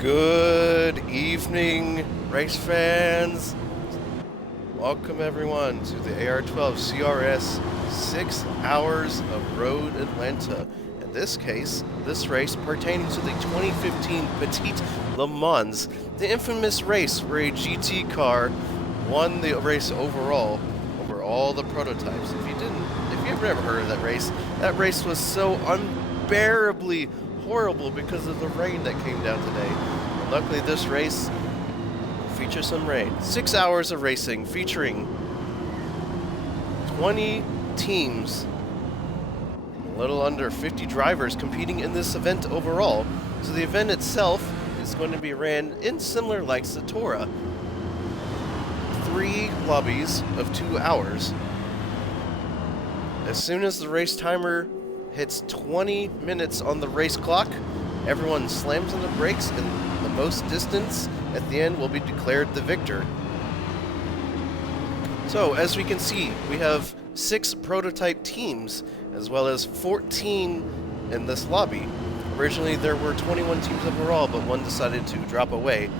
Good evening, race fans. Welcome everyone to the AR12 CRS 6 Hours of Road Atlanta. In this case, this race pertaining to the 2015 Petit LeMans, the infamous race where a GT car won the race overall over all the prototypes. If you've never heard of that race was so unbearably horrible because of the rain that came down today. And luckily this race features some rain. 6 hours of racing featuring 20 teams, a little under 50 drivers competing in this event overall. So the event itself is going to be ran in similar like Satora. 3 lobbies of 2 hours. As soon as the race timer hits 20 minutes on the race clock, everyone slams on the brakes and the most distance at the end will be declared the victor. So as we can see, we have 6 prototype teams as well as 14 in this lobby. Originally there were 21 teams overall, but one decided to drop away.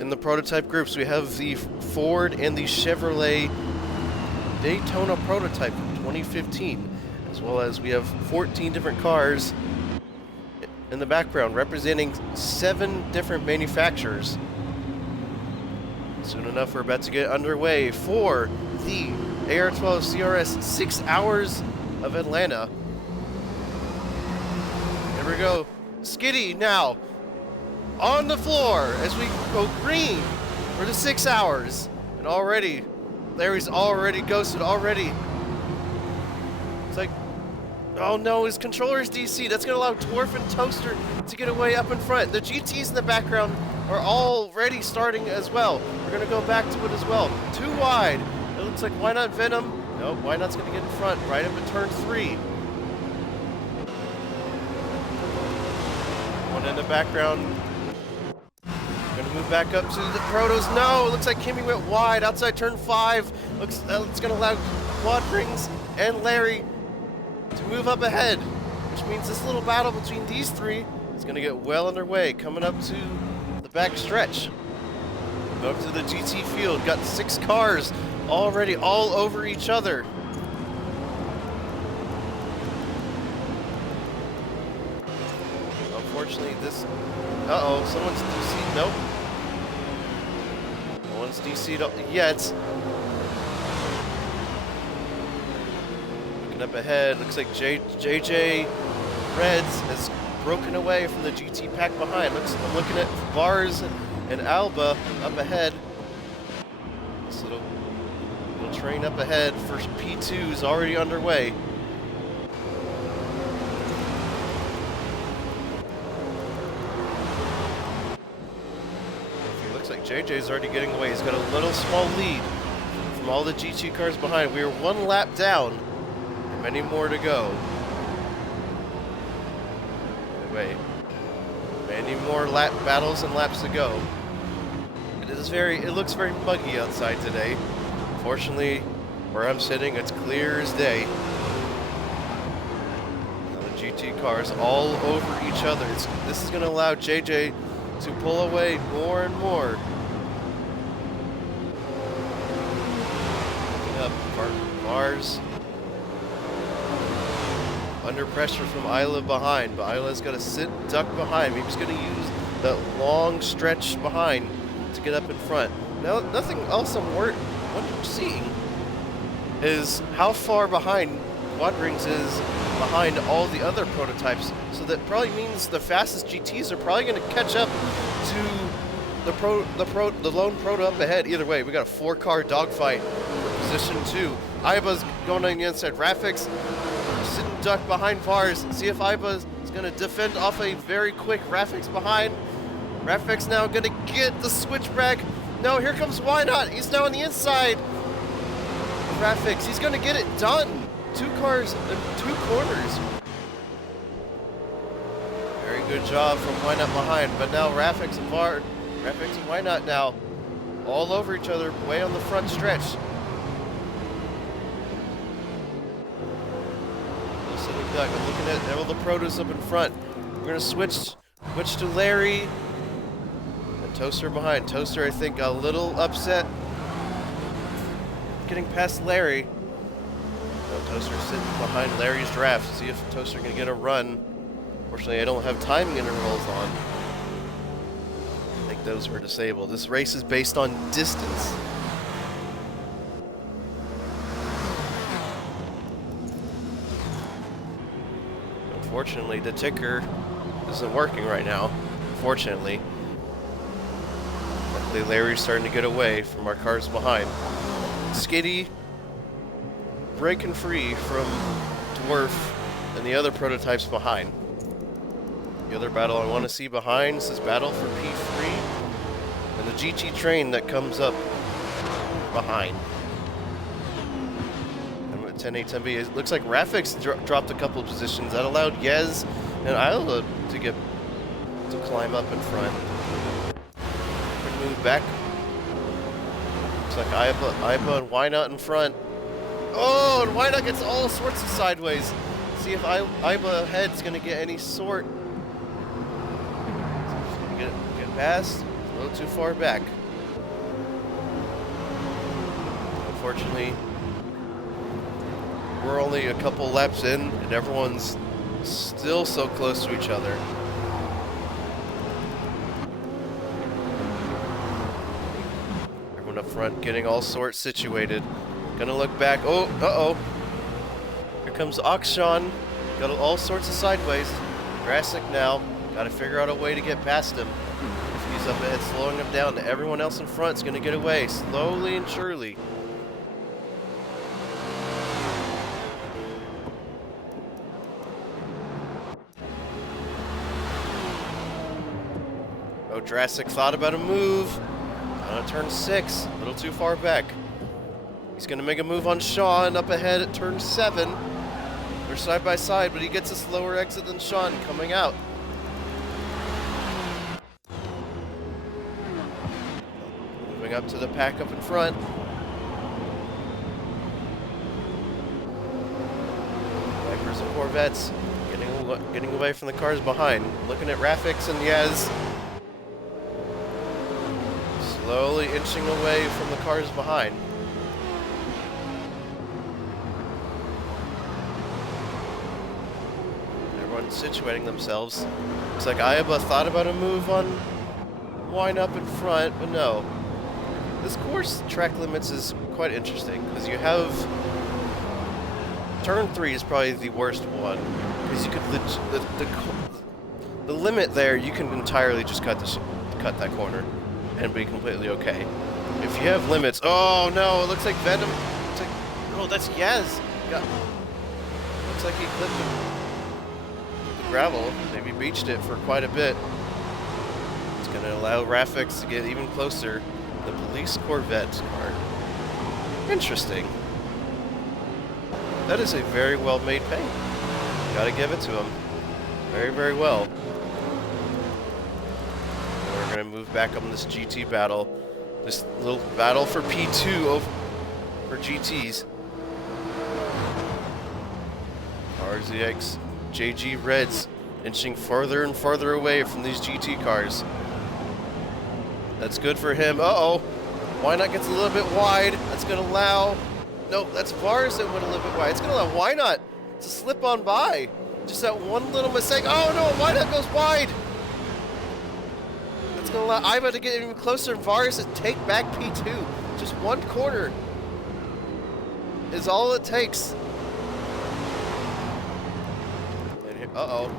In the prototype groups we have the Ford and the Chevrolet Daytona prototype from 2015, as well as we have 14 different cars in the background representing 7 different manufacturers. Soon enough we're about to get underway for the AR12 CRS 6 Hours of Atlanta. Here we go. Skiddy now on the floor as we go green for the 6 hours. And already, Larry's already ghosted already. It's like, oh no, his controller's DC. That's going to allow Dwarf and Toaster to get away up in front. The GTs in the background are already starting as well. We're going to go back to it as well. Too wide. It looks like Why Not Venom? Nope, Why Not's going to get in front right up at turn 3. One in the background. Going to move back up to the Protos. No, it looks like Kimmy went wide outside turn 5. Looks it's going to allow Quad Rings and Larry to move up ahead, which means this little battle between these 3 is going to get well underway. Coming up to the back stretch. Go up to the GT field. Got 6 cars already all over each other. Unfortunately, this... Uh-oh, someone's DC'd. Nope. No one's DC'd yet. Looking up ahead, looks like JJ Reds has broken away from the GT pack behind. I'm looking at Bars and Alba up ahead. This little train up ahead for P2 is already underway. JJ's already getting away. He's got a little small lead from all the GT cars behind. We are 1 lap down and many more to go. Anyway, many more lap battles and laps to go. It looks very muggy outside today. Fortunately, where I'm sitting, it's clear as day. Now the GT cars all over each other. This is going to allow JJ to pull away more and more. Up Bars under pressure from Isla behind, but Isla's got to sit duck behind. He's going to use that long stretch behind to get up in front. Now, nothing else I'm seeing is how far behind Quad Rings is behind all the other prototypes. So that probably means the fastest GTs are probably going to catch up to the lone proto up ahead. Either way, we got a 4-car dogfight for position 2. Iba's going on the inside. Rafix sitting duck behind Bars. See if Iba is going to defend off a very quick Rafix behind. Rafix now going to get the switchback. No, here comes Why Not. He's now on the inside. Rafix, he's going to get it done. 2 cars and 2 corners. Very good job from Why Not behind, but now Rafix and Why Not now all over each other, way on the front stretch. Sitting duck, I'm looking at all the Protos up in front. We're going to switch Switch to Larry. And Toaster behind. Toaster, I think, a little upset getting past Larry. No, Toaster sitting behind Larry's draft to see if Toaster can get a run. Fortunately, I don't have timing intervals on. I think those were disabled. This race is based on distance. Unfortunately, the ticker isn't working right now. Fortunately. Luckily, Larry's starting to get away from our cars behind. Skitty breaking free from Dwarf and the other prototypes behind. The other battle I want to see behind is this battle for P3 and the GT train that comes up behind. And with 10A, 10B, it looks like Rafix dropped a couple of positions. That allowed Yez and Isla to climb up in front. Move back. Looks like Iba and Why Not in front. Oh, and Why Not gets all sorts of sideways. See if Iba ahead's gonna get any sort. Get past. A little too far back. Unfortunately, we're only a couple laps in, and everyone's still so close to each other. Everyone up front getting all sorts situated. Gonna look back. Oh, uh-oh. Here comes Akshan. Got all sorts of sideways. Drastic now. Gotta figure out a way to get past him. If he's up ahead, slowing him down. Everyone else in front's gonna get away, slowly and surely. Oh, Drastic thought about a move. On turn 6, a little too far back. He's going to make a move on Sean up ahead at turn 7. They're side by side, but he gets a slower exit than Sean coming out. Moving up to the pack up in front. Vipers and Corvettes getting away from the cars behind. Looking at Rafix and Yaz. Slowly inching away from the cars behind. Everyone's situating themselves. Looks like Iba thought about a move on Wine up in front, but no. This course track limits is quite interesting because you have turn 3 is probably the worst one because you could the limit there you can entirely just cut that corner and be completely okay. If you have limits, oh no, it looks like Venom. It's like, oh, that's Yaz. Looks like he clipped the gravel. Maybe beached it for quite a bit. It's going to allow Rafix to get even closer. The police Corvette car. Interesting. That is a very well made paint. Gotta give it to him. Very, very well. We're going to move back up in this GT battle. This little battle for P2 for GTs. RZX, JG Reds inching farther and farther away from these GT cars. That's good for him. Uh-oh. Why Not gets a little bit wide. That's going to allow... No, that's Vars that went a little bit wide. It's going to allow Why Not to slip on by. Just that one little mistake. Oh, no, Why Not goes wide. That's going to allow Iba to get even closer and Vars to take back P2. Just one corner is all it takes. Uh-oh.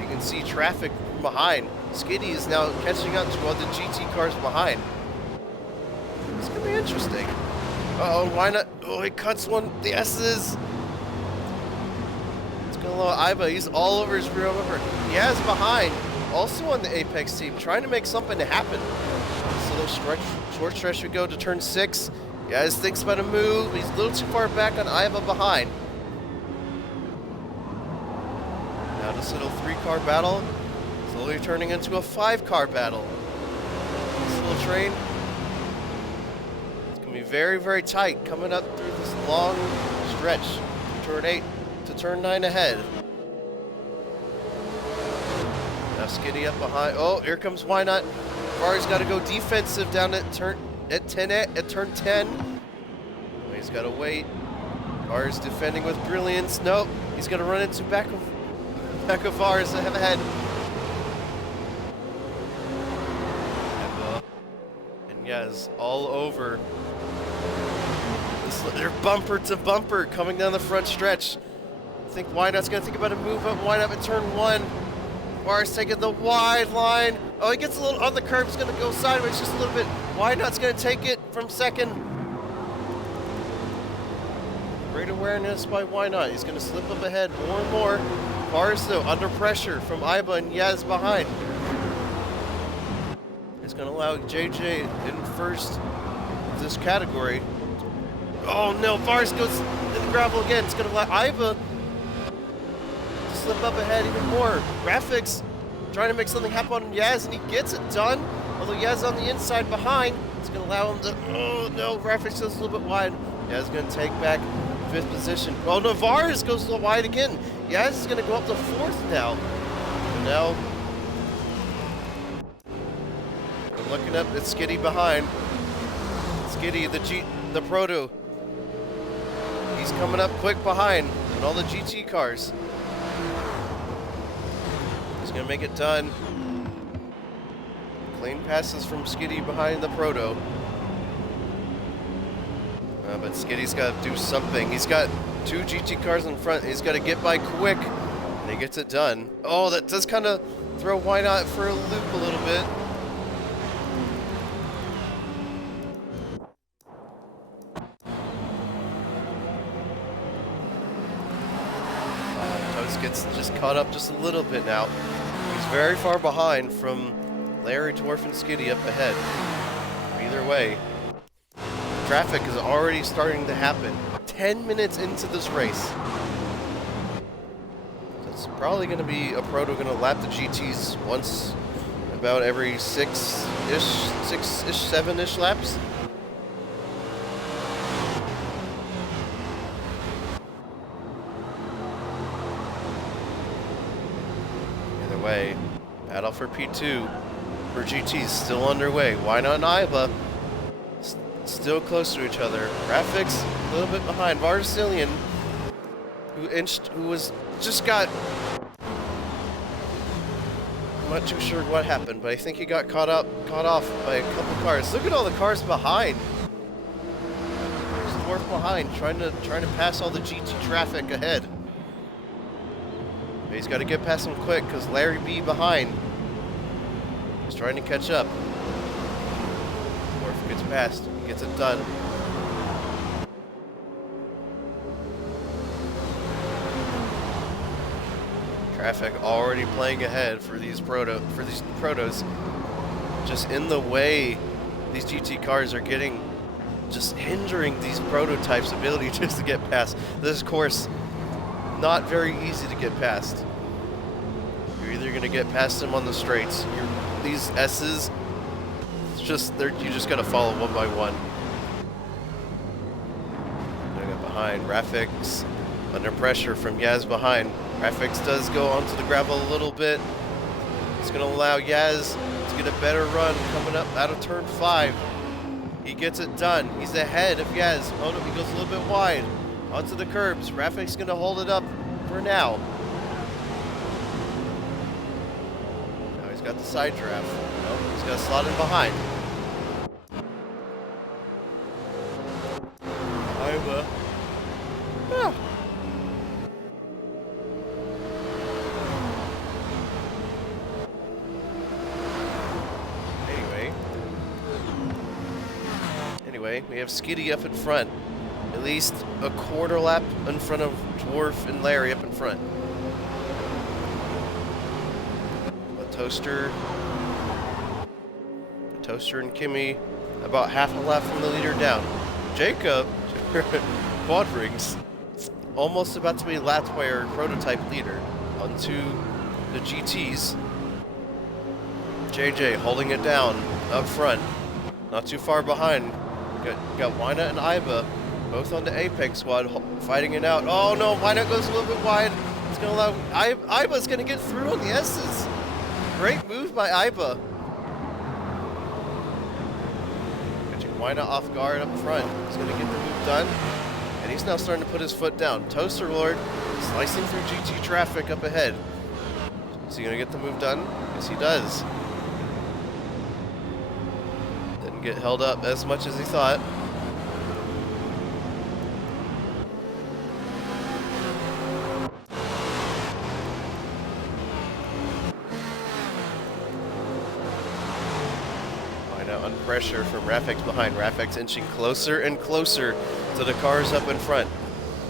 You can see traffic from behind. Skitty is now catching up to all the GT cars behind. It's going to be interesting. Uh-oh, Why Not? Oh, he cuts one. The S's. It's going to allow Iba. He's all over his rear bumper. Yaz behind. Also on the Apex team, trying to make something to happen. This little short stretch we go to turn 6. Yaz thinks about a move. He's a little too far back on Iba behind. Now this little 3-car battle slowly turning into a 5-car battle. This little train, it's going to be very, very tight coming up through this long stretch from turn 8 to turn 9 ahead. Now Skinny up behind. Oh, here comes Why Not. Var's got to go defensive down at turn 10. He's got to wait. Var's defending with brilliance. Nope, he's going to run into back of Var's ahead. And yes, all over. They're bumper to bumper coming down the front stretch. I think Why Not's going to think about a move up. Why Not at turn 1. Var's taking the wide line. Oh, he gets a little on the curb. He's going to go sideways just a little bit. Why Not's going to take it from second. Great awareness by Why Not. He's going to slip up ahead more and more. Var's though under pressure from Iba and Yaz behind. It's going to allow JJ in first of this category. Oh no, Var's goes in the gravel again. It's going to allow Iba to slip up ahead even more. Graphics trying to make something happen on Yaz, and he gets it done. Although Yaz on the inside behind, it's going to allow him to. Oh no, Graphics goes a little bit wide. Yaz is going to take back 5th position. Oh no, Var's goes a little wide again. Yaz is going to go up to 4th now. And now, I'm looking up at Skitty behind. Skitty, the Proto. He's coming up quick behind on all the GT cars. He's going to make it done. Clean passes from Skitty behind the Proto. But Skitty's got to do something. He's got 2 GT cars in front. He's got to get by quick. And he gets it done. Oh, that does kind of throw Why Not for a loop a little bit. Gets just caught up just a little bit now. He's very far behind from Larry, Dwarf, and Skitty up ahead. Either way, traffic is already starting to happen. 10 minutes into this race. It's probably going to be a Proto going to lap the GTs once about every 6-ish, 7-ish laps. Way. Battle for P2 for GT's still underway. Why Not and Iba still close to each other. Graphics a little bit behind. Varsilian, who was just got. I'm not too sure what happened, but I think he got caught off by a couple cars. Look at all the cars behind. There's Dwarf behind, trying to pass all the GT traffic ahead. He's got to get past him quick because Larry B behind. He's trying to catch up. Or if he gets past, he gets it done. Traffic already playing ahead for these protos. Just in the way these GT cars are getting, just hindering these prototypes' ability just to get past. This course not very easy to get past. You're either going to get past them on the straights. These S's, you just got to follow one by one. Going up behind. Graphics under pressure from Yaz behind. Graphics does go onto the gravel a little bit. It's going to allow Yaz to get a better run coming up out of turn 5. He gets it done. He's ahead of Yaz. Oh no, he goes a little bit wide. Onto the curbs. Raffic's going to hold it up for now. Now he's got the side draft. Nope, he's got to slot in behind. Iba. Yeah. Anyway, we have Skitty up in front. At least a quarter lap in front of Dwarf and Larry up in front. Toaster and Kimmy about half a lap from the leader down. Jacob, quad rings, almost about to be lapped by our prototype leader onto the GTs. JJ holding it down up front, not too far behind. Got Wina and Iba both on the Apex squad fighting it out. Oh no, Wina goes a little bit wide. It's going to allow Iba's going to get through on the S's. Great move by Iba. Catching Wina off guard up front. He's going to get the move done. And he's now starting to put his foot down. Toaster Lord slicing through GT traffic up ahead. Is he going to get the move done? Yes, he does. Didn't get held up as much as he thought. On pressure from Rafix behind. Rafix inching closer and closer to the cars up in front.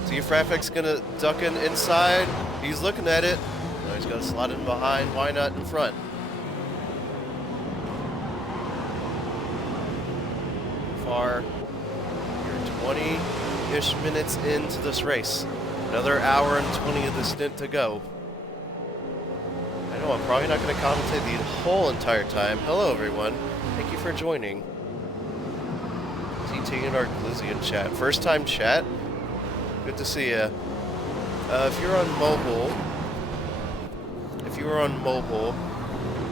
See if Rafix gonna duck in inside. He's looking at it. No, he's gonna slot in behind. Why not in front? Far. You're 20-ish minutes into this race. Another hour and 20 of the stint to go. I know I'm probably not going to commentate the whole entire time. Hello, everyone. Thank you for joining. CT and our Glizzy in chat. First time chat? Good to see ya. If you're on mobile,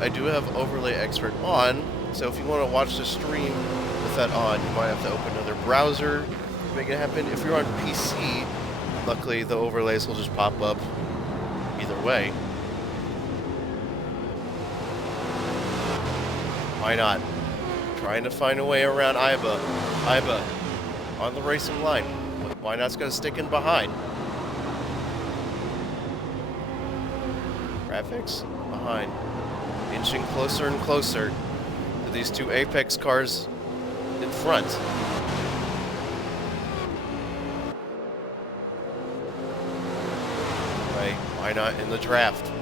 I do have Overlay Expert on, so if you want to watch the stream with that on, you might have to open another browser to make it happen. If you're on PC, luckily the overlays will just pop up either way. Why not? Trying to find a way around Iba. Iba on the racing line. Why not's going to stick in behind? Graphics behind. Inching closer and closer to these two Apex cars in front. Right, why not in the draft?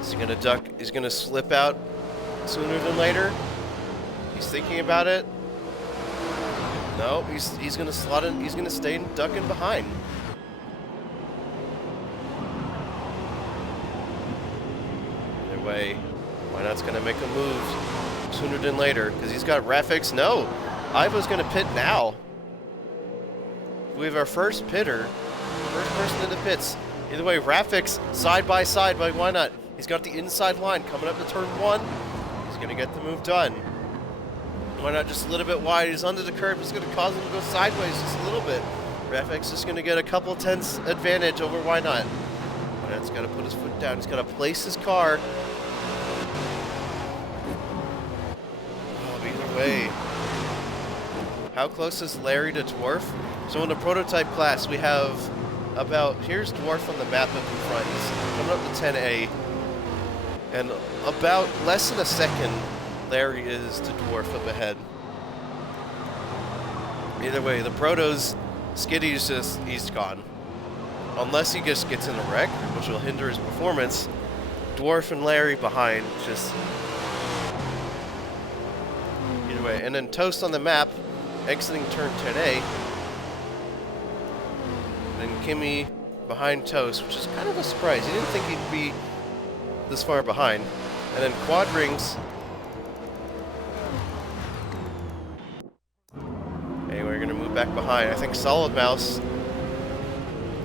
Is he going to duck? He's going to slip out sooner than later? He's thinking about it. No, he's gonna slot in. He's gonna stay ducking behind. Either way, why not's gonna make a move sooner than later because he's got Rafix. No, Iva's gonna pit now. We have our first pitter, first person in the pits. Either way, Rafix side by side by why not? He's got the inside line coming up to turn 1. He's gonna get the move done. Why not just a little bit wide? He's under the curb. It's going to cause him to go sideways just a little bit. Rafix is going to get a couple tenths advantage over why not. Why not's got to put his foot down. He's got to place his car. Oh, either way. How close is Larry to Dwarf? So in the prototype class, we have about... Here's Dwarf on the map up in front. He's coming up to 10A. And about less than a second... Larry is to Dwarf up ahead. Either way, the Proto's Skiddy's just, he's gone. Unless he just gets in a wreck, which will hinder his performance. Dwarf and Larry behind, just... Either way, and then Toast on the map, exiting turn 10A. And then Kimmy behind Toast, which is kind of a surprise. He didn't think he'd be this far behind. And then Quad Rings... We're going to move back behind. I think Solid Mouse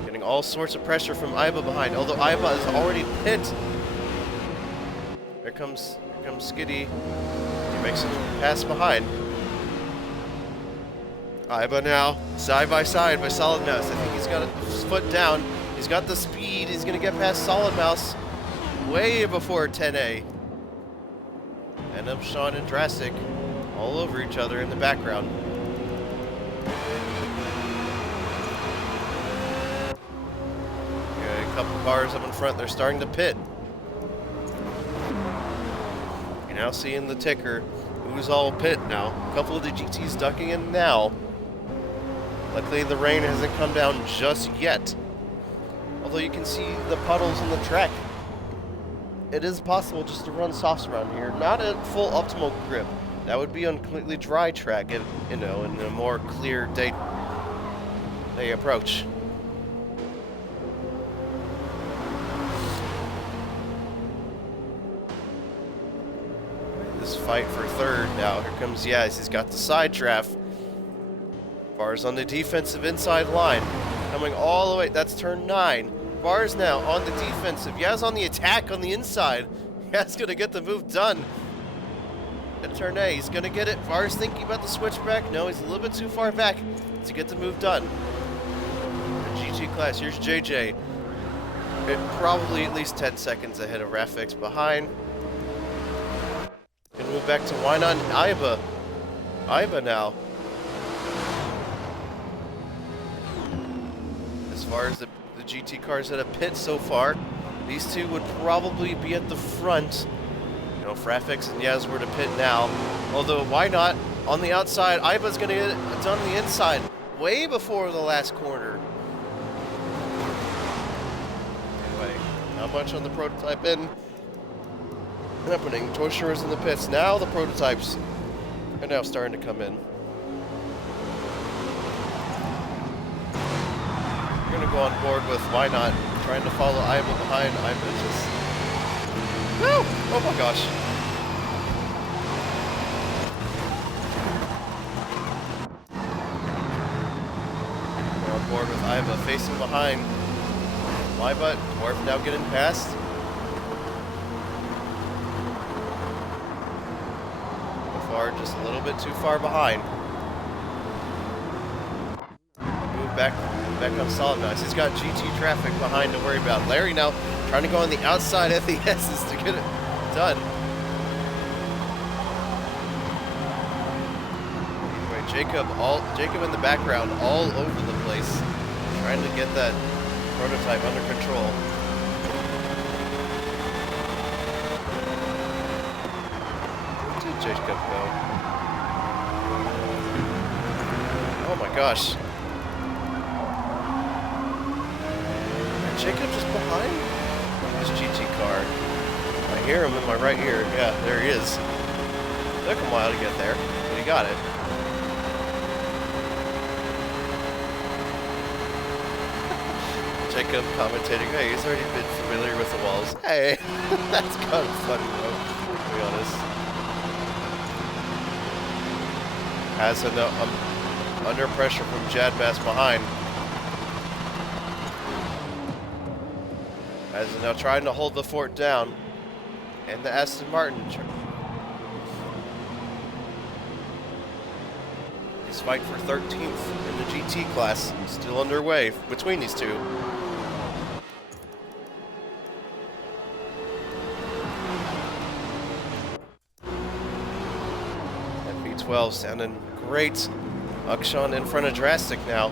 getting all sorts of pressure from Iba behind, although Iba is already pit. Here comes Skiddy. He makes a pass behind. Iba now, side by Solid Mouse. I think he's got his foot down. He's got the speed. He's going to get past Solid Mouse way before 10A. And up Sean and Drastic all over each other in the background. Couple cars up in front, they're starting to pit. You're now seeing the ticker. Who's all pit now? A couple of the GTs ducking in now. Luckily the rain hasn't come down just yet. Although you can see the puddles in the track. It is possible just to run softs around here. Not at full optimal grip. That would be on completely dry track, and you know, in a more clear day approach. This fight for third now. Here comes Yaz. He's got the side draft. Bars on the defensive inside line. Coming all the way. That's turn 9. Bars now on the defensive. Yaz on the attack on the inside. That's going to get the move done. At turn A, he's going to get it. Var's thinking about the switchback. No, he's a little bit too far back to get the move done. The GT class, here's JJ. Probably at least 10 seconds ahead of Rafix behind. Gonna move back to why not Iba. Iba now. As far as the GT cars that have pit so far, these two would probably be at the front. You know, if Rafix and Yaz were to pit now. Although, why not? On the outside, Iba's gonna get it done on the inside. Way before the last corner. Anyway, not much on the prototype end. Happening. Toshira's in the pits. Now the prototypes are now starting to come in. We're gonna go on board with why not, trying to follow Iba behind. Iba just... Woo! Oh my gosh. We're on board with Iba facing behind. My butt. Dwarf now getting past. Just a little bit too far behind. Move back on solid now. He's got GT traffic behind to worry about. Larry now trying to go on the outside of the S's to get it done. Anyway, Jacob in the background all over the place, trying to get that prototype under control. Jacob go. Oh my gosh. Jacob just behind this GT car. I hear him in my right ear. Yeah, there he is. Took him a while to get there, but he got it. Jacob commentating, hey, he's already been familiar with the walls. Hey, that's kind of funny though, to be honest. Has under pressure from Jad Bass behind. As now trying to hold the fort down. And the Aston Martin. His fight for 13th in the GT class still underway between these two. V12 sounding great. Akshan in front of Drastic now.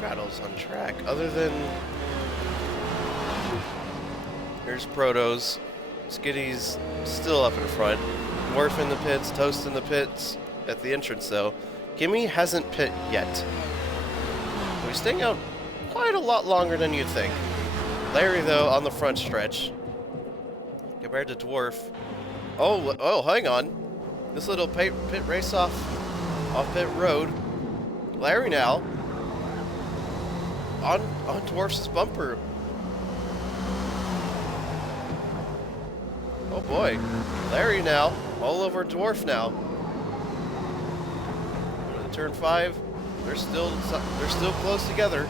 Battles on track other than here's Protos. Skitty's still up in front. Dwarf in the pits, Toast in the pits at the entrance though. Gimme hasn't pit yet. He's staying out quite a lot longer than you'd think. Larry though on the front stretch compared to Dwarf. Oh, hang on. This little pit race off pit road. Larry now on Dwarf's bumper. Oh boy. Larry now all over Dwarf now. Turn 5. They're still close together.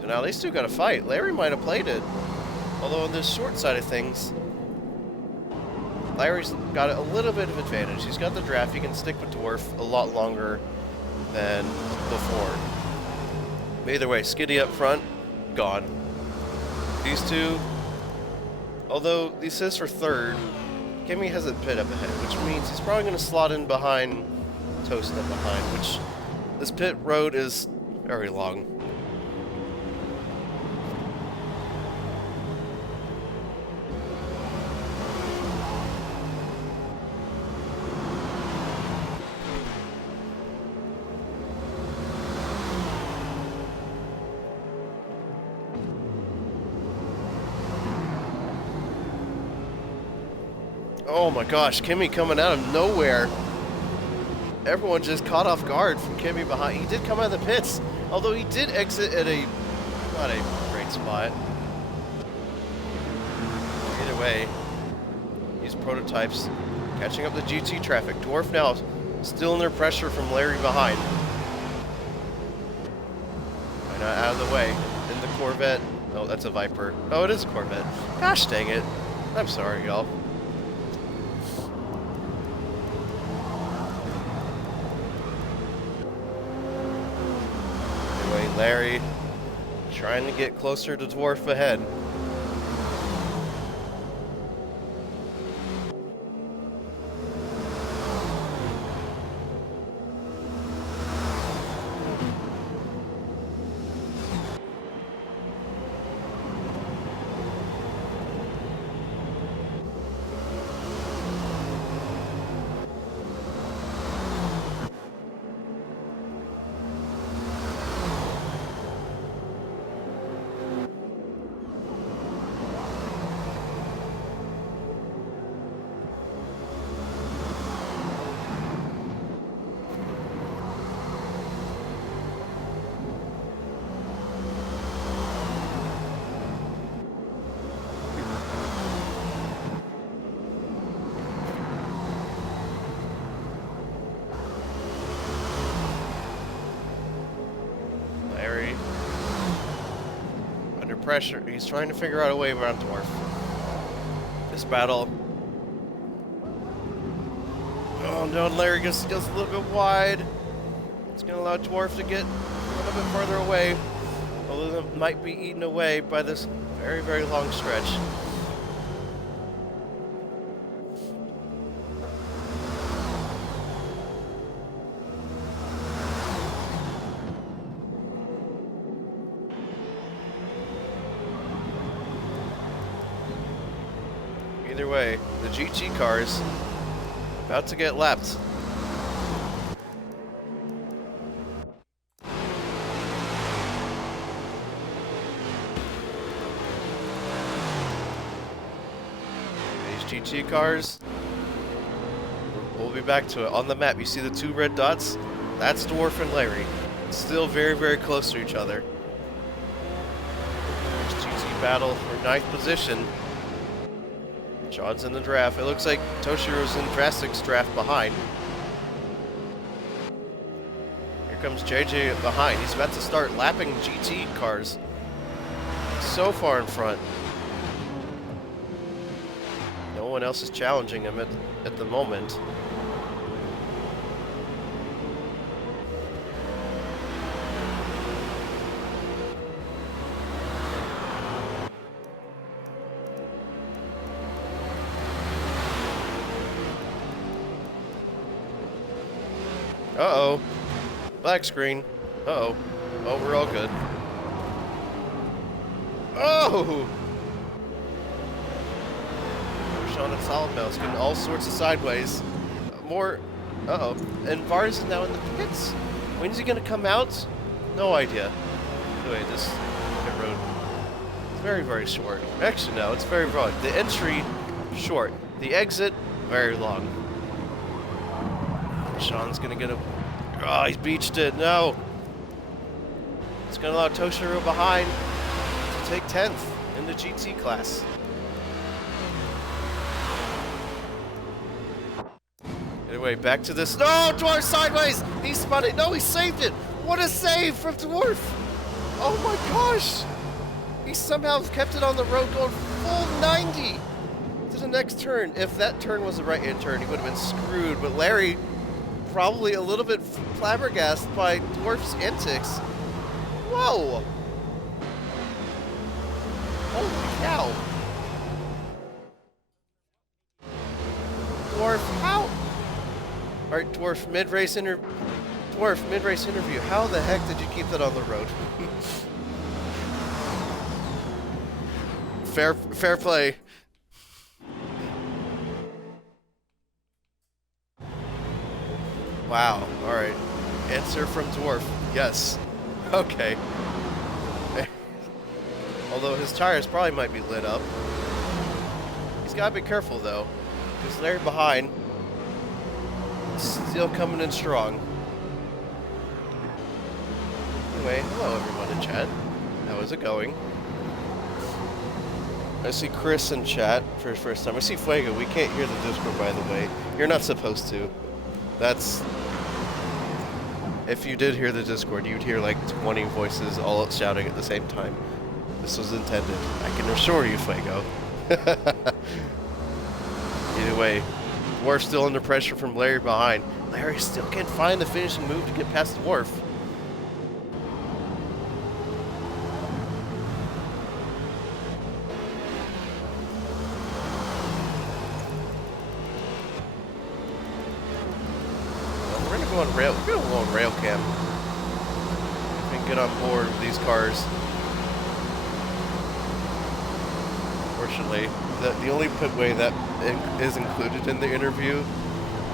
So now these two got to fight. Larry might have played it. Although on this short side of things, Larry's got a little bit of advantage. He's got the draft. He can stick with Dwarf a lot longer than before. Either way, Skitty up front, gone. These two, although the assist for third, Kimmy hasn't pit up ahead, which means he's probably going to slot in behind Toast up behind, which this pit road is very long. Oh my gosh, Kimmy coming out of nowhere. Everyone just caught off guard from Kimmy behind. He did come out of the pits, although he did exit at a not a great spot. Either way, these prototypes catching up the GT traffic. Dwarf now still under pressure from Larry behind. Right now out of the way. In the Corvette. Oh, that's a Viper. Oh, it is a Corvette. Gosh dang it. I'm sorry, y'all. Anyway, Larry trying to get closer to Dwarf ahead. Pressure. He's trying to figure out a way around Dwarf. This battle. Oh no, Larry goes a little bit wide. It's going to allow Dwarf to get a little bit farther away. Although they might be eaten away by this very, very long stretch. Either way, the GT cars about to get lapped. These GT cars, we'll be back to it. On the map, you see the two red dots? That's Dwarf and Larry. Still very, very close to each other. There's GT battle for 9th position. John's in the draft. It looks like Toshiro's in Drastic's draft behind. Here comes JJ behind. He's about to start lapping GT cars. So far in front. No one else is challenging him at the moment. Uh-oh. Black screen. Uh-oh. Oh, we're all good. Oh! Sean and Solid Mouse getting all sorts of sideways. More. Uh-oh. And Vars is now in the pits. When's he gonna come out? No idea. Anyway, this pit road is very, very short. Actually, no, it's very broad. The entry, short. The exit, very long. Sean's gonna get a... Oh, he's beached it. No. It's gonna allow Toshiro behind to take 10th in the GT class. Anyway, back to this. No, Dwarf sideways. He spun it. No, he saved it. What a save from Dwarf. Oh my gosh. He somehow kept it on the road going full 90 to the next turn. If that turn was the right-hand turn, he would have been screwed. But Larry, probably a little bit flabbergasted by Dwarf's antics. Whoa! Holy cow! Dwarf, how? Alright, Dwarf, mid-race interview. How the heck did you keep that on the road? Fair play. Wow, alright. Answer from Dwarf. Yes. Okay. Although his tires probably might be lit up. He's gotta be careful though. Because Larry behind, still coming in strong. Anyway, hello everyone in chat. How is it going? I see Chris in chat for the first time. I see Fuego. We can't hear the Discord, by the way. You're not supposed to. That's... If you did hear the Discord, you'd hear like 20 voices all shouting at the same time. This was intended. I can assure you, Fuego. Either way, Dwarf's still under pressure from Larry behind. Larry still can't find the finishing move to get past Dwarf. We're gonna go on rail cam. We can get on board with these cars. Unfortunately, the only way that is included in the interview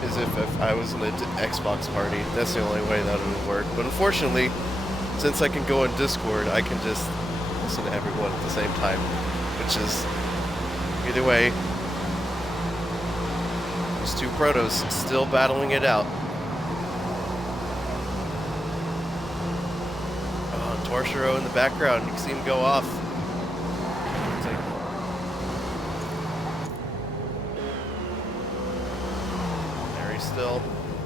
is if I was in an Xbox party. That's the only way that it would work. But unfortunately, since I can go on Discord, I can just listen to everyone at the same time, which is, either way, these two protos still battling it out. Oh, Torshiro in the background, you can see him go off. Still,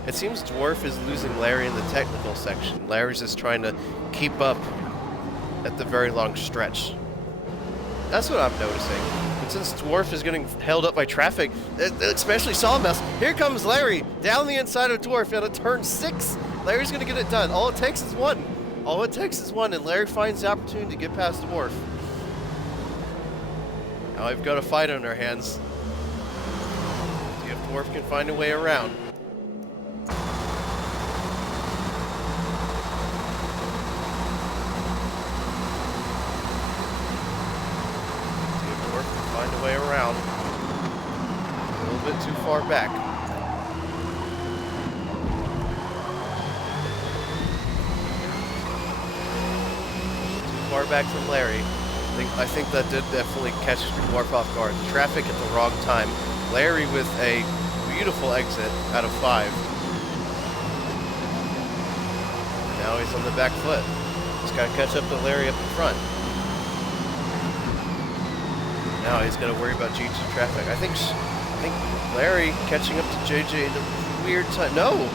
it seems Dwarf is losing Larry in the technical section. Larry's just trying to keep up at the very long stretch. That's what I'm noticing. And since Dwarf is getting held up by traffic, especially Sawmouth, here comes Larry down the inside of Dwarf at a turn 6. Larry's gonna get it done. All it takes is one. All it takes is one, and Larry finds the opportunity to get past Dwarf. Now we've got a fight on our hands. See if Dwarf can find a way around. Find a way around. A little bit too far back. Too far back from Larry. I think that did definitely catch Dwarf off guard. The traffic at the wrong time. Larry with a beautiful exit out of 5. Now he's on the back foot. Just gotta catch up to Larry up in front. Now he's got to worry about GG traffic. I think Larry catching up to JJ in a weird time. No!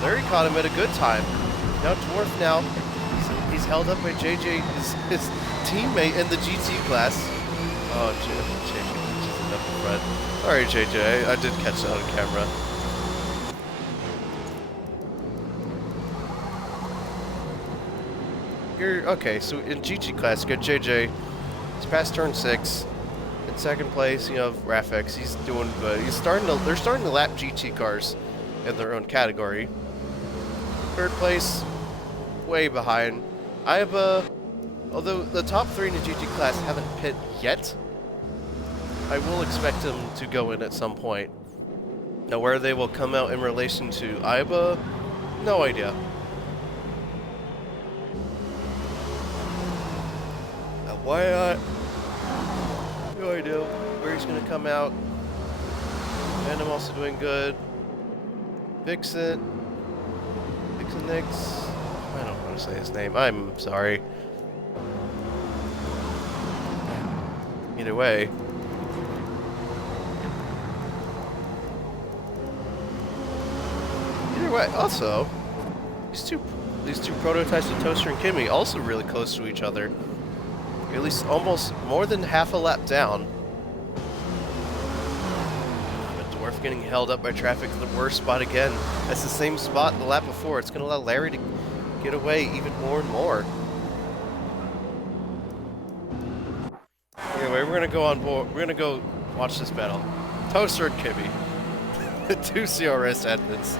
Larry caught him at a good time. Now Dwarf he's held up by JJ, his teammate in the GT class. Oh, JJ just up in front. Sorry, JJ, I did catch that on camera. Okay, so in GT class, you got JJ. He's past turn 6. In second place, you know, Rafex. He's doing good. They're starting to lap GT cars in their own category. Third place, way behind. Although the top 3 in the GT class haven't pit yet, I will expect them to go in at some point. Now, where they will come out in relation to Iba, no idea. Now, why no idea where he's going to come out. Venom also doing good. Vixen Nix. I don't want to say his name. I'm sorry. Either way. Also, these two prototypes of Toaster and Kimmy also really close to each other. At least almost more than half a lap down. But Dwarf getting held up by traffic in the worst spot again. That's the same spot the lap before. It's going to allow Larry to get away even more and more. Anyway, we're going to go on board. We're going to go watch this battle. Toaster and Kimmy. The 2 CRS admins.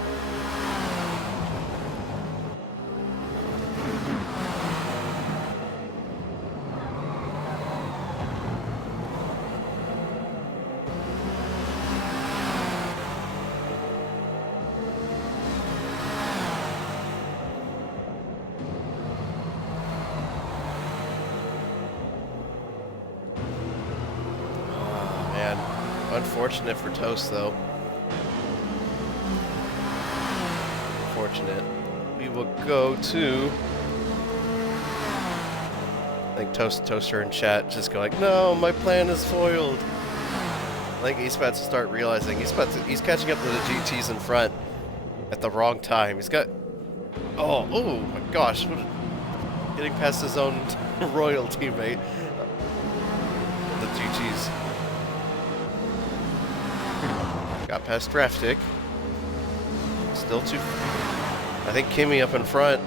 Unfortunate for Toast, though. Unfortunate. We will go to... I think Toaster in chat just go like, no, my plan is foiled. I think he's about to start realizing he's catching up to the GTs in front at the wrong time. He's got... Oh my gosh. Getting past his own royal teammate. The GTs. Got past Draftic. Still too... I think Kimmy up in front.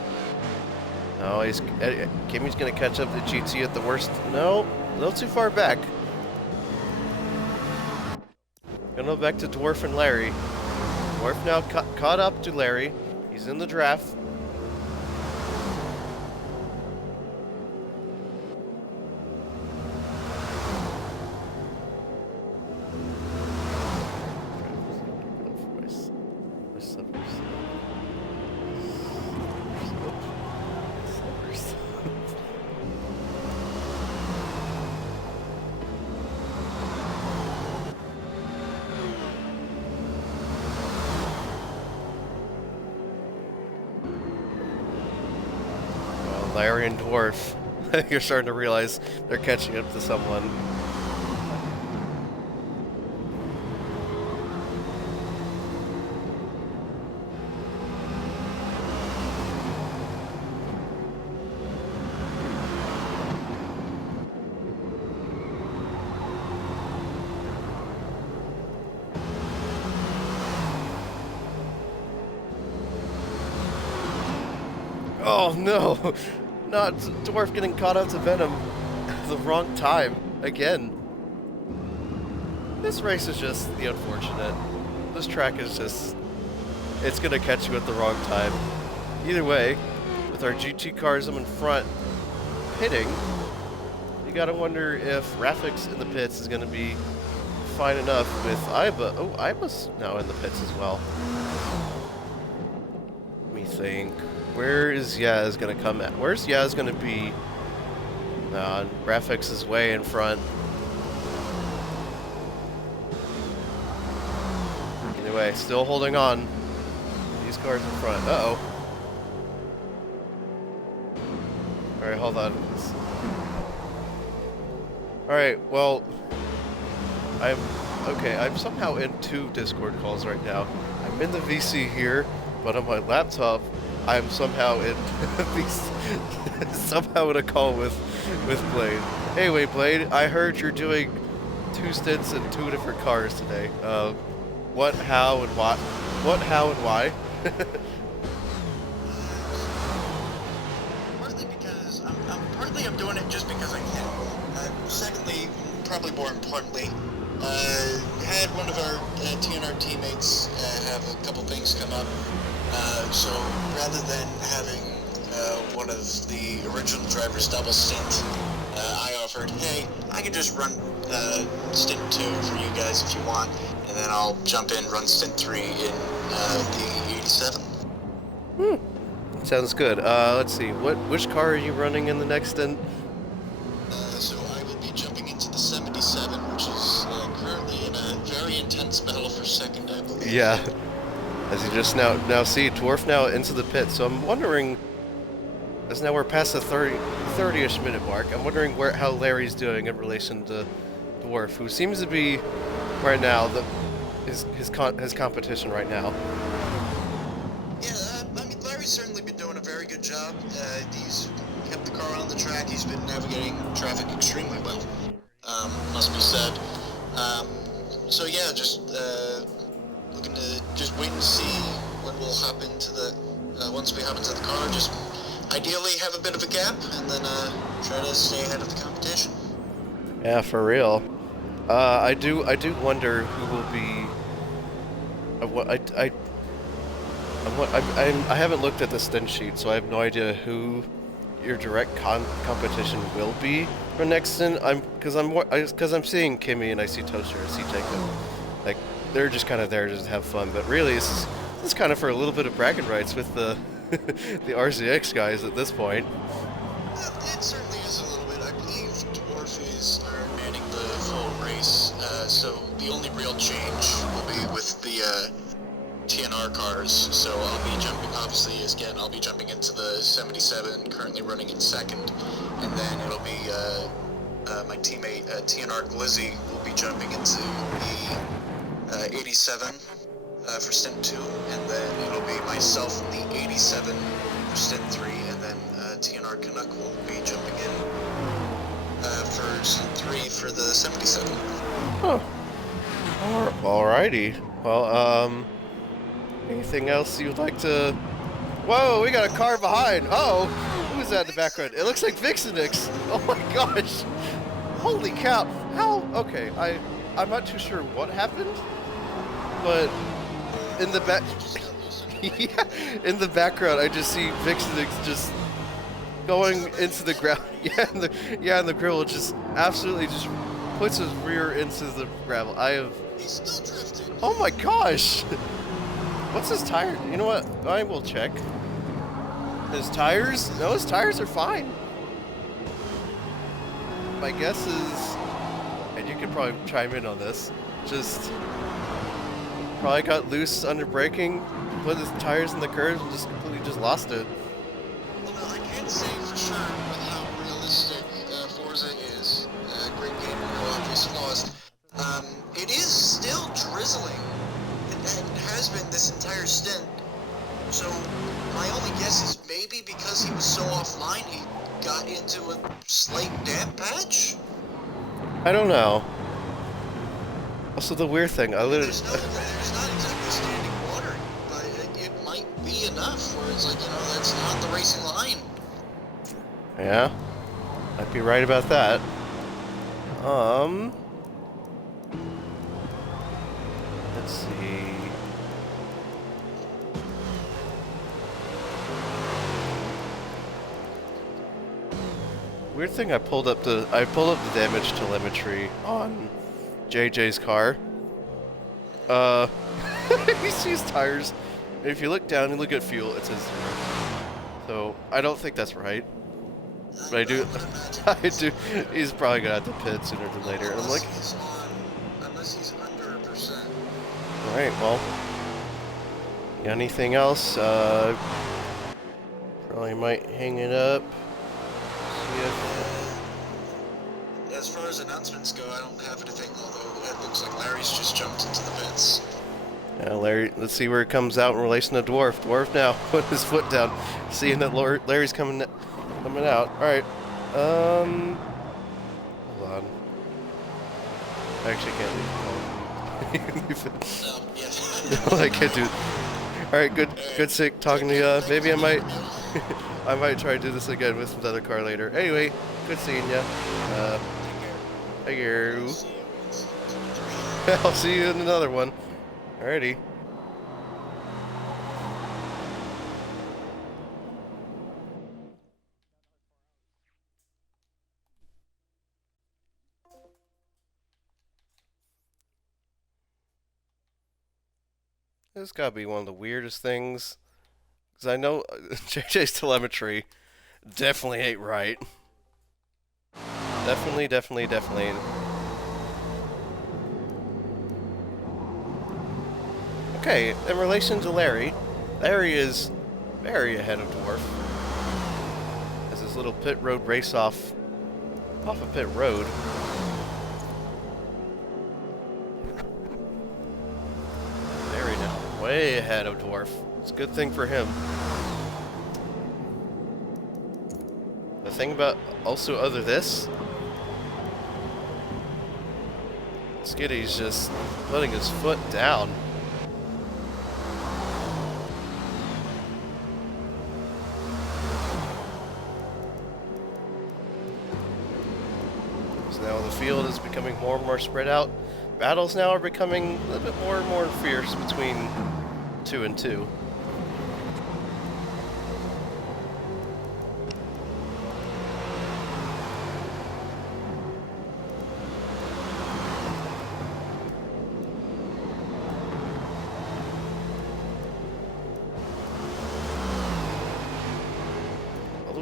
No, Kimmy's going to catch up to GT at the worst. No, a little too far back. Gonna go back to Dwarf and Larry. Dwarf now caught up to Larry. He's in the draft. Larry and Dwarf. You're starting to realize they're catching up to someone. Oh no! Not Dwarf getting caught up to Venom at the wrong time again. This race is just the unfortunate. This track is just... it's gonna catch you at the wrong time. Either way, with our GT cars up in front pitting, you gotta wonder if Rafix in the pits is gonna be fine enough with Iba. Oh, Iba's now in the pits as well. Let me think. Where is Yaz gonna come at? Where's Yaz gonna be? Rafix is way in front. Anyway, still holding on. These cars in front. Uh-oh. Alright, hold on. Alright, well... I'm somehow in 2 Discord calls right now. I'm in the VC here, but on my laptop, I'm somehow in somehow in a call with Blade. Anyway, Blade, I heard you're doing 2 stints in 2 different cars today. What, how, and why? What, how, and why? Partly because I'm doing it just because I can. Secondly, probably more importantly, had one of our TNR teammates have a couple things come up. So rather than having one of the original drivers double stint, I offered, hey, I could just run stint 2 for you guys if you want, and then I'll jump in, run stint 3 in the 87. Sounds good. Let's see. Which car are you running in the next stint? So I will be jumping into the 77, which is currently in a very intense battle for second, I believe. Yeah. As you just now see, Dwarf now into the pit. So I'm wondering, as now we're past the 30-ish minute mark, I'm wondering how Larry's doing in relation to Dwarf, who seems to be right now his competition right now. Yeah, I mean, Larry's certainly been doing a very good job. He's kept the car on the track. He's been navigating traffic extremely well, must be said. So yeah, just looking to just wait and see what will happen to the once we hop into the car. Just ideally have a bit of a gap, and then try to stay ahead of the competition. Yeah, for real. I do wonder who will be. I haven't looked at the stint sheet, so I have no idea who your direct competition will be for next stint. Because I'm seeing Kimmy and I see Toaster, I see Jacob. Like, they're just kind of there to have fun, but really this is kind of for a little bit of bragging rights with the the RZX guys at this point. It certainly is a little bit. I believe Dwarf is manning the full race, so the only real change will be with the TNR cars. So I'll be jumping, obviously, again, I'll be jumping into the 77, currently running in second, and then it'll be my teammate TNR Glizzy will be jumping into the 87 for Stint 2, and then it'll be myself in the 87 for Stint 3, and then TNR Canuck will be jumping in for Stint 3 for the 77. Huh. Alrighty. Well, anything else you'd like to... Whoa, we got a car behind. Uh-oh. Who's that in the background? It looks like Vixenix. Oh my gosh. Holy cow. How? Okay, I'm not too sure what happened, but in the back... yeah, in the background, I just see Vixenix just going into the ground. Yeah, and the grill just absolutely just puts his rear into the gravel. He's still drifting. Oh my gosh! What's his tire? You know what? I will check. His tires? No, his tires are fine. My guess is, and you could probably chime in on this, just probably got loose under braking, put his tires in the curves, and just completely just lost it. Well, no, I can't say for sure how realistic Forza is. Great game, no obvious flaws. It is still drizzling, and has been this entire stint. So my only guess is maybe because he was so offline, he got into a slight damp patch? I don't know. Also, the weird thing, There's not exactly standing water, but it might be enough where it's like, that's not the racing line. Yeah, might be right about that. Let's see. Weird thing, I pulled up the damage telemetry on JJ's car. You see his tires. And if you look down and look at fuel, it says 0. So I don't think that's right. But I do. He's probably gonna have to pit sooner than later. And I'm like, unless he's under 1%. all right, well. Anything else? Probably might hang it up. As far as announcements go, I don't have anything, although it looks like Larry's just jumped into the pits. Yeah, Larry, let's see where it comes out in relation to Dwarf. Dwarf now, put his foot down, seeing that Larry's coming out. Alright, hold on. I actually can't leave it. No, yes. No, I can't do it. Alright, good sick talking to you. Maybe I might try to do this again with some other car later. Anyway, good seeing ya. Thank you. I'll see you in another one. Alrighty. This has got to be one of the weirdest things. Because I know JJ's telemetry definitely ain't right. Definitely. Okay, in relation to Larry is very ahead of Dwarf. As this little pit road race off a pit road. Larry now, way ahead of Dwarf. It's a good thing for him. The thing about also other this, Skiddy's just putting his foot down. So now the field is becoming more and more spread out. Battles now are becoming a little bit more and more fierce between 2 and 2.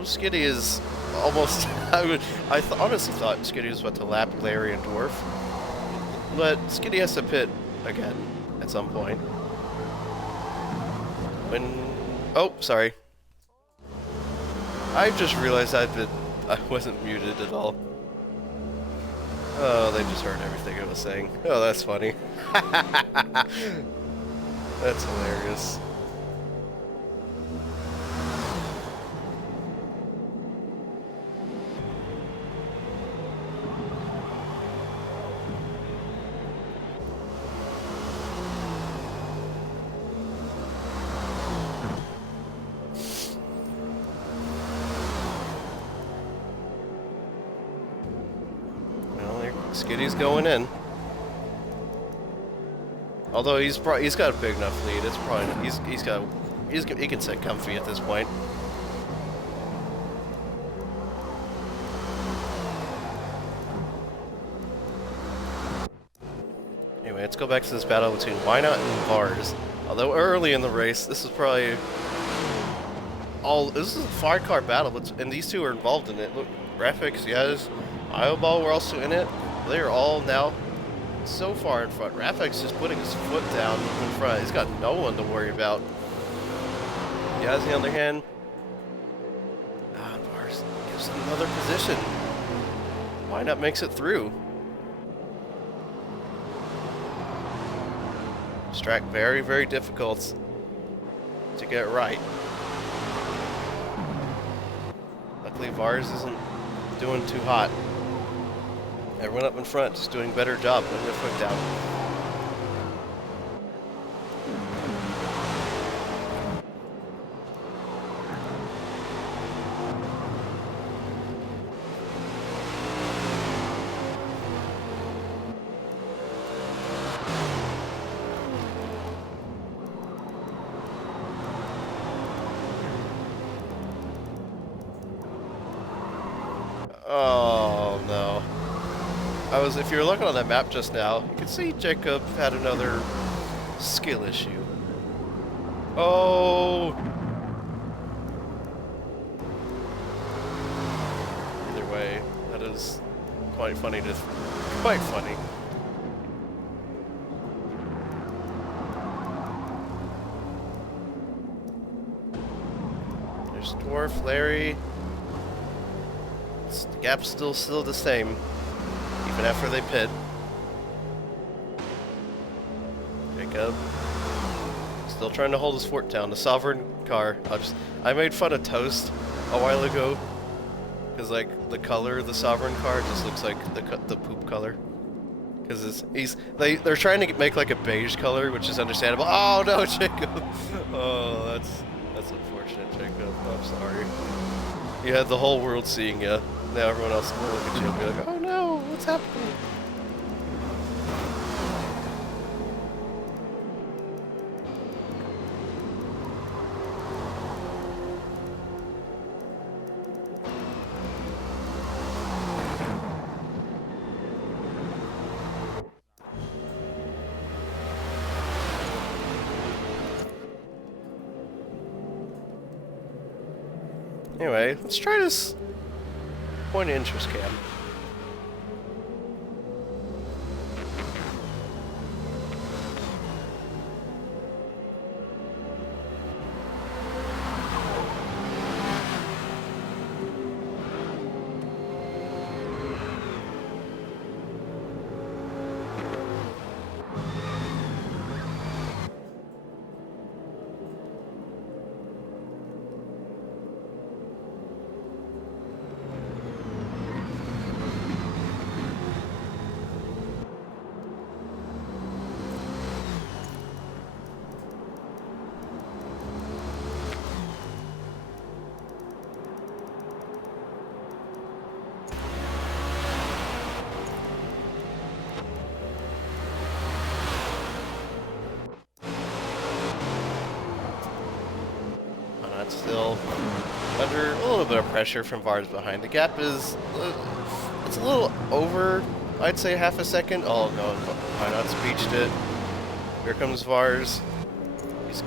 Skiddy is almost. I honestly thought Skiddy was about to lap Larry and Dwarf. But Skitty has to pit again at some point. Oh, sorry. I just realized I wasn't muted at all. Oh, they just heard everything I was saying. Oh, that's funny. That's hilarious. Skitty's going in. Although he's got a big enough lead, it's probably he can sit comfy at this point. Anyway, let's go back to this battle between Why Not and Vars. Although early in the race, this is probably this is a 5-car battle, and these two are involved in it. Look, Graphics, yes, Eyeball were also in it. They are all now so far in front. Rafek's just putting his foot down in front. He's got no one to worry about. Yazzie, on the other hand, Vars gives him another position. Why not makes it through? This track very, very difficult to get right. Luckily, Vars isn't doing too hot. Everyone up in front is doing a better job putting their foot down. Oh no. If you were looking on that map just now, you can see Jacob had another skill issue. Oh! Either way, that is quite funny quite funny. There's Dwarf, Larry. The gap's still the same. Even after they pit. Jacob still trying to hold his fort down. The Sovereign car. I made fun of Toast a while ago because like the color of the Sovereign car just looks like the poop color. Because they're trying to make like a beige color, which is understandable. Oh no, Jacob! Oh, that's unfortunate, Jacob. I'm sorry. You had the whole world seeing you. Now everyone else will look at you and be like, oh no, what's happening? Anyway, let's try this point of interest cam. Still under a little bit of pressure from Vars behind. The gap is it's a little over, I'd say half a second. Oh no, why not speeched it? Here comes Vars. He's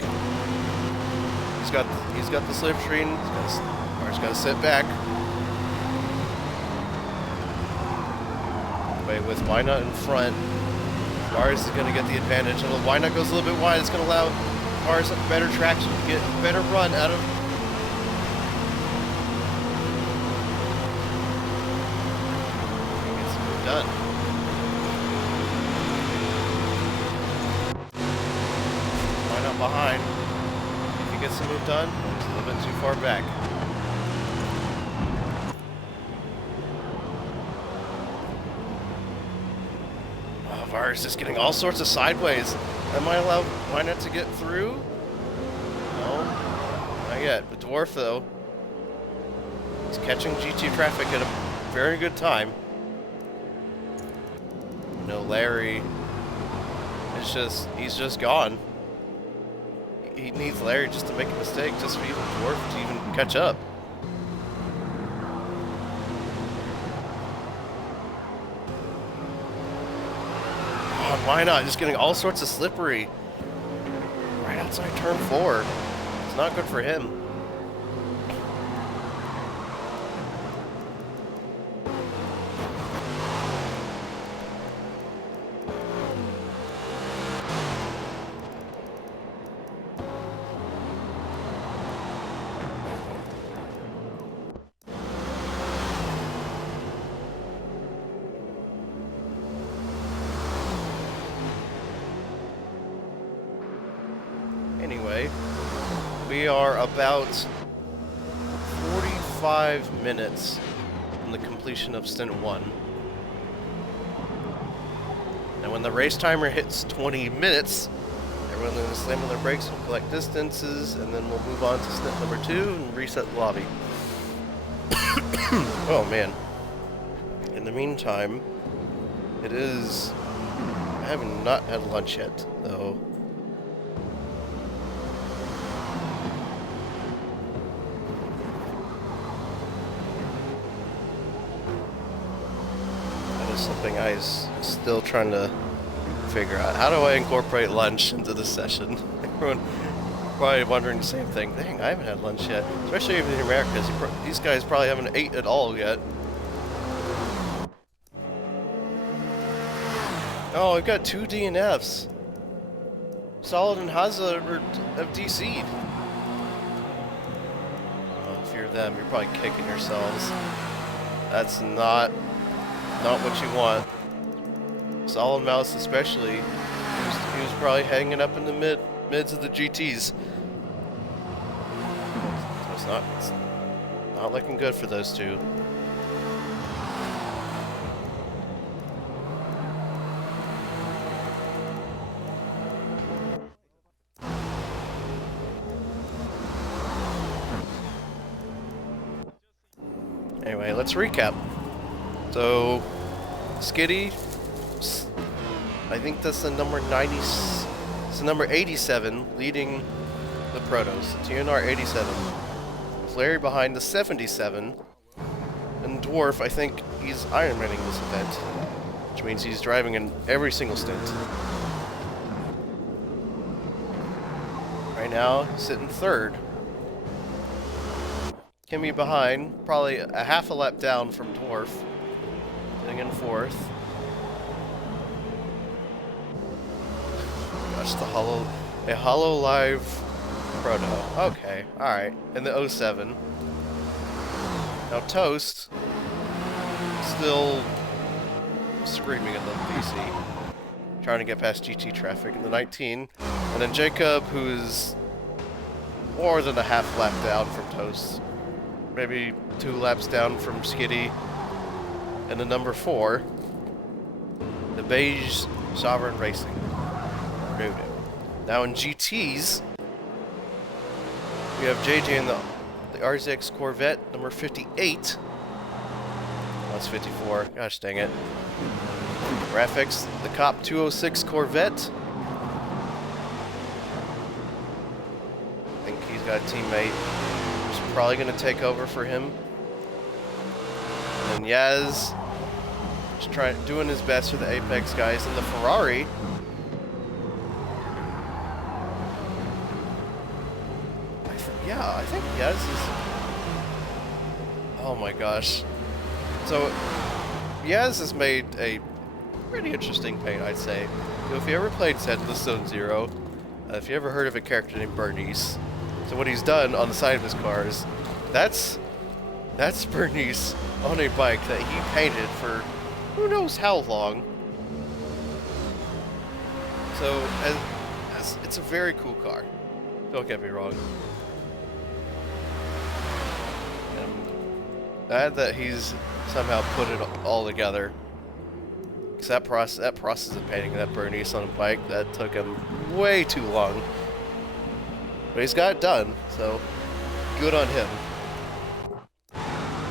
got the slipstream. Vars got to sit back. Wait, with Why Not in front. Mars is going to get the advantage. And why not goes a little bit wide? It's going to allow Mars better traction, get a better run out of. It's done. Why not behind? If he gets the move done, he's a little bit too far back. Is just getting all sorts of sideways. That might allow Minot to get through. No, not yet. But Dwarf, though, is catching GT traffic at a very good time. No, Larry. He's just gone. He needs Larry just to make a mistake, just for even Dwarf to even catch up. Why not? Just getting all sorts of slippery right outside turn 4. It's not good for him. Anyway, we are about 45 minutes from the completion of Stint 1. And when the race timer hits 20 minutes, everyone's going to slam on their brakes and collect distances, and then we'll move on to Stint number 2 and reset the lobby. Oh man. In the meantime, I have not had lunch yet, though. Something I was still trying to figure out. How do I incorporate lunch into the session? Everyone probably wondering the same thing. Dang, I haven't had lunch yet. Especially even in America. These guys probably haven't ate at all yet. Oh, we've got 2 DNFs. Solid and Haza have DC'd. Oh, if you're them, you're probably kicking yourselves. That's not what you want. Solid Mouse especially. He was probably hanging up in the mids of the GTs. So it's not looking good for those two. Anyway, let's recap. So, Skitty, I think that's the number 90. It's the number 87 leading the Protos. TNR 87. With Larry behind the 77. And Dwarf, I think he's Ironmanning this event, which means he's driving in every single stint. Right now, he's sitting 3rd. Kimmy behind, probably a half a lap down from Dwarf. Sitting in 4th. Gosh, a hollow live proto. Okay, alright. And the 07. Now Toast, still screaming at the PC. Trying to get past GT traffic in the 19. And then Jacob, who's more than a half lap down from Toast. Maybe 2 laps down from Skitty. And the number 4, the Beige Sovereign Racing. Now in GTs, we have JJ in the RZX Corvette, number 58. That's 54. Gosh dang it. Graphics, the Cop 206 Corvette. I think he's got a teammate who's probably going to take over for him. And Yaz just doing his best for the Apex guys. And the Ferrari, I think Yaz is... Oh my gosh. So, Yaz has made a pretty interesting paint, I'd say. You know, if you ever played Headless Zone Zero, if you ever heard of a character named Bernice, so what he's done on the side of his car is, that's Bernice on a bike that he painted for who knows how long. So, it's a very cool car. Don't get me wrong. And glad that he's somehow put it all together. Because that process of painting that Bernice on a bike, that took him way too long. But he's got it done, so good on him.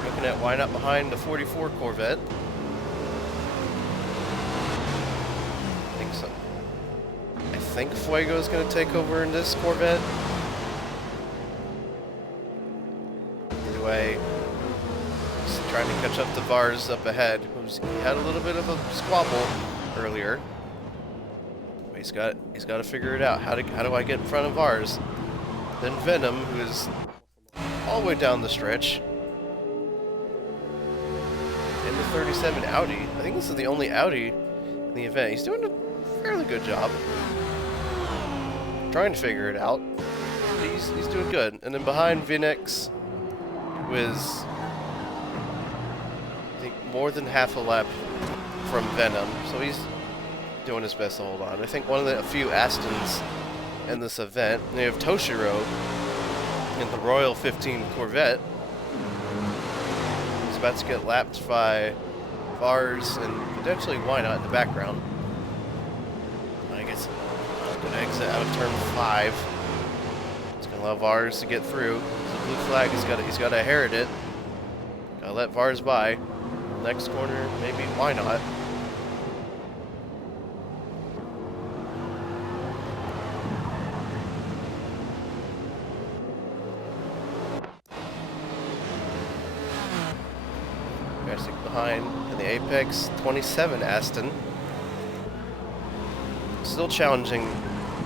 Looking at why not behind the 44 Corvette. I think Fuego is going to take over in this Corvette. Either way, he's trying to catch up to Vars up ahead, he had a little bit of a squabble earlier. But he's got to figure it out. How do I get in front of Vars? Then Venom, who is all the way down the stretch, in the 37 Audi. I think this is the only Audi in the event. He's doing a fairly good job. Trying to figure it out. He's doing good. And then behind Vinex, who is, I think, more than half a lap from Venom, so he's doing his best to hold on. I think one of the few Astons in this event. And you have Toshiro in the Royal 15 Corvette. He's about to get lapped by Vars and potentially Why Not in the background. I guess I'm going to exit out of turn 5. He's going to allow Vars to get through. It's a blue flag. He's got to inherit it. Got to let Vars by. Next corner, maybe Why Not. Behind in the Apex 27 Aston. Still challenging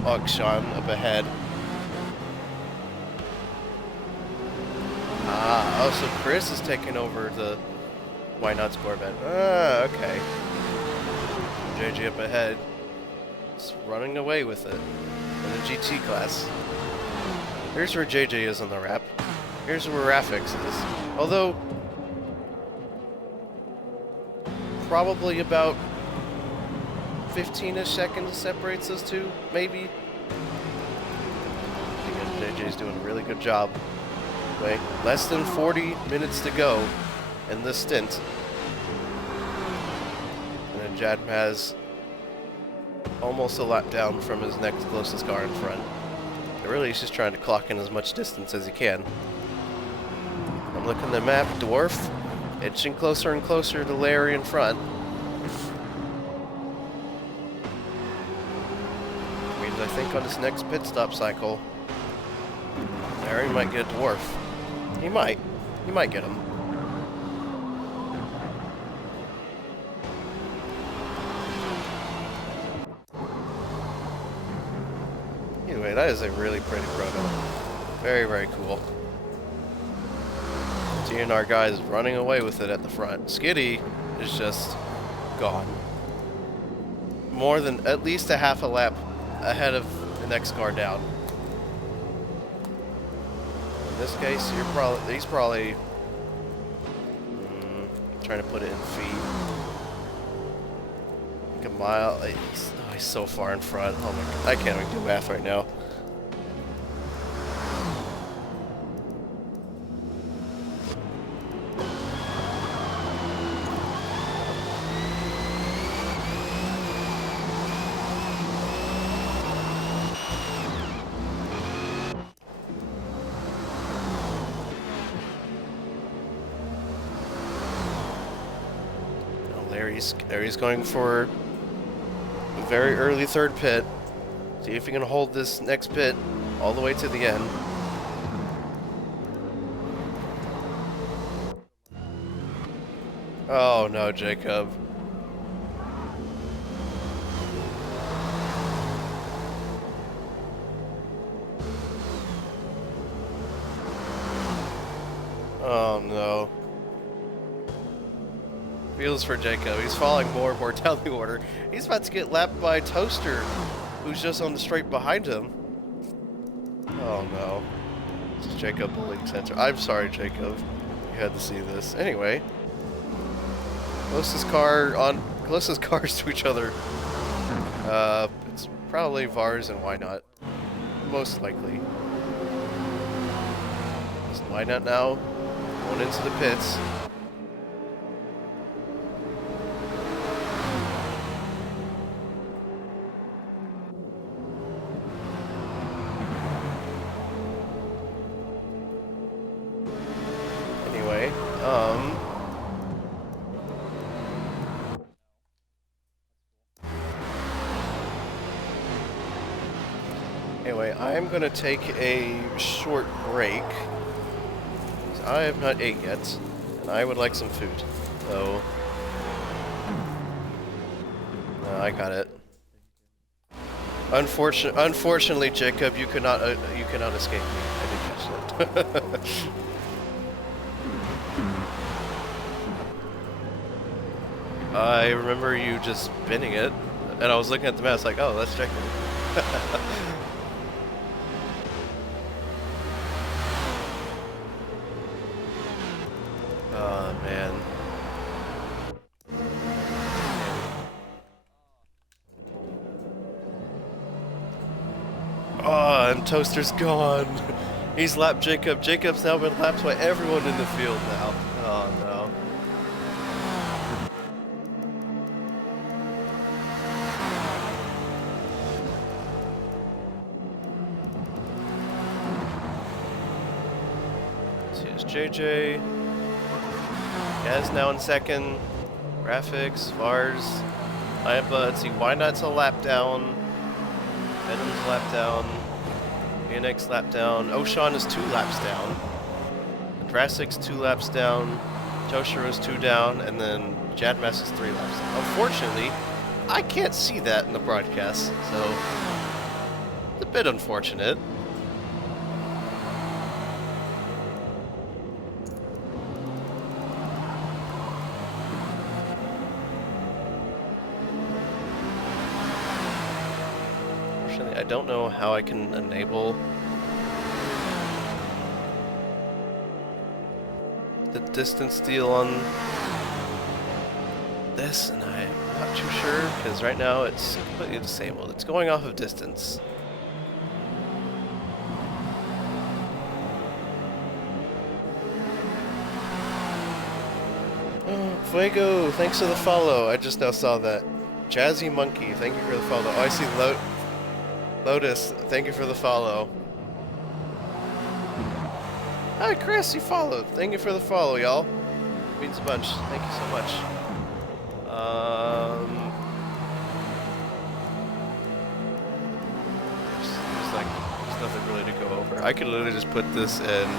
Auction up ahead. Oh, so Chris is taking over the Why Not Corvette. Okay. JJ up ahead. Just running away with it in the GT class. Here's where JJ is on the wrap. Here's where Rafix is. Although, probably about 15-ish seconds separates those two, maybe. I think JJ's doing a really good job. Wait, less than 40 minutes to go in this stint. And then Jad has almost a lap down from his next closest car in front. And really, he's just trying to clock in as much distance as he can. I'm looking at the map, Dwarf inching closer and closer to Larry in front. Means I think on this next pit stop cycle, Larry might get a Dwarf. He might get him. Anyway, that is a really pretty proto. Very, very cool. TNR guy is running away with it at the front. Skiddy is just gone. More than at least a half a lap ahead of the next car down. In this case, he's probably trying to put it in feet. Like a mile. He's so far in front. Oh my god, I can't even do math right now. Larry's going for a very early third pit. See if he can hold this next pit all the way to the end. Oh no, Jacob. Oh no. feels for Jacob. He's falling more and more down the order. He's about to get lapped by Toaster, who's just on the straight behind him. Oh no. This is Jacob bullying Center. I'm sorry, Jacob. You had to see this. Anyway. Closest cars to each other. It's probably Vars and Why Not. Most likely. Is Why Not now? Going into the pits. Anyway, Anyway, I'm gonna take a short break. I have not ate yet, and I would like some food. So, I got it. Unfortunately, Jacob, you cannot escape me. I did catch that. I remember you just spinning it, and I was looking at the map, like, oh, that's Jacob. Oh, man. Oh, and Toaster's gone. He's lapped Jacob. Jacob's now been lapped by everyone in the field now. Oh, no. Here's JJ. Gaz now in second. Graphics, Vars, IMSA. Let's see, Why Not's a lap down. Venom's lap down. Phoenix lap down. Oshan is 2 laps down. Drastic's 2 laps down. Toshiro is 2 down. And then Jadmas is 3 laps down. Unfortunately, I can't see that in the broadcast, so it's a bit unfortunate. I don't know how I can enable the distance deal on this, and I'm not too sure, because right now it's completely disabled. It's going off of distance. Oh, Fuego, thanks for the follow. I just now saw that. Jazzy Monkey, thank you for the follow. Oh, I see Lotus, thank you for the follow. Hi, Chris, you followed. Thank you for the follow, y'all. Means a bunch. Thank you so much. There's nothing really to go over. I could literally just put this in.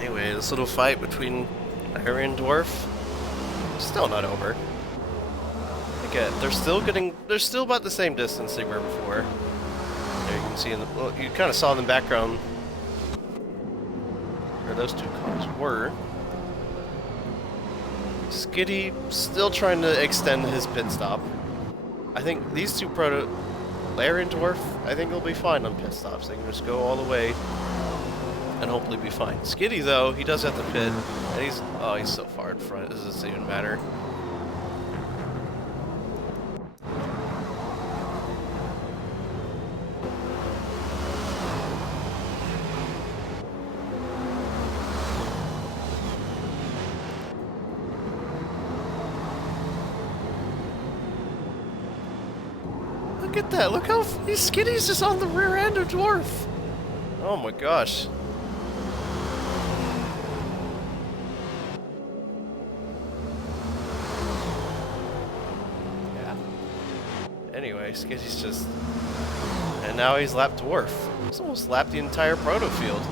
Anyway, this little fight between Aryan Dwarf still not over. Again, they're still about the same distance they were before. There you can see in the, well, you kind of saw in the background, or those two cars were. Skitty still trying to extend his pit stop. I think these two Larry and Dwarf, I think they'll be fine on pit stops. They can just go all the way and hopefully be fine. Skitty, though, he does have to pit, and he's so far in front, it doesn't even matter. Look at that, look how Skitty's just on the rear end of Dwarf. Oh my gosh. Anyway, Skitty's just... And now he's lapped Dwarf. He's almost lapped the entire proto field.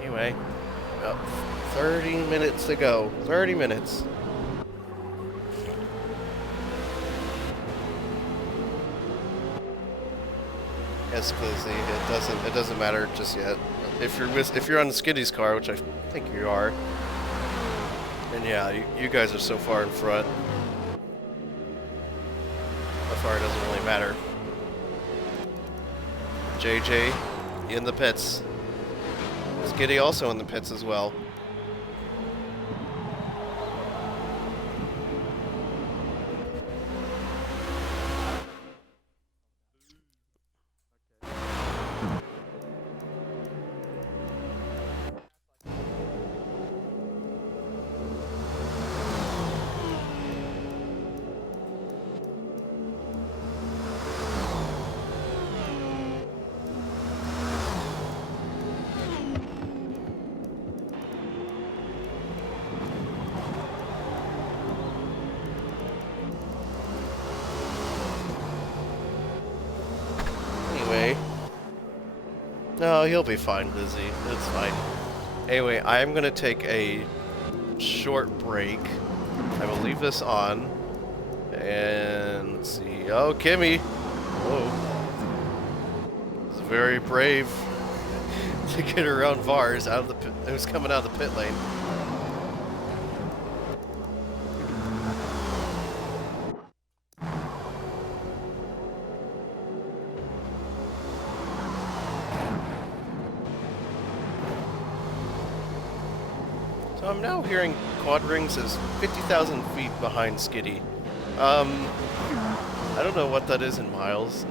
Anyway, about 30 minutes to go. 30 minutes. Yes, Glizzy, it doesn't matter just yet. If you're on Skitty's car, which I think you are, then yeah, you guys are so far in front. How far it doesn't really matter. JJ in the pits. Skitty also in the pits as well. No, he'll be fine, Lizzie. It's fine. Anyway, I'm gonna take a short break. I will leave this on. And let's see. Oh, Kimmy! Whoa. It's very brave to get around Vars out of the pit. It was coming out of the pit lane. So I'm now hearing Quad Rings is 50,000 feet behind Skitty. I don't know what that is in miles.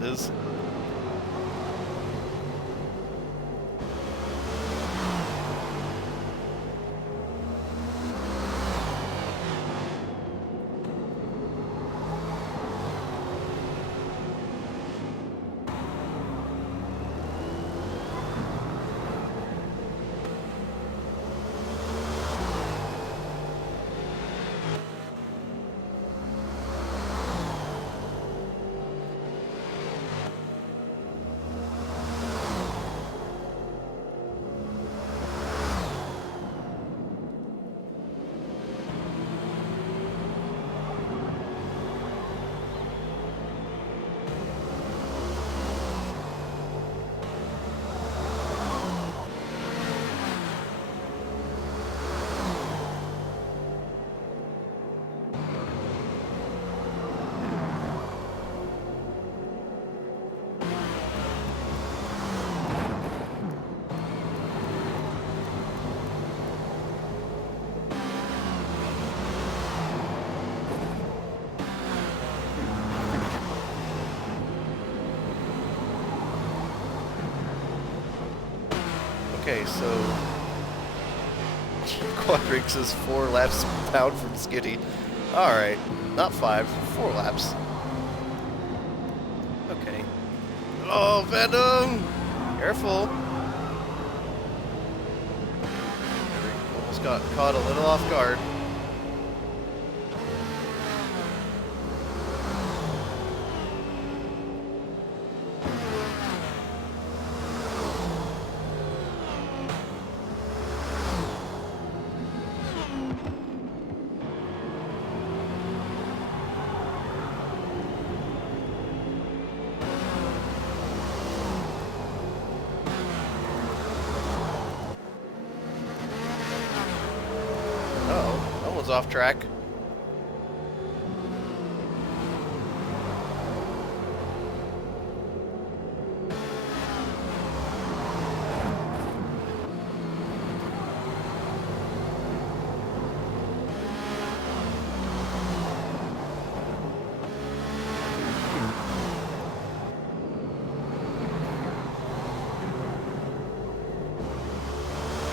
Okay, so Quadrix is 4 laps down from Skitty. Alright, not 5, 4 laps. Okay. Oh, Venom! Careful. Almost got caught a little off guard. Uh-oh, that one's off track.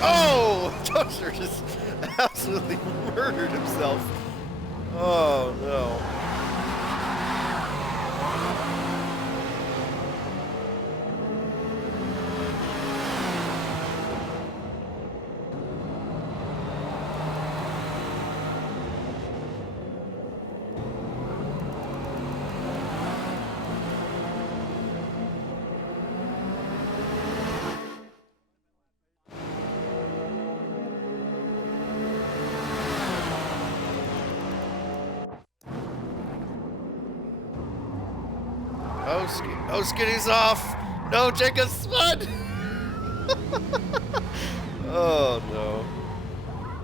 Oh! Toaster just absolutely murdered himself. Oh no. Oh, Skinny's off! No, Jacob, spud! Oh, no.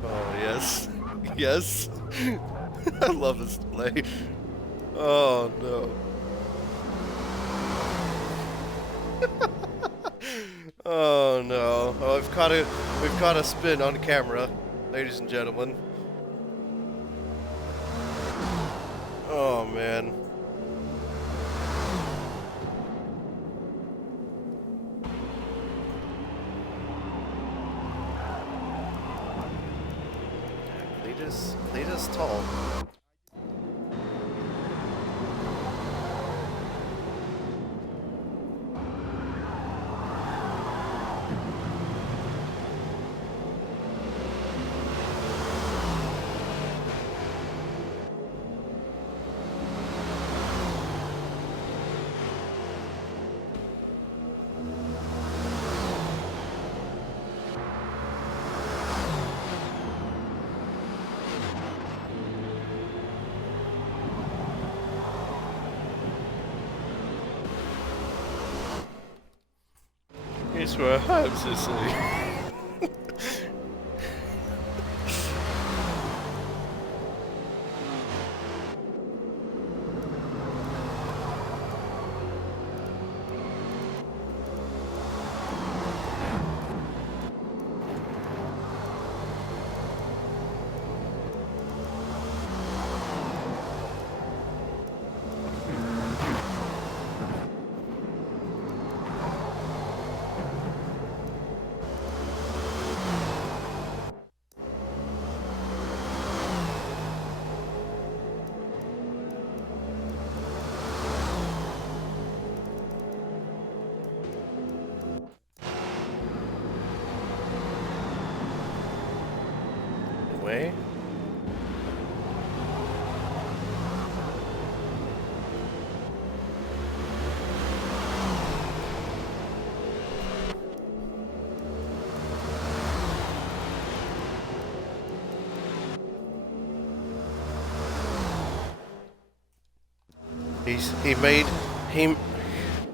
Oh, yes. Yes. I love this play. Oh, no. Oh, no. Oh, we've caught a spin on camera, ladies and gentlemen. Oh, man. Cletus tall. Here's where I'm Sicily. Way.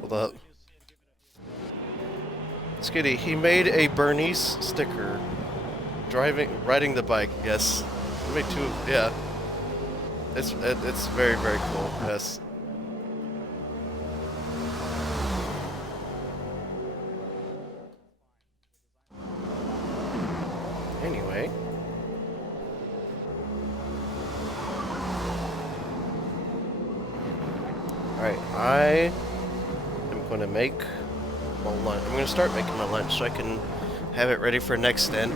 Hold up. Skitty, he made a Bernice sticker. Riding the bike, yes. He made 2, yeah. It's very, very cool, yes. Anyway. Alright, I am going to make my lunch. I'm going to start making my lunch so I can Have it ready for next stint.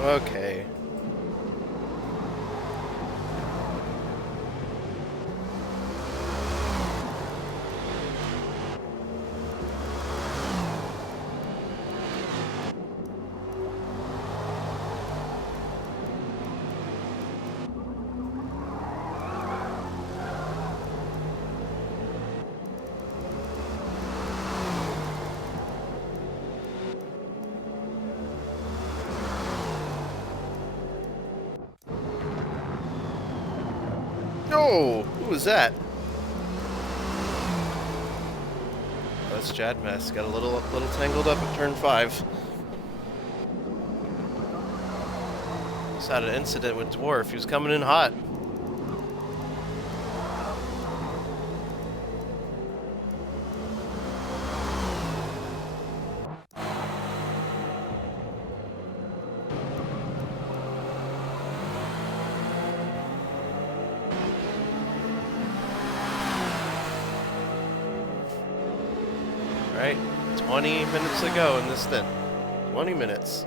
Okay. Oh, who was that? Oh, that's Jad Mess. Got a little tangled up at turn 5. Just had an incident with Dwarf. He was coming in hot. Right, 20 minutes ago in this stint. 20 minutes.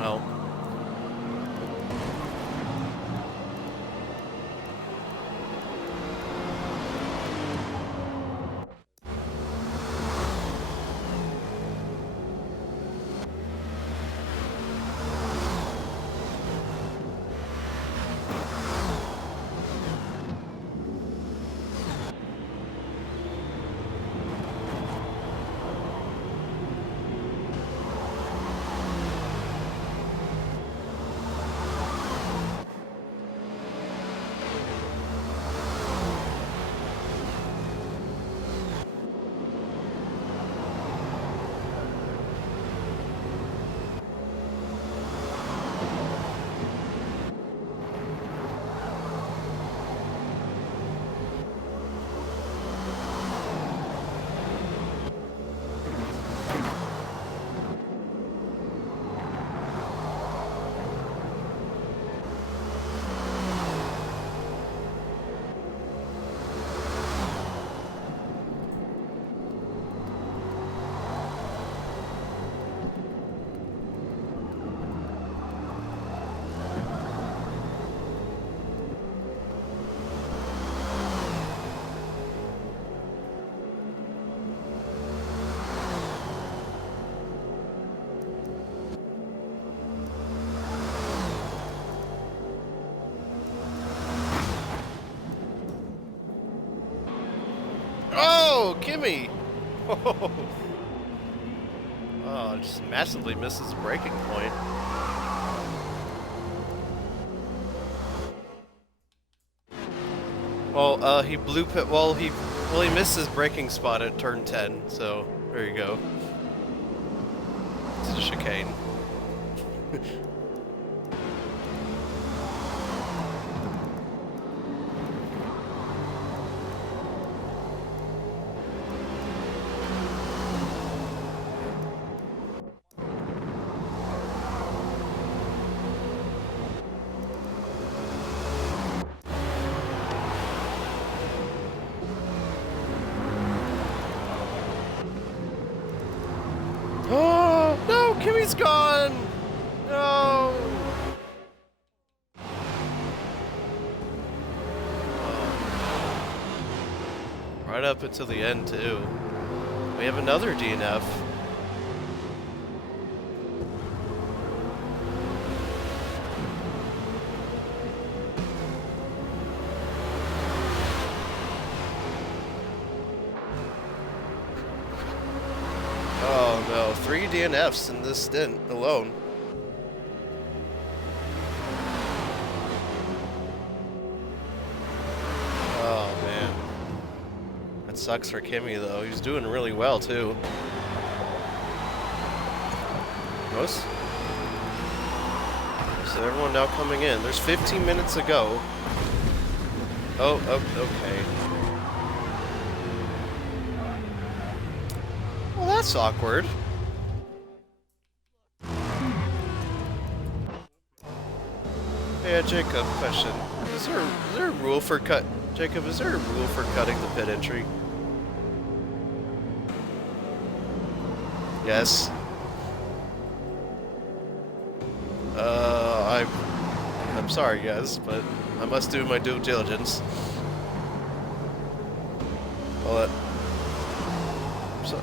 Well, oh, Kimmy! Oh, just massively misses breaking point. Well, he blew pit. Well, he missed his braking spot at turn 10. So there you go. It's a chicane. He's gone! No! Oh. Right up until the end, too. We have another DNF. Oh no, 3 DNFs in this stint alone. Oh man. That sucks for Kimmy though. He's doing really well too. Most? So everyone now coming in. There's 15 minutes to go. Oh, okay. Well, that's awkward. Hey, Jacob, question. Is there a rule for Jacob, is there a rule for cutting the pit entry? Yes. I'm sorry, yes, but I must do my due diligence. Well, so.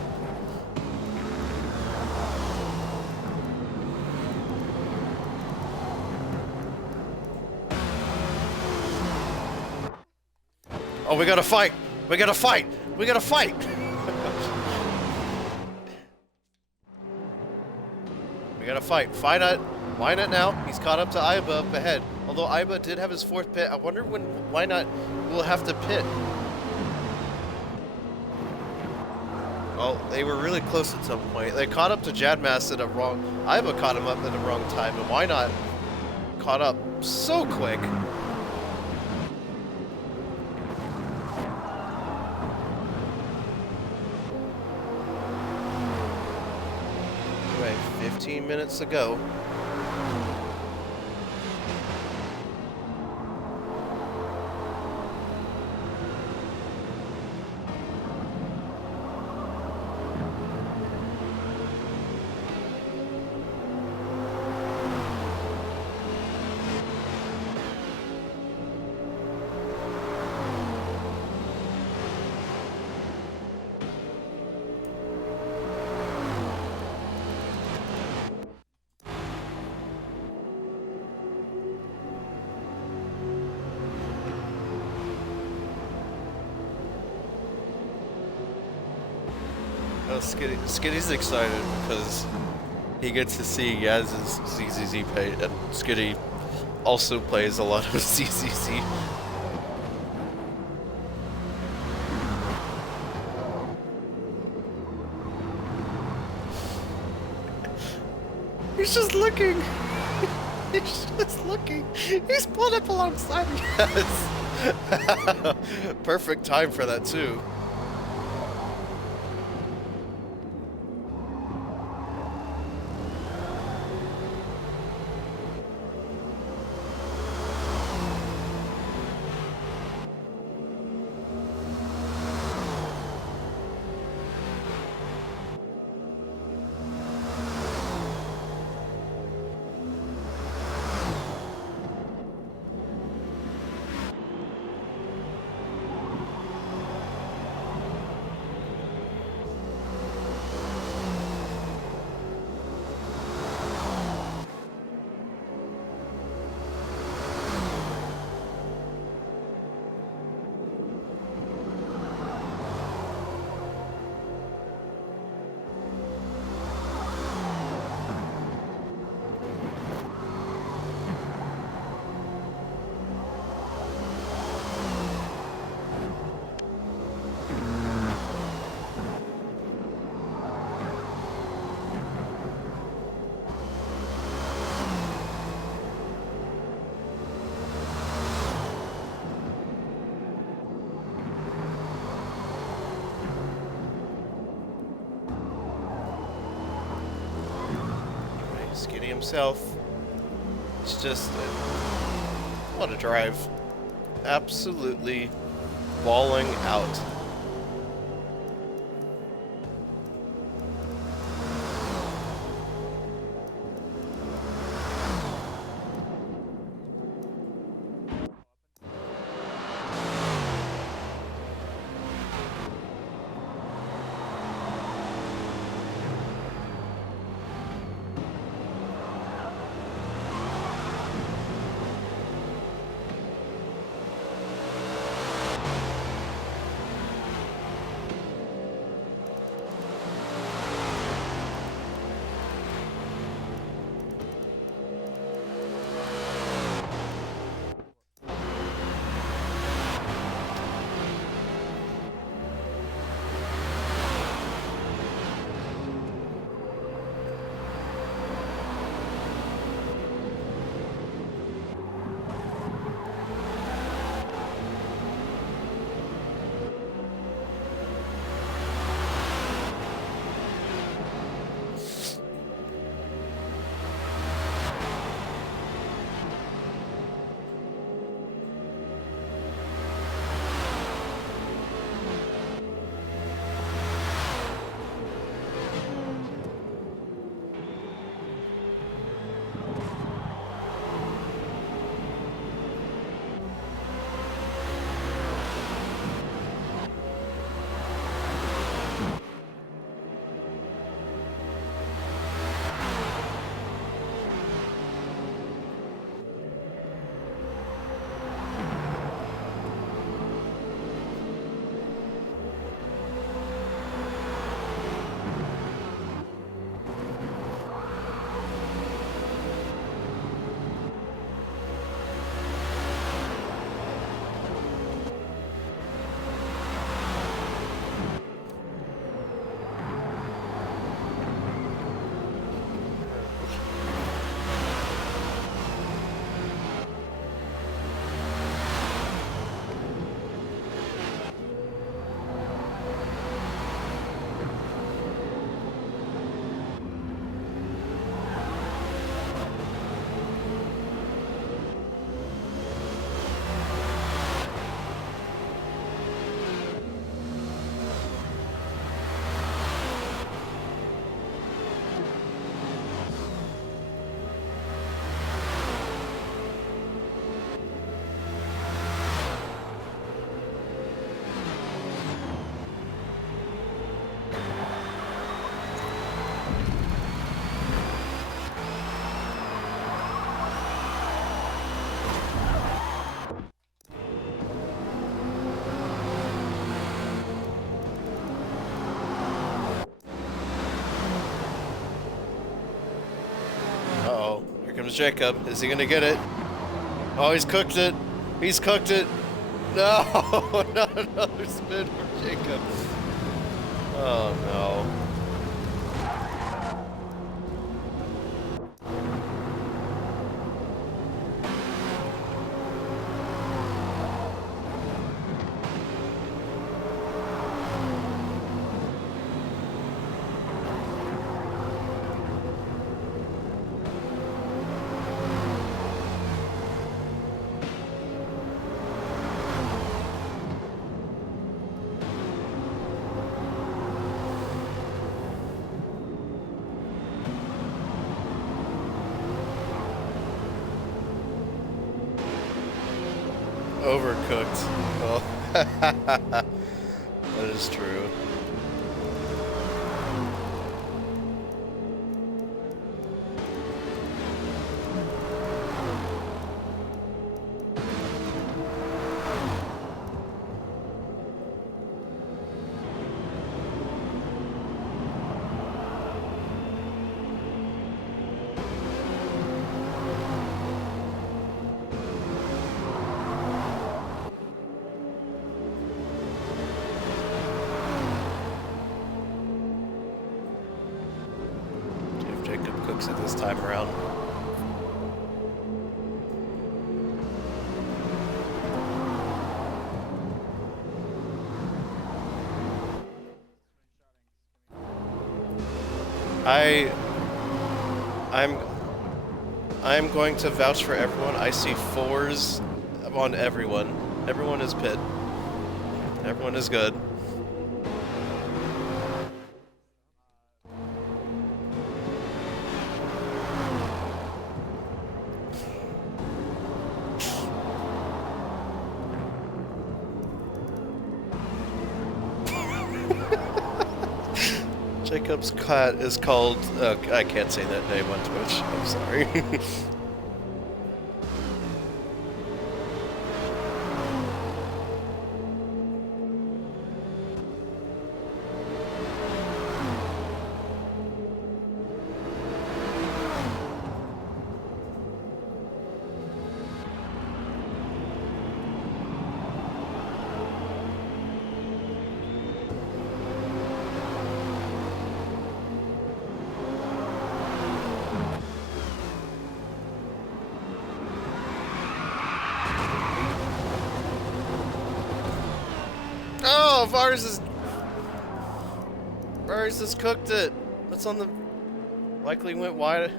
Oh, we gotta fight! We gotta fight! We gotta fight! We gotta fight. Fight it. Why not now? He's caught up to Iba up ahead. Although Iba did have his 4th pit. I wonder why not we'll have to pit. Well, they were really close at some point. They caught up to Jadmas at a wrong... Iba caught him up at the wrong time, and why not caught up so quick? Anyway, 15 minutes to go. Oh, Skitty's excited because he gets to see Yaz's ZZZ play, and Skitty also plays a lot of ZZZ. He's just looking. He's just looking. He's pulled up alongside Yaz. Perfect time for that too. Skitty himself. It's just what a drive. Absolutely balling out. Jacob. Is he gonna get it? Oh, he's cooked it. He's cooked it. No, not another spin from Jacob. Oh no. Overcooked. Oh, that is true. Jacob cooks it this time around. I'm going to vouch for everyone. I see 4s on everyone. Everyone is pit. Everyone is good. Jacob's cat is called... I can't say that name on Twitch. I'm sorry. Oh, Vars has cooked it. What's on the... Likely went wide.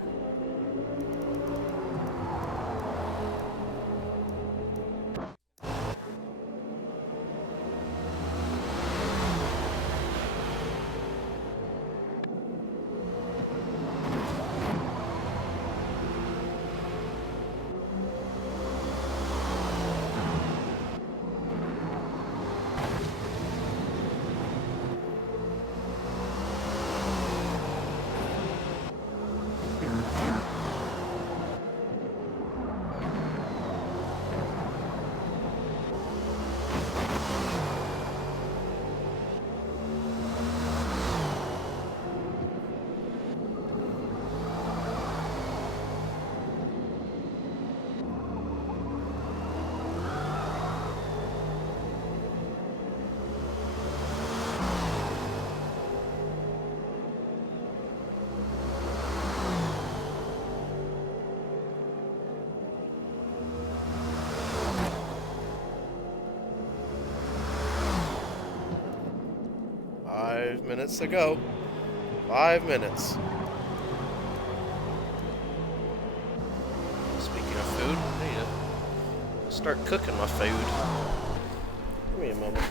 Minutes to go. 5 minutes. Speaking of food, I need to start cooking my food. Give me a moment.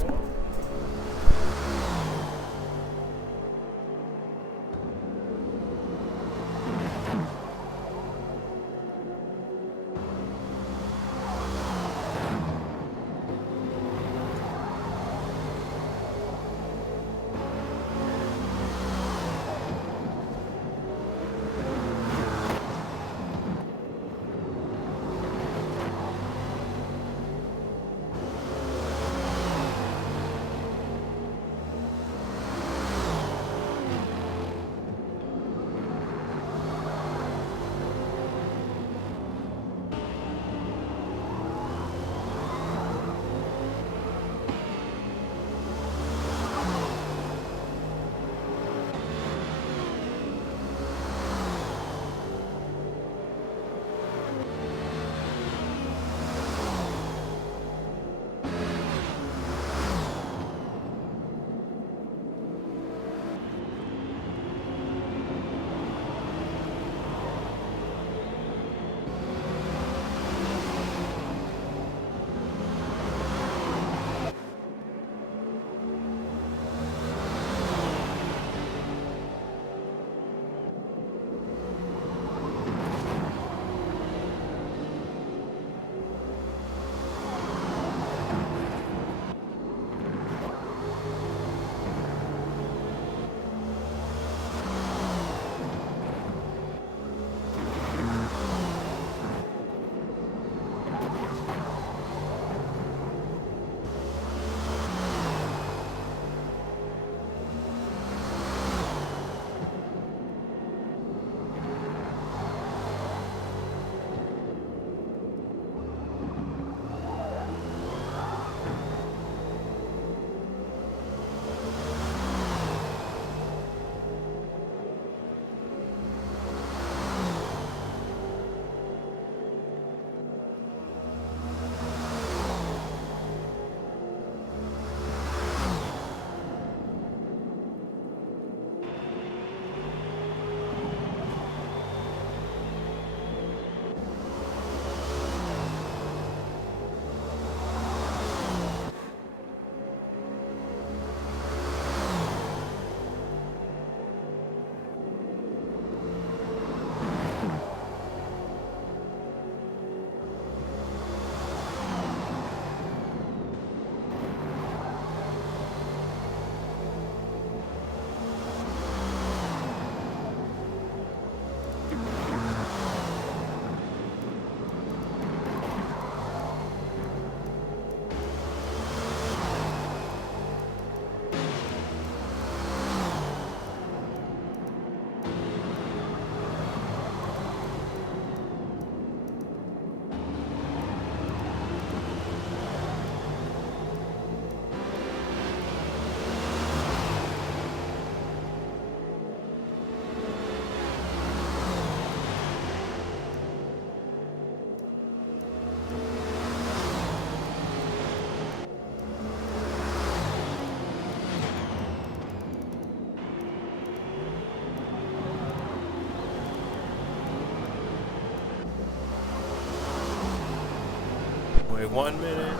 Only 1 minute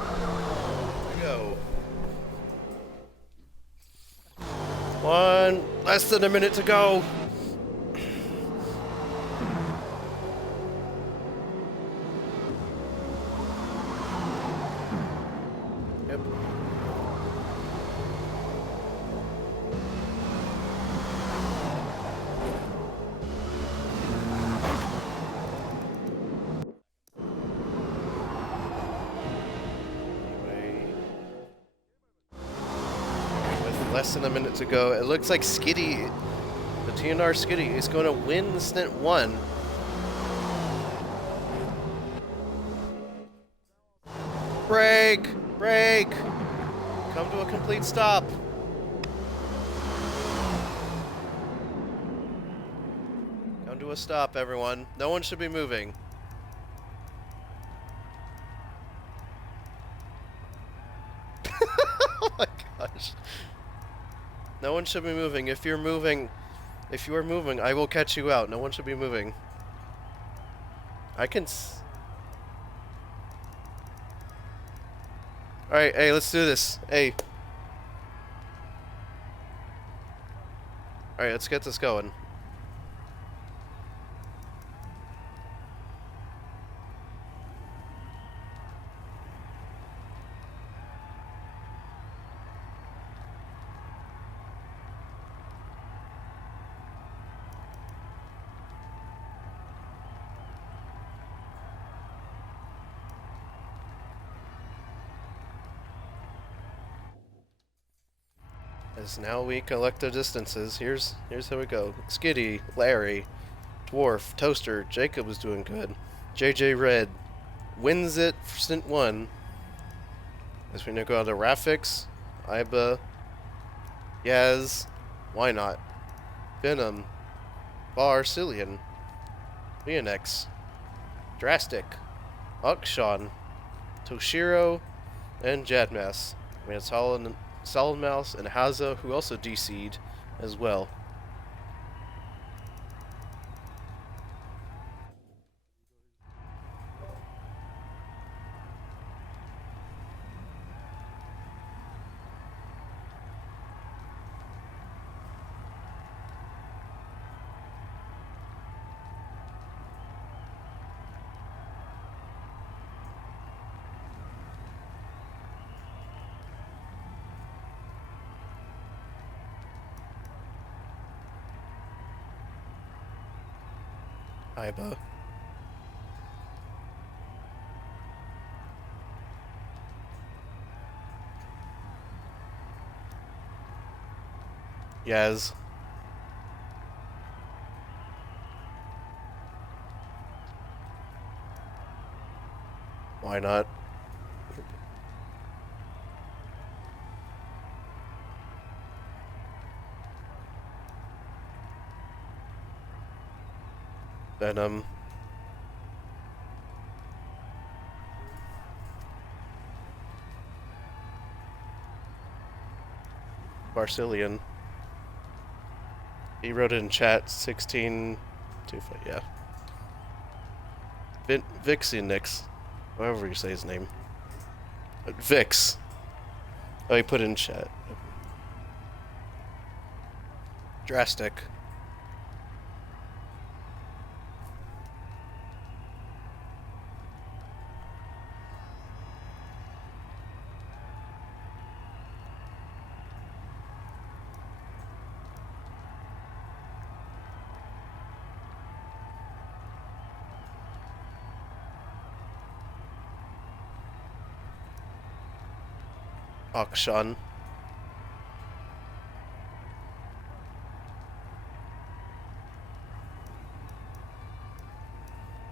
to go. Less than a minute to go. Yep. Less than a minute to go. It looks like Skitty, the TNR Skitty, is going to win Stint 1. Brake! Brake! Come to a complete stop. Come to a stop, everyone. No one should be moving. Oh my gosh. No one should be moving. If you are moving, I will catch you out. No one should be moving. Alright, hey, let's do this. Hey. Alright, let's get this going. As now we collect the distances. Here's how we go. Skitty, Larry, Dwarf, Toaster, Jacob is doing good. JJ Red wins it for Stint 1. As we now go to Rafix, Iba, Yaz, Why Not, Venom, Bar Cillian, Leonex, Drastic, Ukshan, Toshiro, and Jadmas. We have Solid Mouse and Haza, who also DC'd as well. Iba. Yaz. Why not? Venom. Barcillion. He wrote it in chat, 16... yeah. Vixenix. However you say his name. Vix. Oh, he put it in chat. Drastic. Akshan.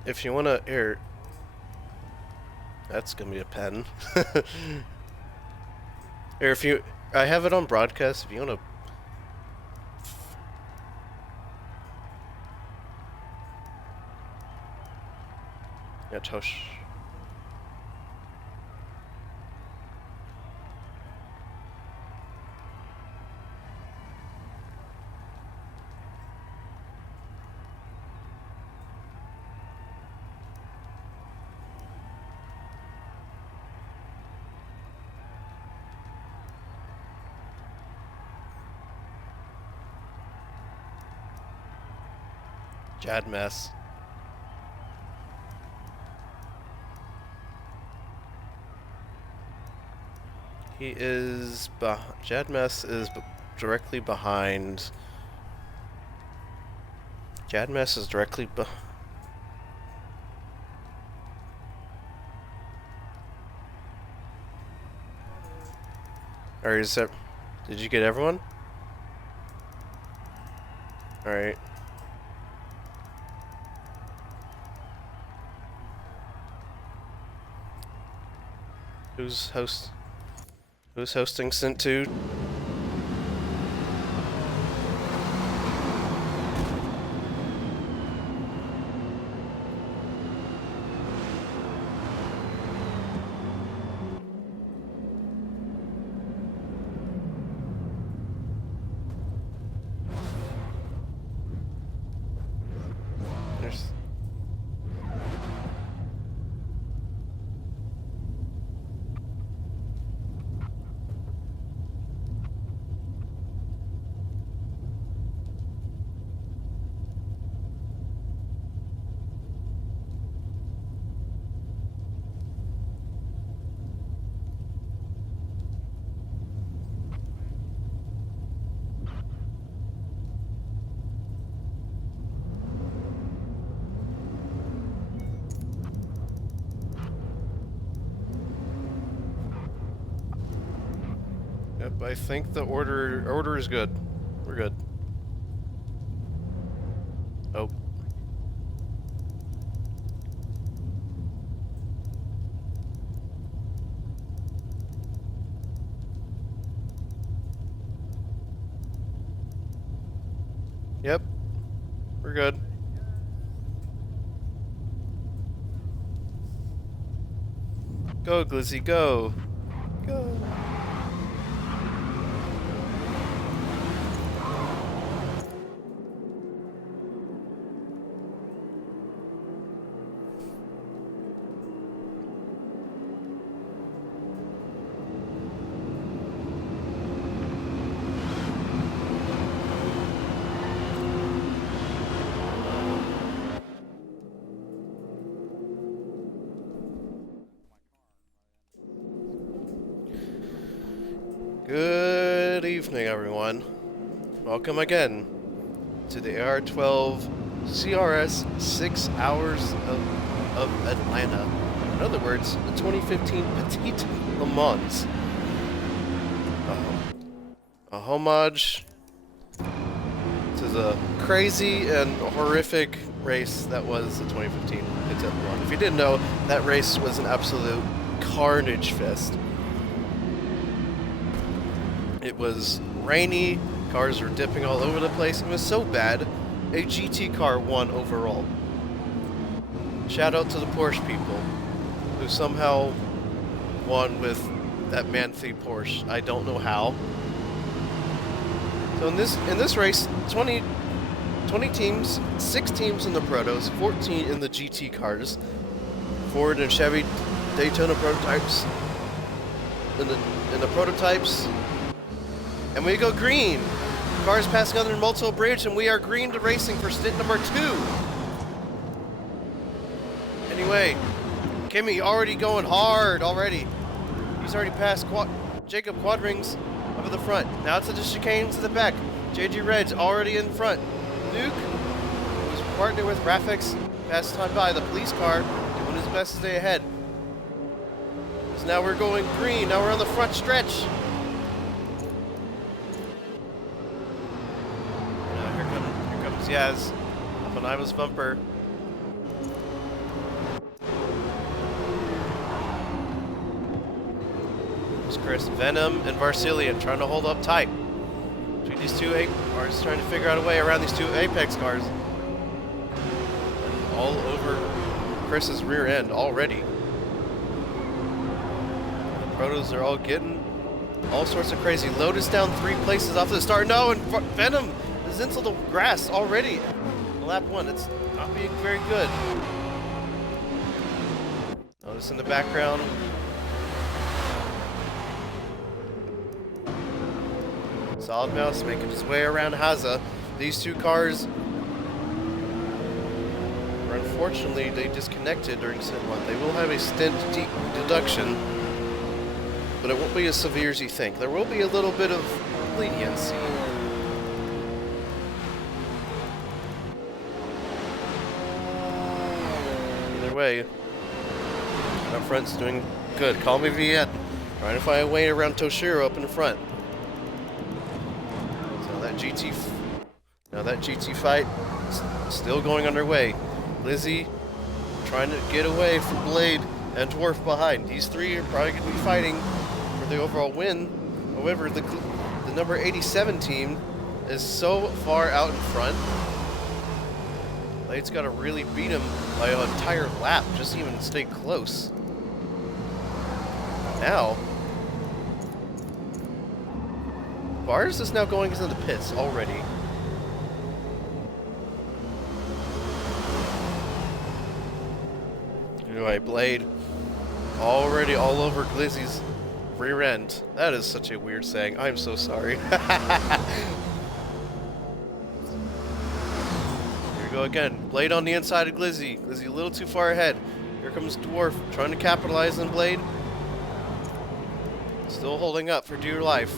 If you wanna here, that's gonna be a pen. Here, if you, I have it on broadcast. If you wanna, yeah, Tosh. Jad Mess. He is... Jad Mess is directly behind... Jad Mess is directly behind... Or is that... Did you get everyone? Alright. Who's hosting Stint 2? There's... Yep, I think the order is good. We're good. Oh. Yep. We're good. Go, Glizzy, go. Go. Good evening, everyone. Welcome again to the AR12 CRS 6 Hours of Atlanta. In other words, the 2015 Petit LeMans. A homage to the crazy and horrific race that was the 2015 Petit LeMans. If you didn't know, that race was an absolute carnage fest. It was rainy, cars were dipping all over the place. It was so bad, a GT car won overall. Shout out to the Porsche people, who somehow won with that man-thing Porsche. I don't know how. So in this race, 20 teams, 6 teams in the Protos, 14 in the GT cars, Ford and Chevy Daytona prototypes. In the prototypes. And we go green. Cars passing under multiple bridge, and we are green to racing for stint number 2. Anyway, Kimmy already going hard already. He's already passed Jacob Quadrings up at the front. Now it's the chicane to the back. JG Red's already in front. Nuke, who's partnered with Rafix, passed on by the police car, doing his best to stay ahead. So now we're going green. Now we're on the front stretch. Yaz, up on Iva's bumper. There's Chris, Venom, and Varsilian trying to hold up tight between these two cars, trying to figure out a way around these two Apex cars. And all over Chris's rear end already. The Protos are all getting all sorts of crazy. Lotus down 3 places off to the start. No, and Venom is into the grass already. Lap 1, it's not being very good. Notice in the background. Solid Mouse making his way around Haza. These two cars unfortunately, they disconnected during Stint 1. They will have a Stint deduction, but it won't be as severe as you think. There will be a little bit of leniency. Either way, up front's doing good. Call me Viet. Trying to find a way around Toshiro up in the front. So that GT fight still going underway. Lizzie trying to get away from Blade and Dwarf behind. These three are probably going to be fighting for the overall win. However, the number 87 team is so far out in front. Blade's got to really beat him by an entire lap just to even stay close. Now, Bars is now going into the pits already. Anyway, Blade already all over Glizzy's rear end. That is such a weird saying. I'm so sorry. Here we go again. Blade on the inside of Glizzy. Glizzy a little too far ahead. Here comes Dwarf trying to capitalize on Blade. Still holding up for dear life.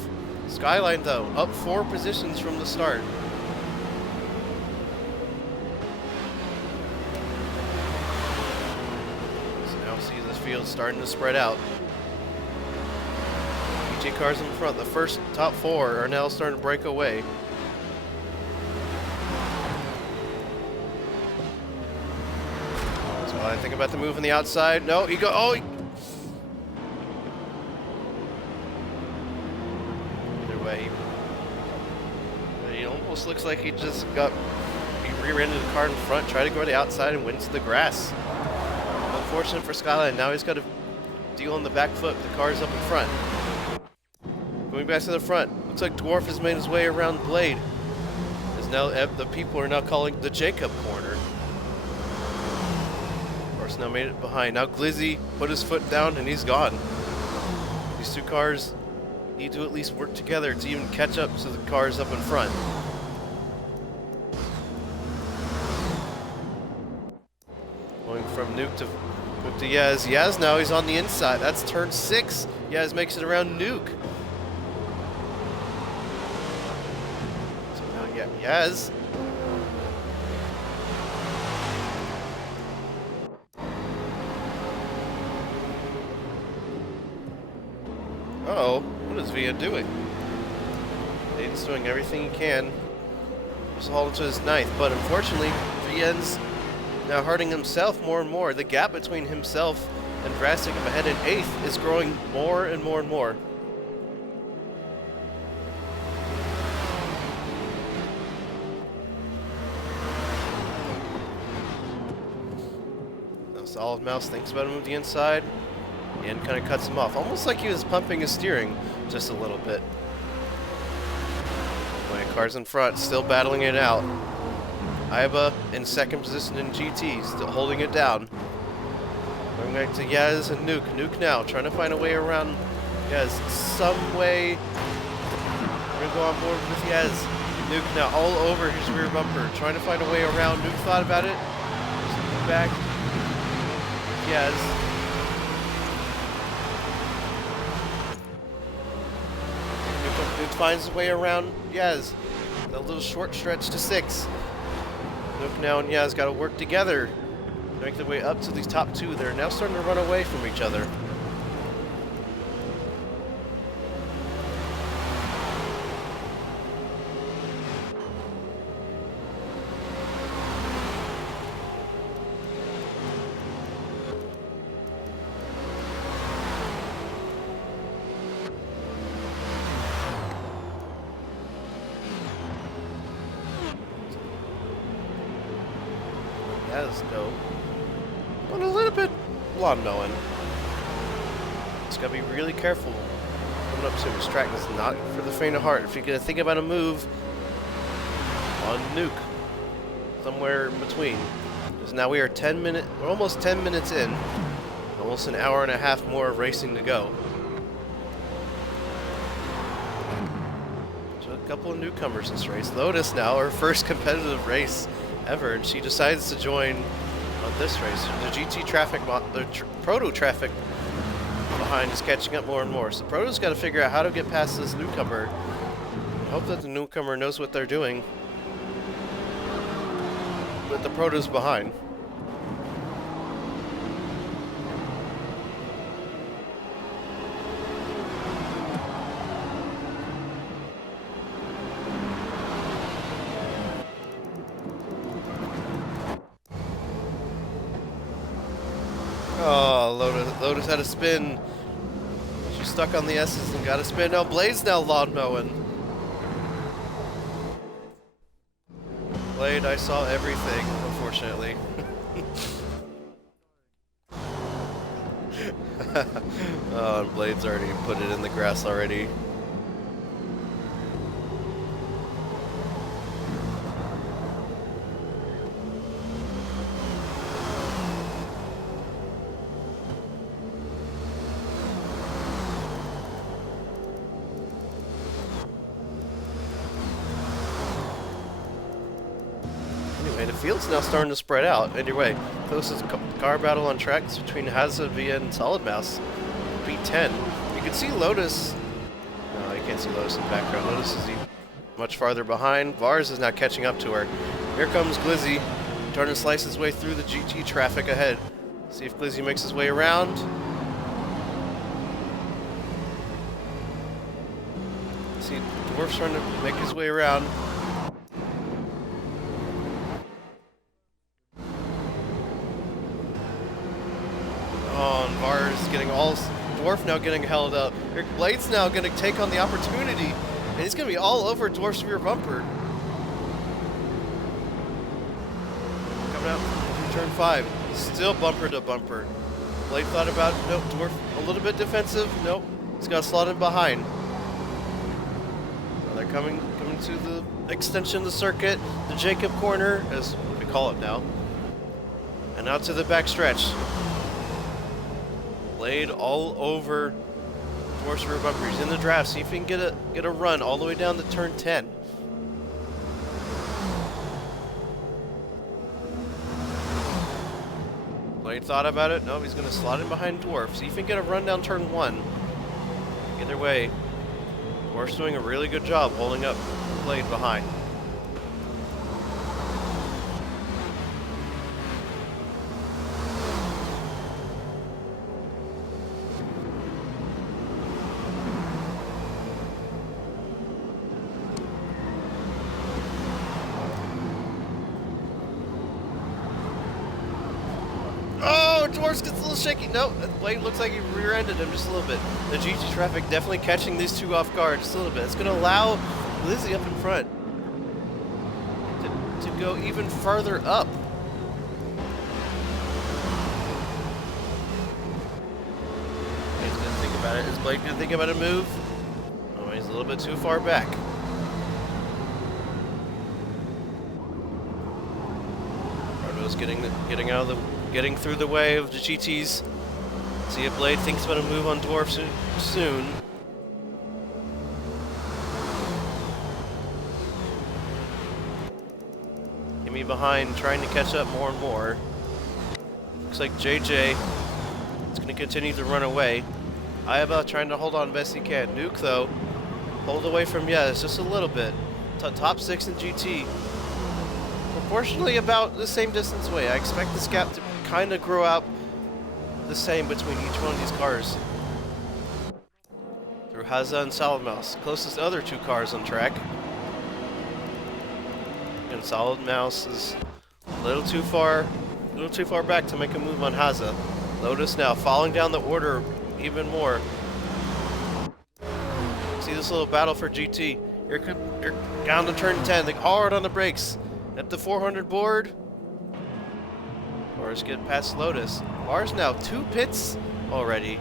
Skyline, though, up 4 positions from the start. So now see this field starting to spread out. EJ cars in front. The first top 4 are now starting to break away. So I think about the move on the outside. No, he go. Oh, It almost looks like he rear-ended the car in front, tried to go to the outside and went to the grass. Unfortunate for Skyline. Now he's got to deal on the back foot. The car's up in front. Going back to the front. Looks like Dwarf has made his way around Blade. As now the people are now calling the Jacob corner. Of course, now made it behind. Now Glizzy put his foot down and he's gone. These two cars need to at least work together to even catch up to the cars up in front. Going from Nuke to Yaz. Yaz now he's on the inside. That's turn 6. Yaz makes it around Nuke. So now Yaz. Uh-oh. What is Via doing? Aiden's doing everything he can just to hold him to his 9th, but unfortunately, Via's now hurting himself more and more. The gap between himself and Drastic him ahead in 8th is growing more and more and more. Now Solid Mouse thinks about him with the inside and kind of cuts him off, almost like he was pumping his steering just a little bit. My car's in front, still battling it out. Iba in 2nd position in GT, still holding it down. Going back to Yaz and Nuke. Nuke now trying to find a way around Yaz some way. We're going to go on board with Yaz. Nuke now all over his rear bumper, trying to find a way around. Nuke thought about it. Just back. Yaz. Nuke finds his way around Yaz. A little short stretch to 6. Nuke now and Yaz got to work together to make their way up to these top 2. They're now starting to run away from each other. Yaz, though, going a little bit lawn mowing. Just gotta be really careful coming up to this track. It's not for the faint of heart. If you're gonna think about a move on Nuke, somewhere in between. Because now we are we're almost 10 minutes in. Almost an hour and a half more of racing to go. So a couple of newcomers this race. Lotus now, her first competitive race ever, and she decides to join on this race. The GT traffic, proto traffic behind is catching up more and more. So Proto's got to figure out how to get past this newcomer. I hope that the newcomer knows what they're doing. But the Proto's behind. Oh, Lotus had a spin. She's stuck on the S's and got a spin. Now Blade's now lawn mowing. Blade, I saw everything, unfortunately. Oh, and Blade's already put it in the grass already. And the field's now starting to spread out. Anyway, closest car battle on track is between Hazza, Via, and Solid Mouse. B10. You can see Lotus. No, you can't see Lotus in the background. Lotus is much farther behind. Vars is now catching up to her. Here comes Glizzy, trying to slice his way through the GT traffic ahead. See if Glizzy makes his way around. See, Dwarf's trying to make his way around. Oh, and Vars getting all... Dwarf now getting held up. Blade's now going to take on the opportunity, and he's going to be all over Dwarf's rear bumper. Coming out from turn 5. Still bumper to bumper. Blade thought about, nope, Dwarf a little bit defensive. Nope, he's got slotted behind. So they're coming to the extension of the circuit, the Jacob corner, as we call it now. And out to the back stretch. Blade all over Dwarf's rear bumper. He's in the draft. See if he can get a run all the way down to turn 10. Blade thought about it. No, he's going to slot in behind Dwarf. See if he can get a run down turn 1. Either way, Dwarf's doing a really good job holding up Blade behind. Dwarf gets a little shaky. No, Blade looks like he rear-ended him just a little bit. The GT traffic definitely catching these two off guard just a little bit. It's going to allow Lizzie up in front to go even farther up. He's going to think about it. Is Blade going to think about a move? Oh, he's a little bit too far back. Proto's getting through the way of the GTs. See if Blade thinks about a move on Dwarf soon. Kimmy behind, trying to catch up more and more. Looks like JJ is going to continue to run away. Ayaba trying to hold on best he can. Nuke, though, hold away from Yes just a little bit. Top 6 in GT. Proportionally about the same distance away. I expect this gap to kind of grow out the same between each one of these cars. Through Hazza and Solid Mouse, closest other two cars on track. And Solid Mouse is a little too far back to make a move on Hazza. Lotus now falling down the order even more. See this little battle for GT. Here down to turn 10. They hard on the brakes. At the 400 board. Vars get past Lotus. Vars now 2 pits already.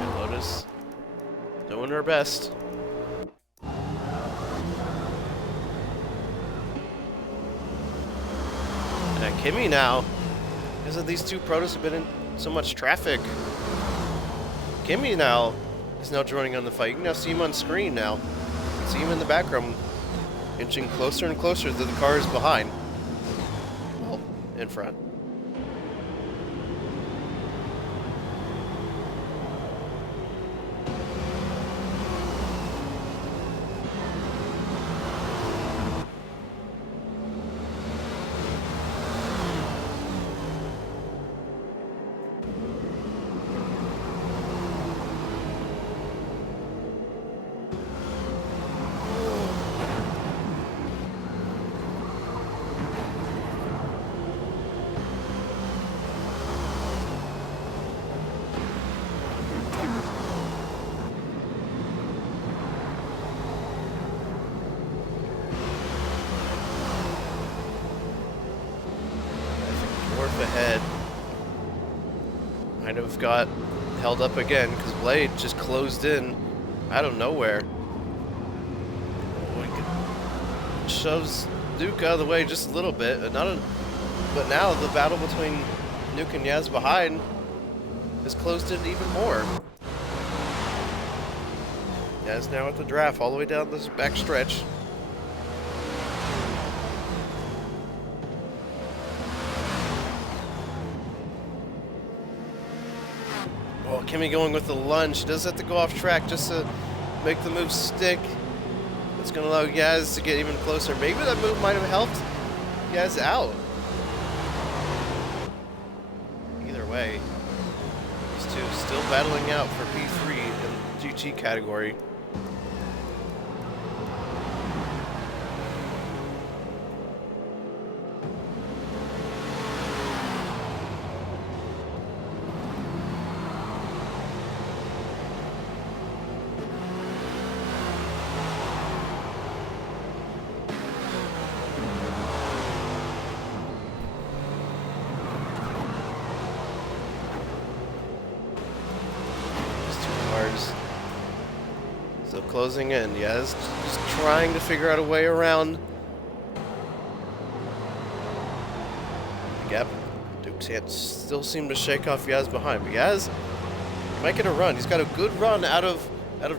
And Lotus doing her best. And Kimmy now, because of these two Protos have been in so much traffic. Kimmy now is now joining on the fight. You can now see him on screen now. See him in the background. inching closer and closer to the cars behind. Well, in front. Ahead. Might have got held up again because Blade just closed in out of nowhere. Shoves Nuke out of the way just a little bit, but now the battle between Nuke and Yaz behind has closed in even more. Yaz now at the draft all the way down this back stretch. Oh, Kimmy going with the lunge. She does have to go off track just to make the move stick. It's going to allow Yaz to get even closer. Maybe that move might have helped Yaz out. Either way, these two still battling out for P3 in the GT category. So closing in, Yaz just trying to figure out a way around the gap. Duke can't still seem to shake off Yaz behind, but Yaz might get a run. He's got a good run out of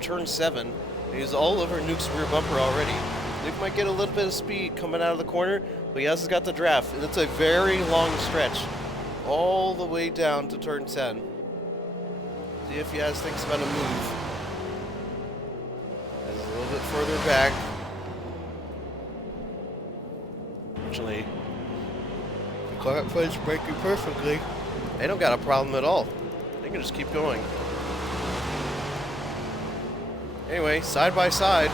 turn 7. He's all over Nuke's rear bumper already. Nuke might get a little bit of speed coming out of the corner, but Yaz has got the draft, and it's a very long stretch all the way down to turn 10. See if Yaz thinks about a move. A little bit further back. Fortunately, the car plate's braking perfectly. They don't got a problem at all. They can just keep going. Anyway, side by side,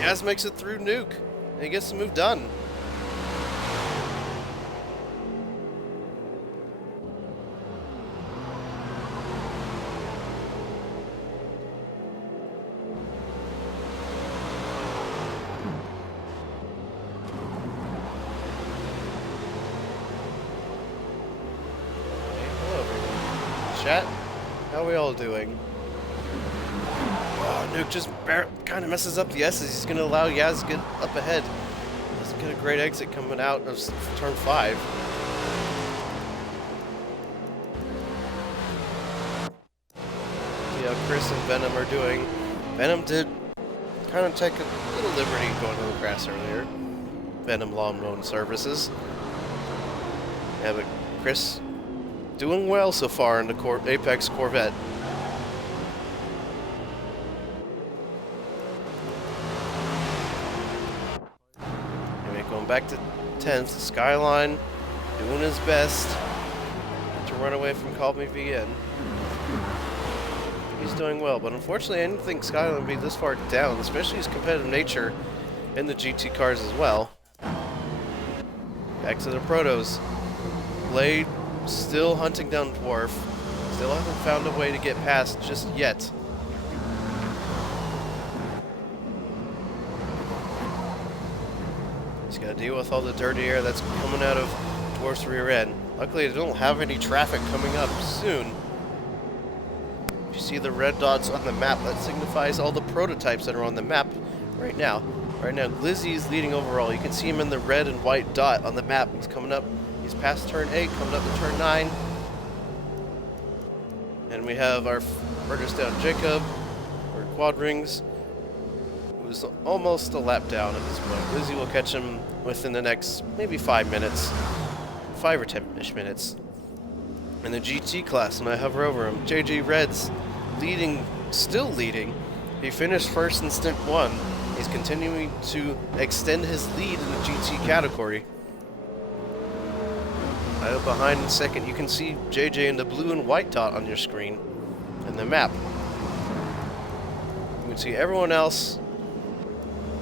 Yaz makes it through Nuke, and he gets the move done. Chat, how are we all doing? Oh, Nuke just kind of messes up the S's. He's going to allow Yaz to get up ahead. Doesn't get a great exit coming out of turn 5. See how Chris and Venom are doing. Venom did kind of take a little liberty going to the grass earlier. Venom Lawn Mowing Services. Yeah, but Chris doing well so far in the Apex Corvette. Anyway, going back to 10th, Skyline doing his best to run away from Call Me VN. He's doing well, but unfortunately I didn't think Skyline would be this far down, especially his competitive nature in the GT cars as well. Back to the Protos. Blade still hunting down Dwarf. Still hasn't found a way to get past just yet. He's got to deal with all the dirty air that's coming out of Dwarf's rear end. Luckily, they don't have any traffic coming up soon. If you see the red dots on the map, that signifies all the prototypes that are on the map right now. Right now, Glizzy's leading overall. You can see him in the red and white dot on the map. He's coming up. He's past turn 8, coming up to turn 9. And we have our furthest down Jacob, or Quad Rings, who's almost a lap down at this point. Lizzie will catch him within the next maybe 5 minutes, 5 or 10-ish minutes. In the GT class, and I hover over him, JJ Red's still leading. He finished first in Stint 1. He's continuing to extend his lead in the GT category. Right behind in second, you can see JJ in the blue and white dot on your screen in the map. You can see everyone else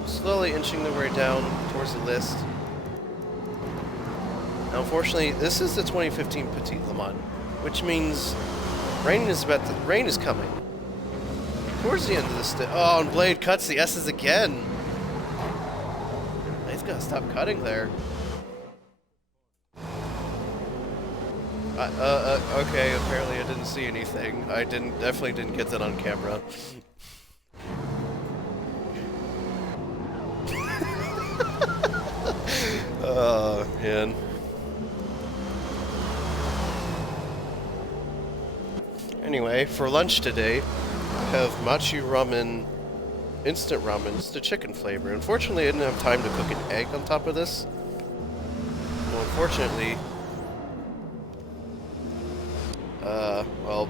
slowly inching their way down towards the list. Now, unfortunately, this is the 2015 Petit LeMans, which means rain is coming. Towards the end of this, oh, and Blade cuts the S's again. Blade's gotta stop cutting there. Okay, apparently I didn't see anything. I definitely didn't get that on camera. Oh, man. Anyway, for lunch today, I have machi ramen, instant ramen. It's the chicken flavor. Unfortunately, I didn't have time to cook an egg on top of this. Well, unfortunately, well,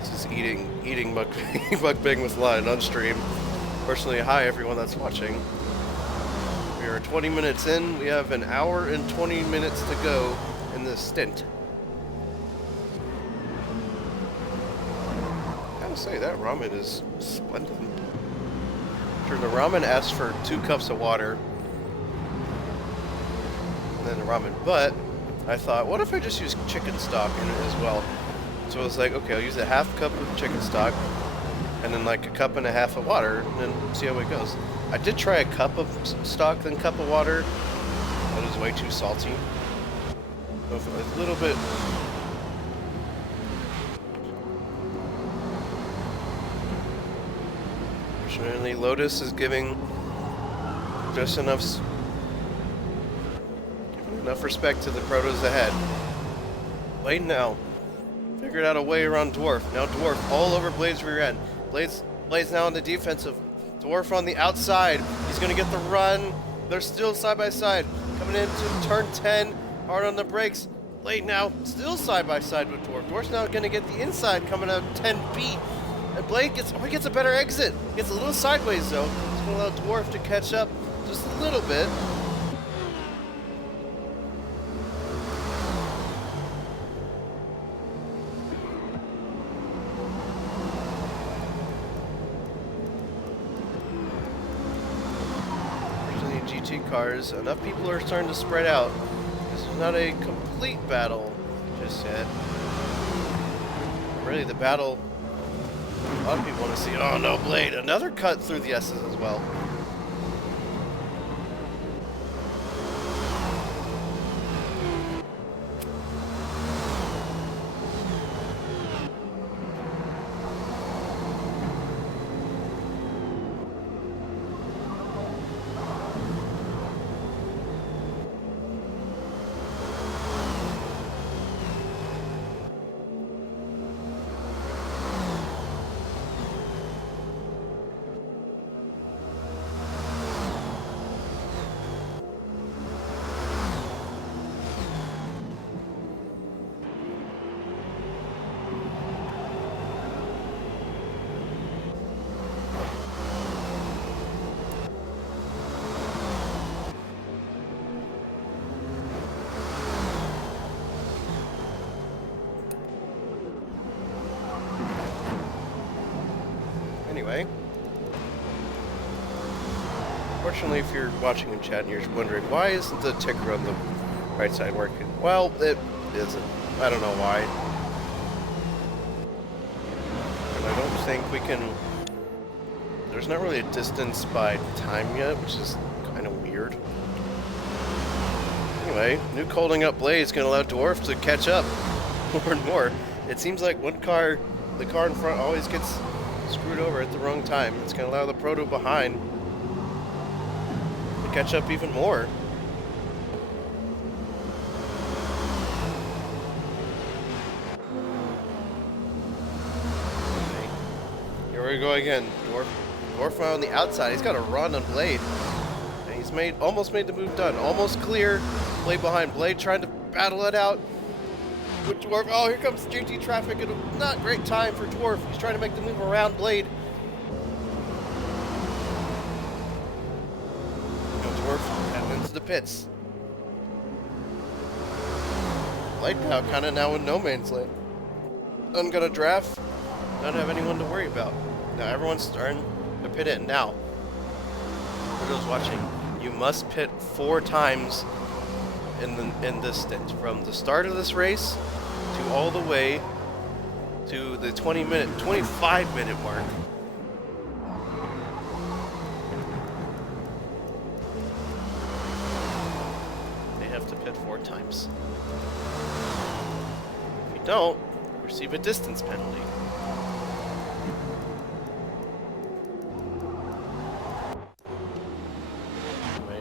this is eating mukbang with Lion on stream. Fortunately, hi everyone that's watching. We are 20 minutes in. We have an hour and 20 minutes to go in this stint. I gotta say, that ramen is splendid. Sure, the ramen asks for 2 cups of water, and then the ramen, but I thought, what if I just use chicken stock in it as well? So I was like, okay, I'll use a half cup of chicken stock, and then like a cup and a half of water, and then see how it goes. I did try a cup of stock, then cup of water. That was way too salty. So a little bit. Fortunately, Lotus is giving just enough respect to the protos ahead. Blade now figured out a way around Dwarf. Now Dwarf all over Blade's rear end. Blade's now on the defensive. Dwarf on the outside. He's going to get the run. They're still side by side. Coming into turn 10. Hard on the brakes. Blade now still side by side with Dwarf. Dwarf's now going to get the inside coming out 10B. And Blade gets a better exit. Gets a little sideways though. It's going to allow Dwarf to catch up just a little bit. GT cars, enough people are starting to spread out. This is not a complete battle just yet. Really, the battle a lot of people want to see. Oh no, Blade! Another cut through the S's as well. Anyway, fortunately, if you're watching in chat and you're wondering why isn't the ticker on the right side working, well, it isn't. I don't know why. And I don't think we can. There's not really a distance by time yet, which is kind of weird. Anyway, Nuke holding up Blade is going to allow Dwarf to catch up more and more. It seems like the car in front always gets screwed over at the wrong time. It's going to allow the proto behind to catch up even more. Here we go again. Dwarf Dwarf on the outside. He's got a run on Blade. And he's almost made the move done. Almost clear. Blade behind. Blade trying to battle it out with Dwarf. Oh, here comes GT traffic. Not great time for Dwarf. He's trying to make the move around Blade. Dwarf heading into the pits. Blade now in no man's land. I'm gonna draft. Don't have anyone to worry about. Now everyone's starting to pit in. Now, for those watching, you must pit 4 times in this stint, from the start of this race to all the way to the 25-minute mark. They have to pit 4 times. If you don't, receive a distance penalty.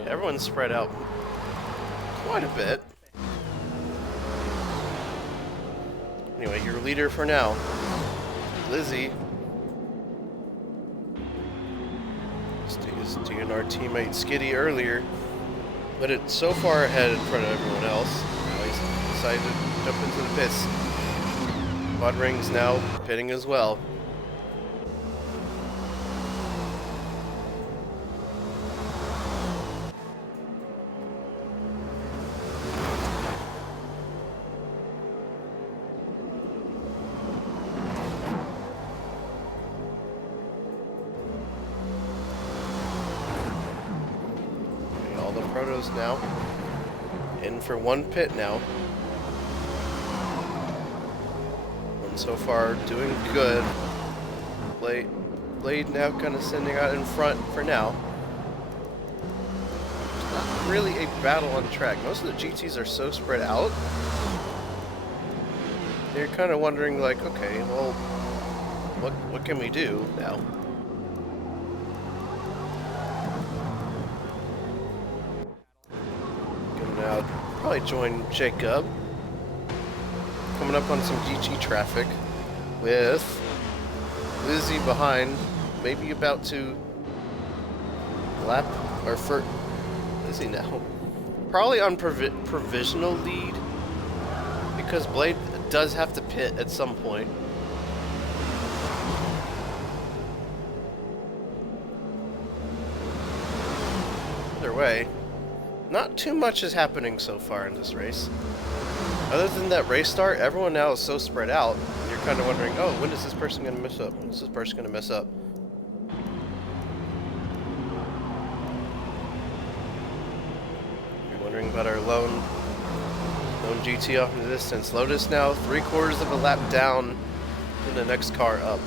Everyone's spread out quite a bit. Anyway, your leader for now, Lizzie, his DNR teammate Skitty earlier, but it's so far ahead in front of everyone else. Now he's decided to jump into the pits. Bud Ring's now pitting as well. Protos now in for 1 pit now. And so far doing good. Blade now kind of sending out in front for now. It's not really a battle on track. Most of the GTs are so spread out. You're kind of wondering like, okay, well, what can we do now? Now probably join Jacob. Coming up on some GT traffic with Lizzie behind, maybe about to lap or for Lizzie now. Probably on provisional lead because Blade does have to pit at some point. Either way, not too much is happening so far in this race. Other than that race start, everyone now is so spread out. You're kind of wondering, oh, when is this person going to mess up? When is this person going to mess up? You're wondering about our lone GT off in the distance. Lotus now 3/4 of a lap down in the next car up.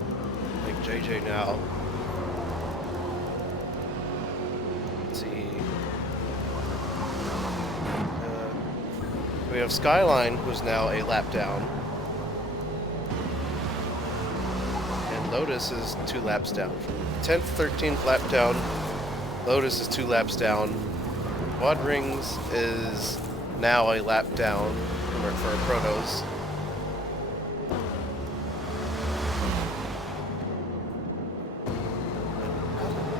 I think JJ now. We have Skyline, who's now a lap down. And Lotus is 2 laps down. From 10th, 13th lap down, Lotus is 2 laps down. Quad Rings is now a lap down for Protos.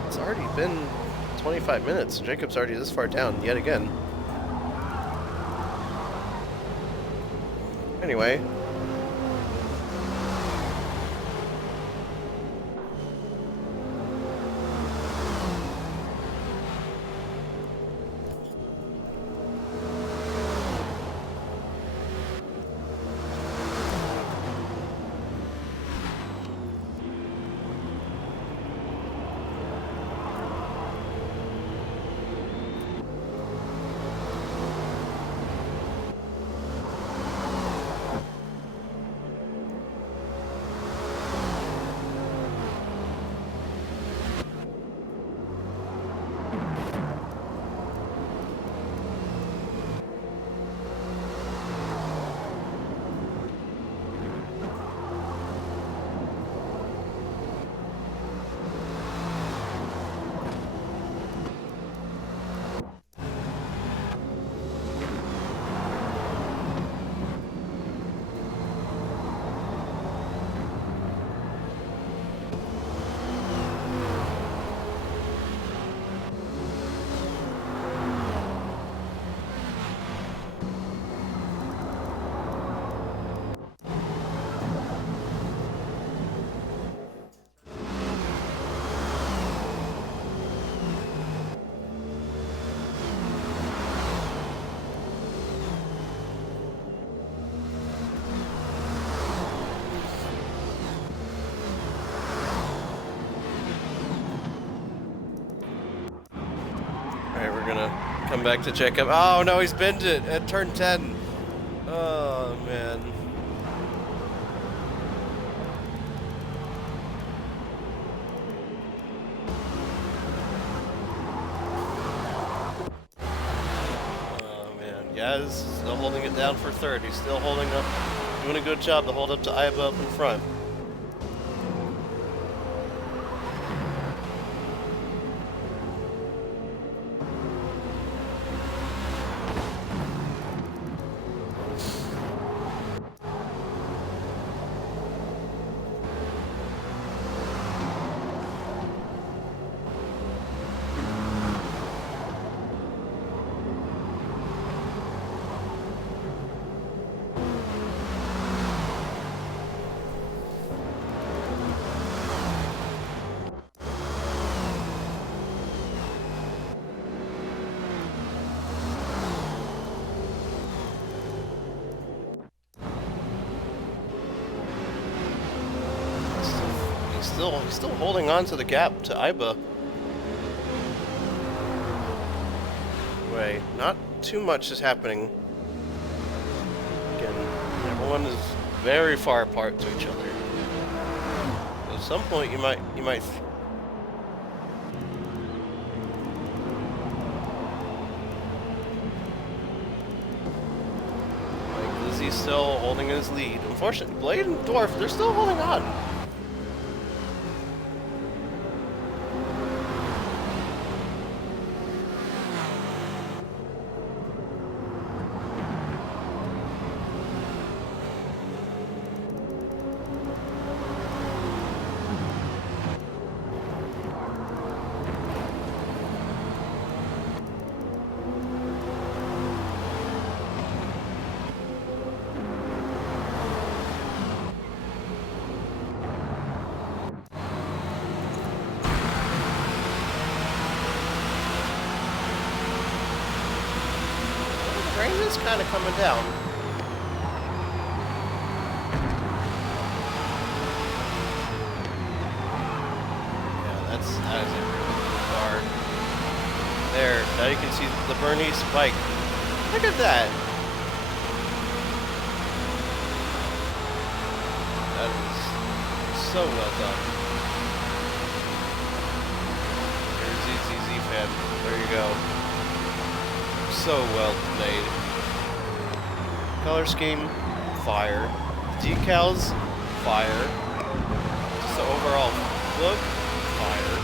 It's already been 25 minutes. Jacob's already this far down yet again. Anyway. Alright, we're gonna come back to check him. Oh no, he's bent it at turn 10. Oh man. Oh man. Yaz still holding it down for third. He's still holding up, doing a good job to hold up to Iba up in front. He's still holding on to the gap to Iba. Anyway, not too much is happening. Again, everyone is very far apart to each other. At some point, you might. Like Lizzie's still holding his lead. Unfortunately, Blade and Dwarf, they're still holding on. Rain is kind of coming down. Yeah, that is a really far. There, now you can see the Bernice bike. Look at that. That is so well done. Here's ZZZ fan. There you go. So well made. Color scheme, fire. Decals, fire. Just the overall look, fire.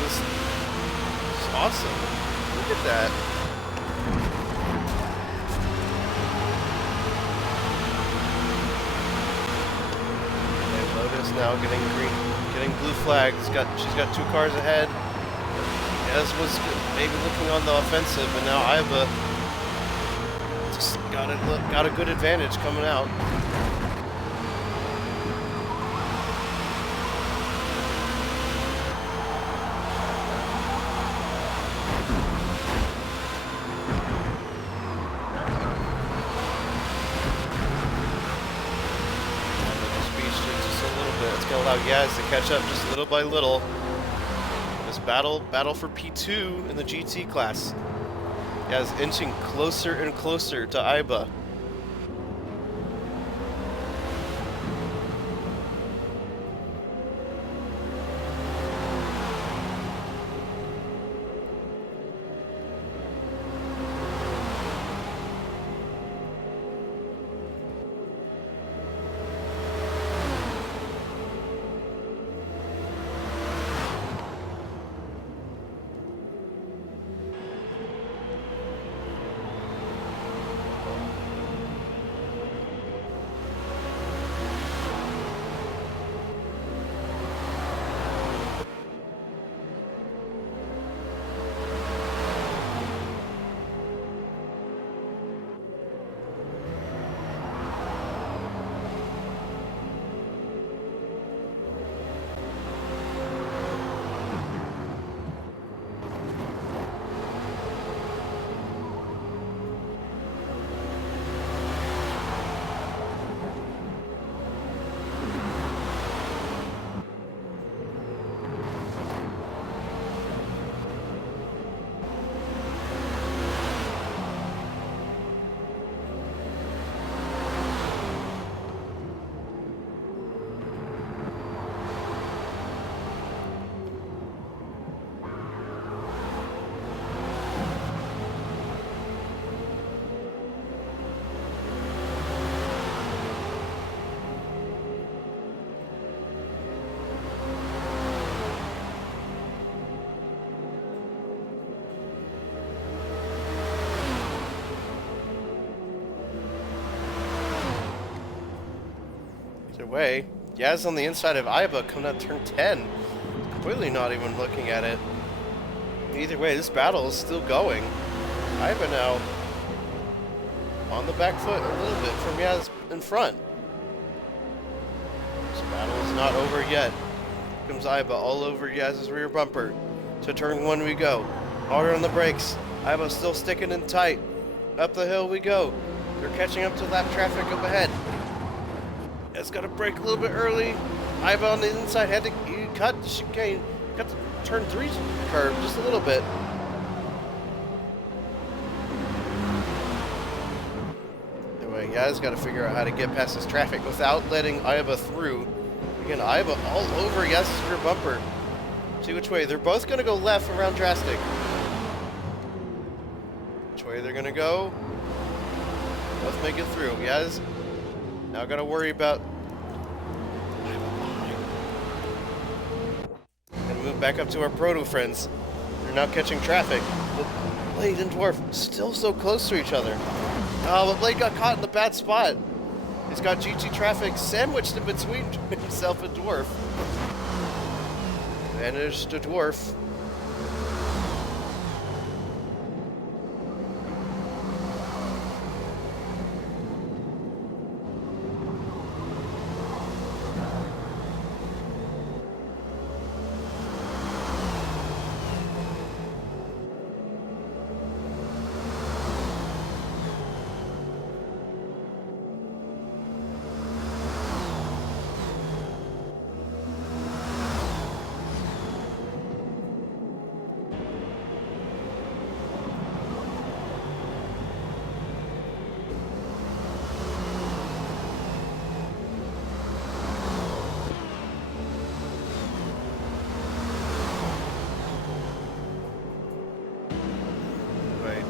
Just awesome. Look at that. Okay, Lotus now getting blue flag. She's got 2 cars ahead. As was maybe looking on the offensive, but now Iba just got a good advantage coming out. Speed just a little bit. It's gonna allow Yaz to catch up just little by little. Battle for P2 in the GT class. Yaz inching closer and closer to Iba. Either way, Yaz on the inside of Iba coming out turn 10. Completely not even looking at it. Either way, this battle is still going. Iba now on the back foot a little bit from Yaz in front. This battle is not over yet. Here comes Iba all over Yaz's rear bumper. To turn 1 we go. Harder on the brakes. Iba still sticking in tight. Up the hill we go. They're catching up to lap traffic up ahead. It's got to brake a little bit early. Iba on the inside had to cut the chicane, cut the turn 3 curve just a little bit. Anyway, Yaz got to figure out how to get past this traffic without letting Iba through. Again, Iba all over Yaz's rear bumper. See which way. They're both going to go left around Drastic. Which way they're going to go? Both make it through. Yaz now got to worry about. Gonna move back up to our proto friends. They're now catching traffic. But Blade and Dwarf still so close to each other. Oh, but Blade got caught in the bad spot. He's got GT traffic sandwiched in between himself and Dwarf. Managed to Dwarf.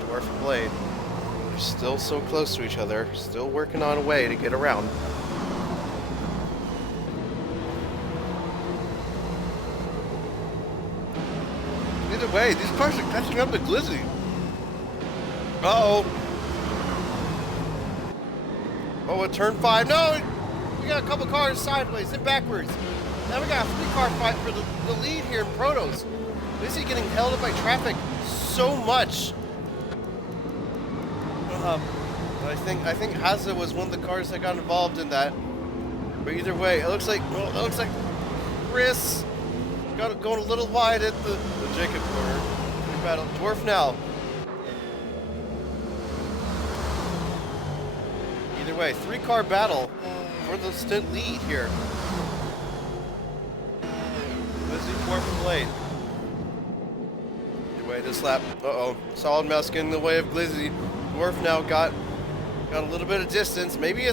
Dwarf and Blade. They're still so close to each other, still working on a way to get around. Either way, these cars are catching up to Glizzy. Uh-oh. Oh, a turn 5. No! We got a couple cars sideways and backwards. Now we got a 3-car fight for the lead here in Protos. Glizzy getting held up by traffic so much. I think Haza was one of the cars that got involved in that. But either way, it looks like Chris got going a little wide at the Jacob corner. Good battle. Dwarf now. Either way, 3-car battle for the Stint lead here. Glizzy, Dwarf, and Blade. Either way, this lap. Uh-oh. Solid Mouse getting in the way of Glizzy. Dwarf now got a little bit of distance. Maybe a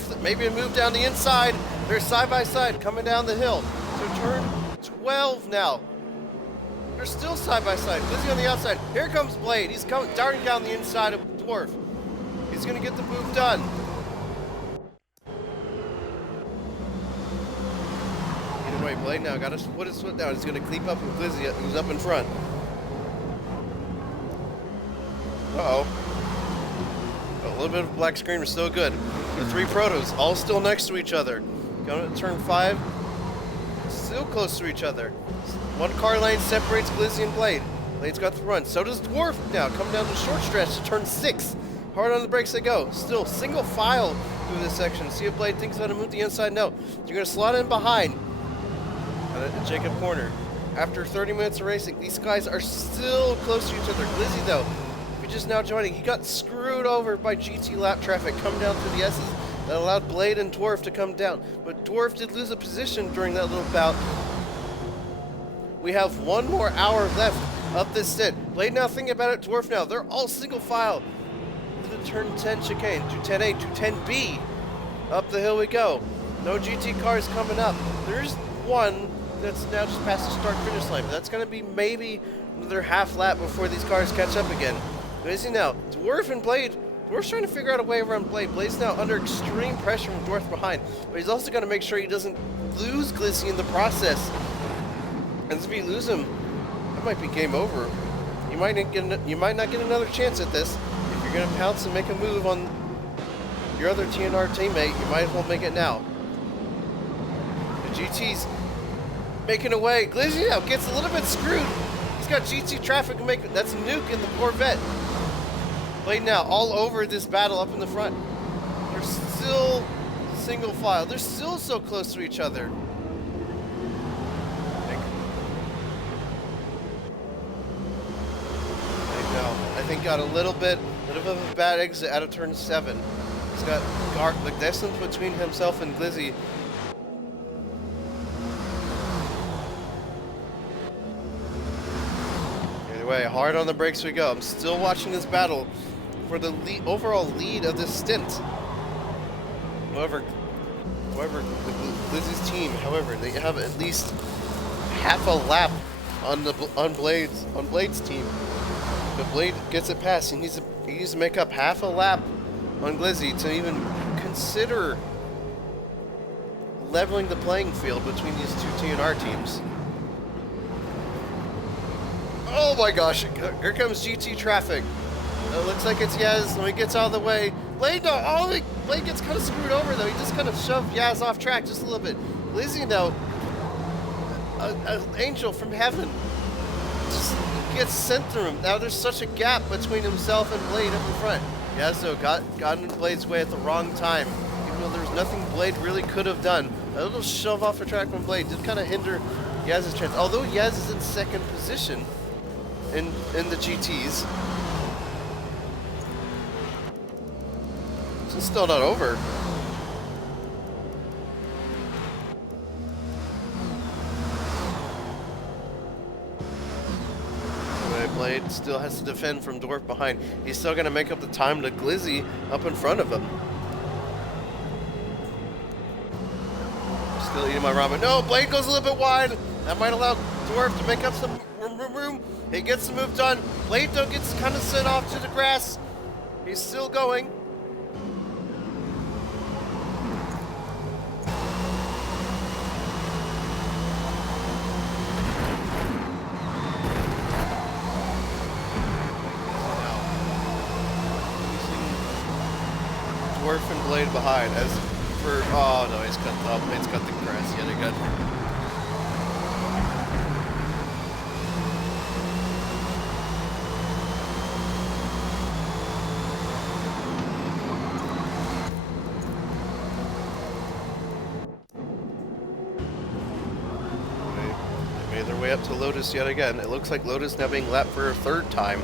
move down the inside. They're side by side coming down the hill. So turn 12 now. They're still side by side. Glizzy on the outside. Here comes Blade. He's coming darting down the inside of Dwarf. He's gonna get the move done. Either way, Blade now got to put his foot down. He's gonna cleap up with Glizzy who's up in front. Uh-oh. A little bit of black screen was still good. The 3 protos all still next to each other. Going to turn 5, still close to each other. 1 car lane separates Glizzy and Blade. Blade's got the run. So does Dwarf now. Coming down the short stretch to turn 6. Hard on the brakes they go. Still single file through this section. See if Blade thinks how to move the inside. No. You're going to slot in behind at Jacob corner. After 30 minutes of racing, these guys are still close to each other. Glizzy though, just now joining, he got screwed over by GT lap traffic coming down through the S's that allowed Blade and Dwarf to come down. But Dwarf did lose a position during that little bout. We have 1 more hour left up this stint. Blade now thinking about it, Dwarf now. They're all single file to the turn 10 chicane, to 10A, to 10B. Up the hill we go. No GT cars coming up. There's one that's now just past the start finish line, but that's going to be maybe another half lap before these cars catch up again. Glizzy now, Dwarf and Blade. Dwarf's trying to figure out a way around Blade. Blade's now under extreme pressure from Dwarf behind, but he's also got to make sure he doesn't lose Glizzy in the process. And if you lose him, that might be game over. You might not get another chance at this. If you're going to pounce and make a move on your other TNR teammate, you might as well make it now. GT's making away. Glizzy now gets a little bit screwed. He's got GT traffic making. That's Nuke in the Corvette. Blade now all over this battle up in the front. They're still single file. They're still so close to each other. I think got a little bit of a bad exit out of turn 7. He's got the distance between himself and Glizzy. Anyway, hard on the brakes we go. I'm still watching this battle for the overall lead of this stint. However, Glizzy's team, they have at least half a lap on Blade's team. But Blade gets it past. He needs to make up half a lap on Glizzy to even consider leveling the playing field between these two TNR teams. Oh my gosh, here comes GT traffic. It looks like it's Yaz when he gets out of the way. Blade gets kind of screwed over though. He just kind of shoved Yaz off track just a little bit. Glizzy though, an angel from heaven, just gets sent through him. Now there's such a gap between himself and Blade up in front. Yaz got in Blade's way at the wrong time. Even though there's nothing Blade really could have done. A little shove off the track from Blade did kind of hinder Yaz's chance. Although Yaz is in second position in the GTs. It's still not over. Blade still has to defend from Dwarf behind. He's still going to make up the time to Glizzy up in front of him. Still eating my ramen. No, Blade goes a little bit wide. That might allow Dwarf to make up some room. He gets the move done. Blade though gets kind of sent off to the grass. He's still going. Dwarf and Blade behind. As for Blade's cut the grass yet again. They made their way up to Lotus yet again. It looks like Lotus now being lapped for a third time.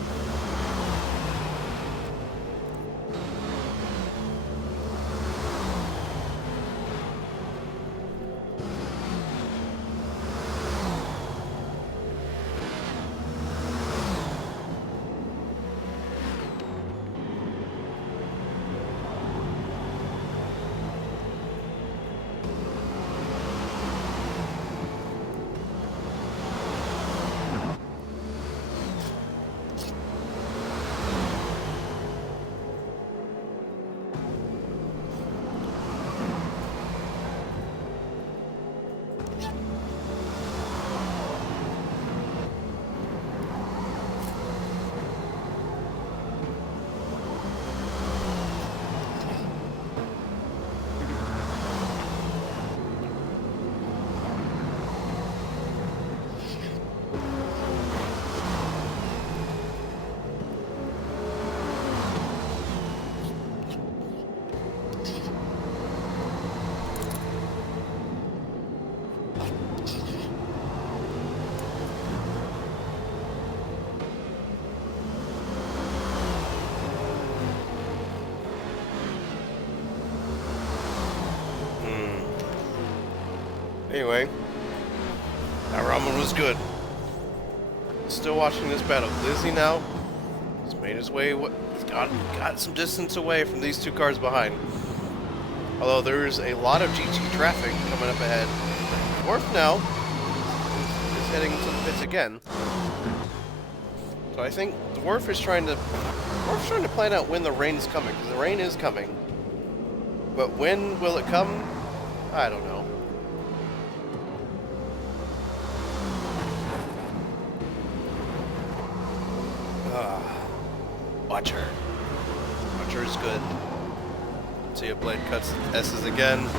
Anyway, that ramen was good. Still watching this battle. Glizzy now has made his way. He's got some distance away from these two cars behind. Although there is a lot of GT traffic coming up ahead. Dwarf now is heading to the pits again. So I think Dwarf is trying to plan out when the rain is coming, because the rain is coming. But when will it come? I don't know. Watcher. Watcher is good. See if Blade cuts S's again.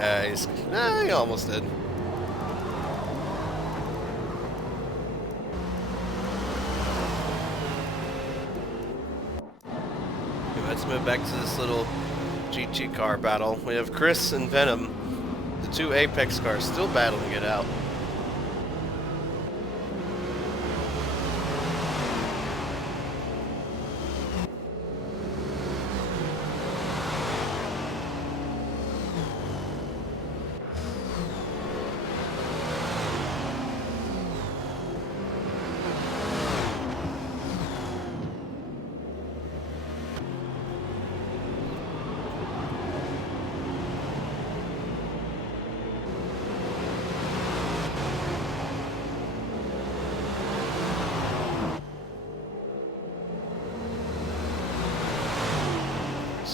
He almost did. Okay, let's move back to this little GT car battle. We have Chris and Venom, the two Apex cars, still battling it out.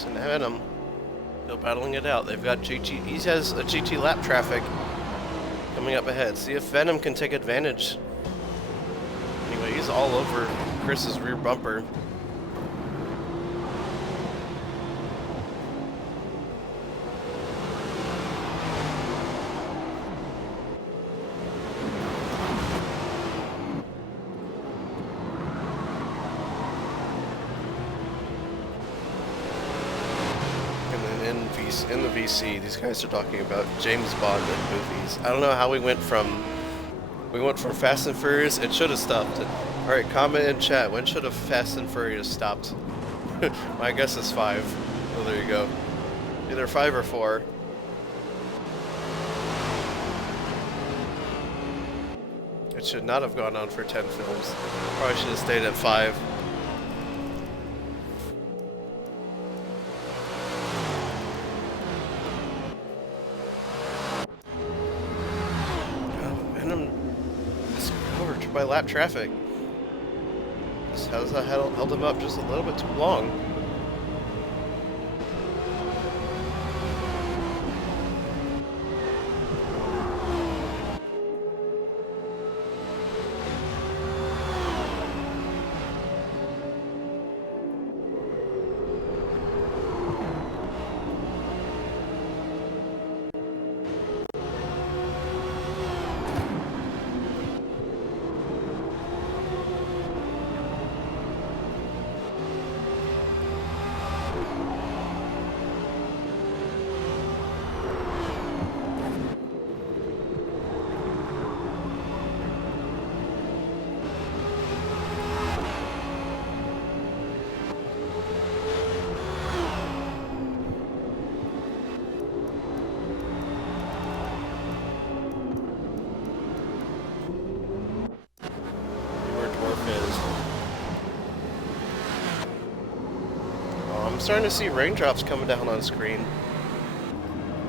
And Venom still battling it out. They've got GT. He has a GT lap traffic coming up ahead. See if Venom can take advantage. Anyway, he's all over Chris's rear bumper. In the VC, these guys are talking about James Bond in movies. I don't know how we went from Fast and Furious. It should have stopped. All right, comment in chat. When should have Fast and Furious stopped? My guess is 5. Oh, there you go. Either 5 or 4. It should not have gone on for 10 films. Probably should have stayed at 5. By lap traffic. This has held him up just a little bit too long. I'm starting to see raindrops coming down on screen.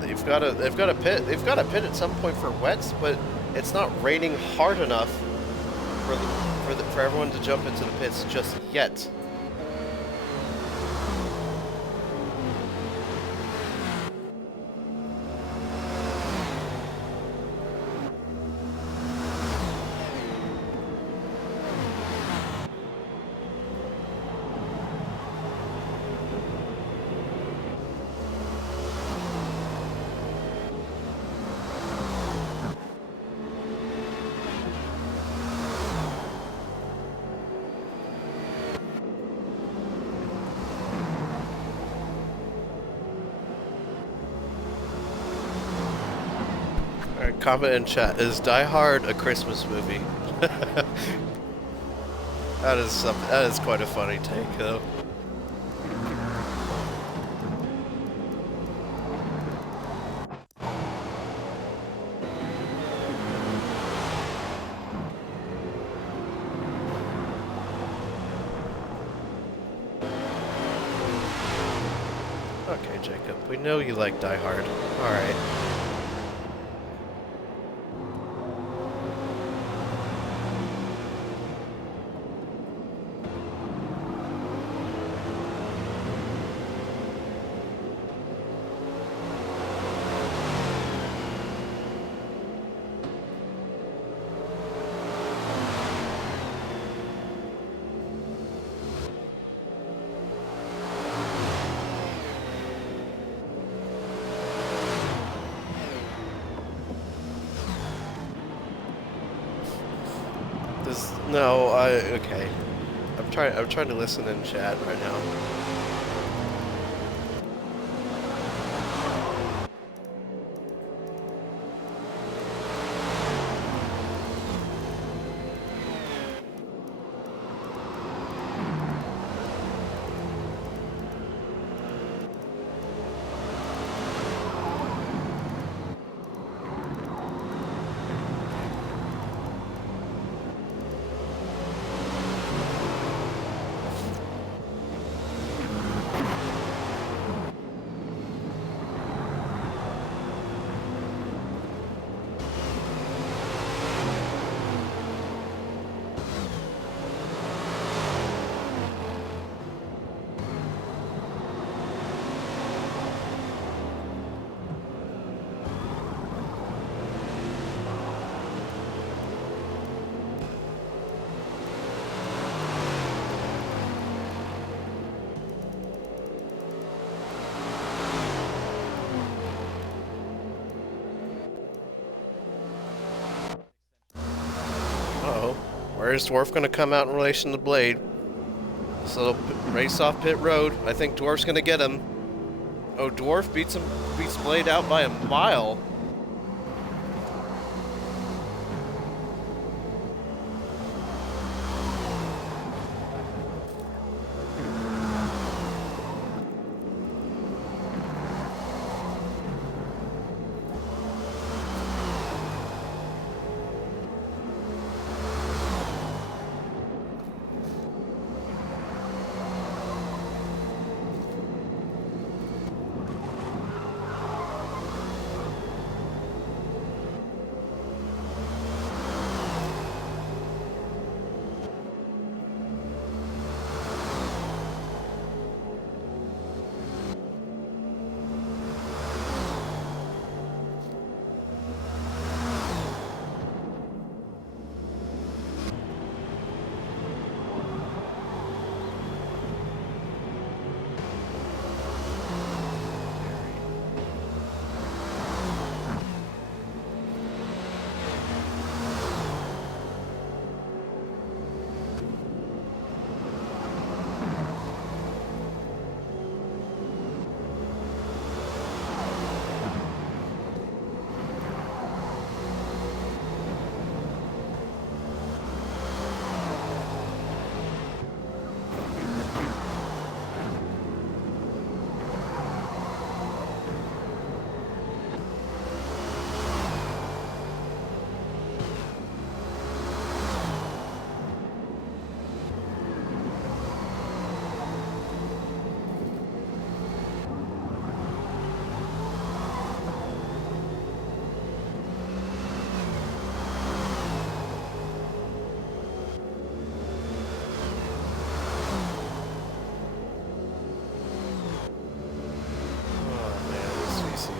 They've got a pit at some point for wets, but it's not raining hard enough for everyone to jump into the pits just yet. Comment in chat, is Die Hard a Christmas movie? That is quite a funny take, though. Okay, Jacob, we know you like Die Hard. All right. No, okay. I'm trying to listen in chat right now. Uh-oh. Where is Dwarf going to come out in relation to Blade? This little race off pit road. I think Dwarf's going to get him. Oh, Dwarf beats Blade out by a mile.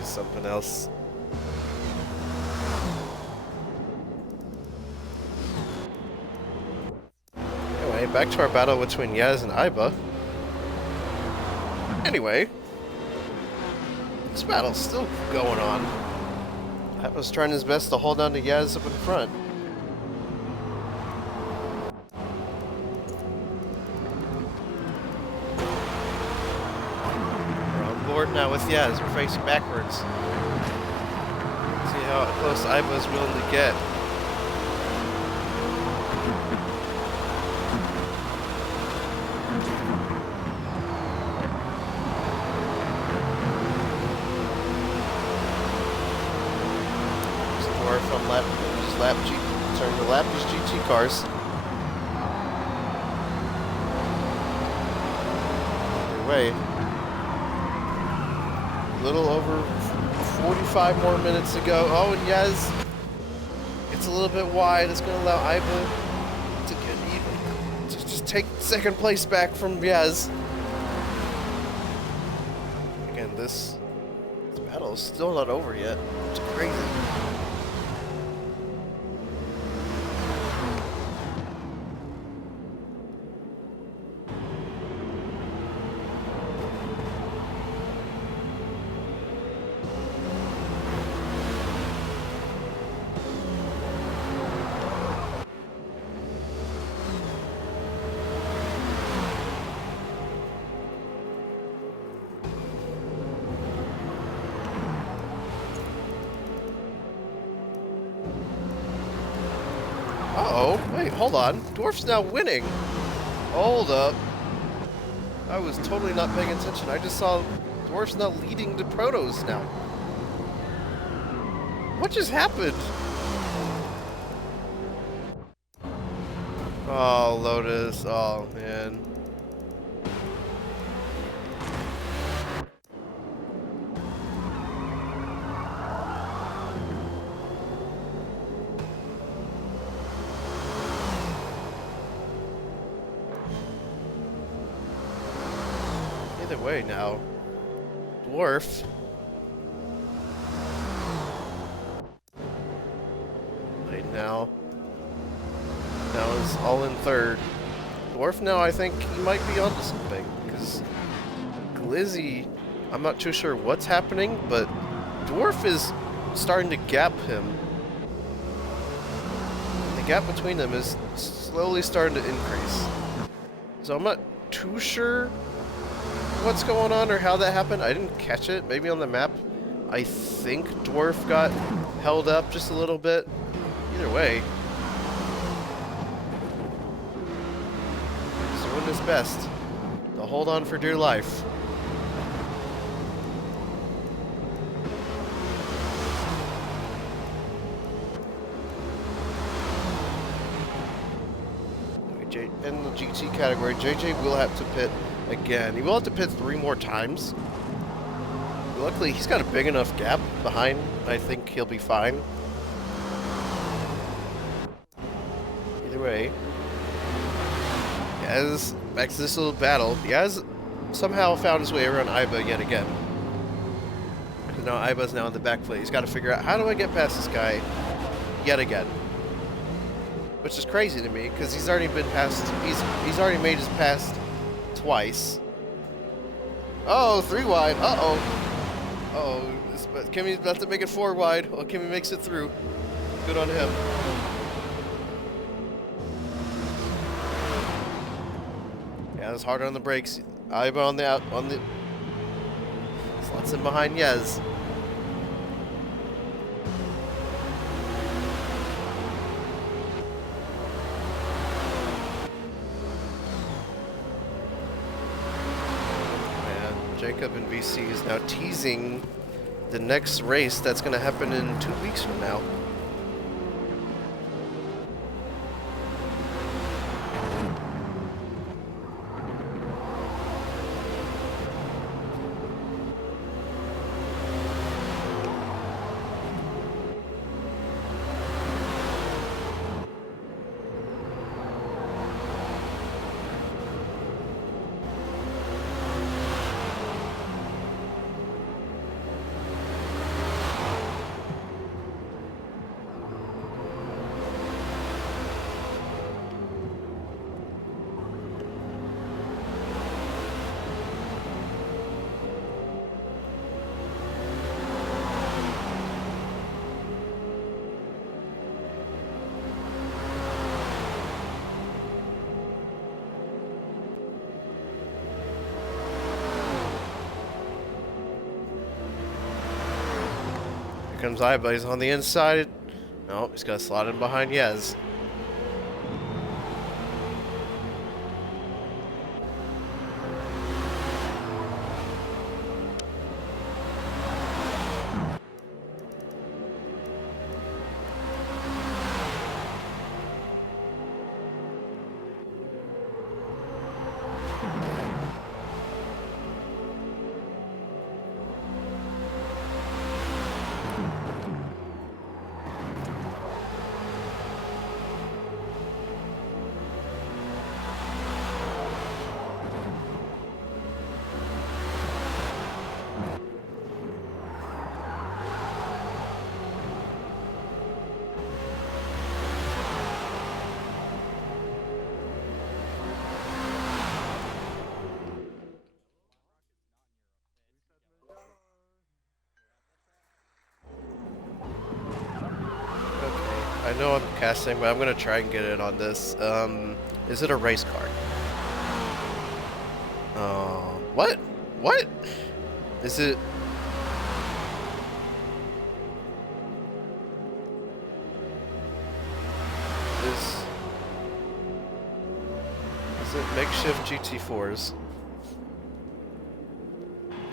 Something else. Anyway, back to our battle between Yaz and Iba. Anyway, this battle's still going on. Iba's trying his best to hold on to Yaz up in front. Now with Yaz, we're facing backwards. See how close Iba's willing to get. More from turn to lap these GT cars. Either way. A little over 45 more minutes to go. Oh, and Yaz, it's a little bit wide. It's going to allow Iba to get even, to just take second place back from Yaz. Again, this battle is still not over yet. It's crazy. hold on. Dwarf's now winning. Hold up. I was totally not paying attention. I just saw Dwarf's now leading to Protos now. What just happened? Oh, Lotus. Oh, man. Either way now. Dwarf. Right now. Now is all in third. Dwarf now, I think he might be onto something. Because Glizzy, I'm not too sure what's happening, but Dwarf is starting to gap him. The gap between them is slowly starting to increase. So I'm not too sure what's going on or how that happened. I didn't catch it. Maybe on the map, I think Dwarf got held up just a little bit. Either way, he's doing his best to hold on for dear life. In the GT category, JJ will have to pit again. He will have to pit 3 more times. Luckily, he's got a big enough gap behind. I think he'll be fine. Either way, Yaz, back to this little battle. Yaz somehow found his way around Iba yet again. Because now Iba's now in the back plate. He's got to figure out, how do I get past this guy yet again? Which is crazy to me, because he's already been past, he's already made his pass twice. Oh, 3 wide. Uh-oh. Uh-oh. Kimmy's about to make it 4 wide. Oh, Kimmy makes it through. Good on him. Yeah, it's harder on the brakes. Iba on the slots in behind Yez. Jacob and VC is now teasing the next race that's going to happen in 2 weeks from now. Here comes Iba, he's on the inside. No, he's got to slot in behind Yez. I know I'm casting, but I'm going to try and get it on this. Is it a race car? What? What? Is it... Is it makeshift GT4s?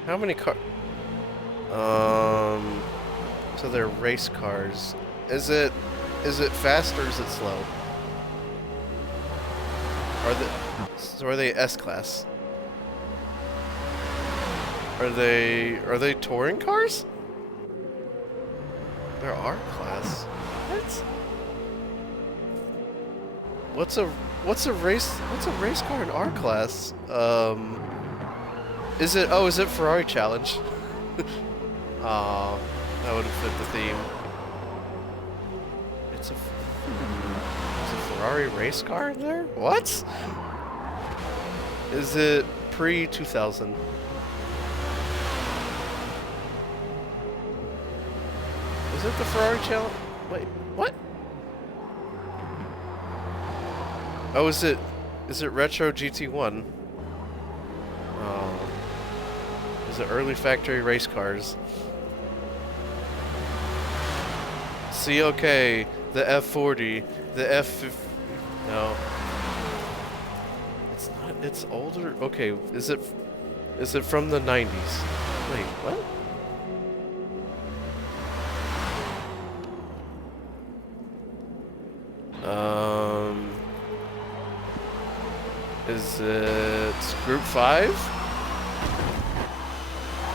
How many car? So they're race cars. Is it fast or is it slow? Are they S-Class? Are they touring cars? They're R-Class. What? What's a race car in R-Class? Is it Ferrari Challenge? Aw, that would have fit the theme. It's a Ferrari race car in there? What? Is it pre-2000? Is it the Ferrari Challenge? Wait, what? Oh, is it Retro GT1? Oh. Is it early factory race cars? See, okay, the F40, the F50. No. It's not, it's older. Okay, is it from the 90s? Wait, what? Is it Group 5?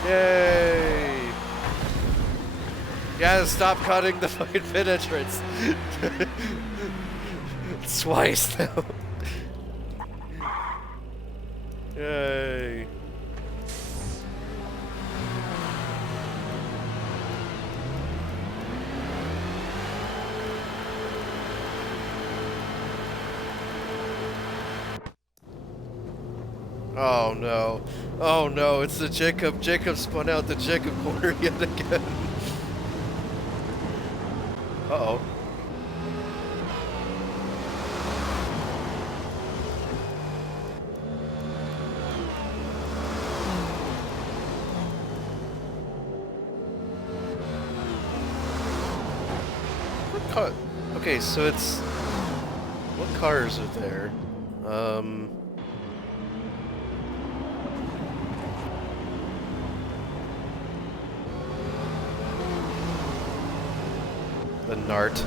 Yay! Yeah, stop cutting the fucking pit entrance. It's twice now. Yay. Oh no. Oh no, it's the Jacob. Jacob spun out the Jacob corner yet again. Uh-oh. What car? Okay, so it's... What cars are there? The Nart.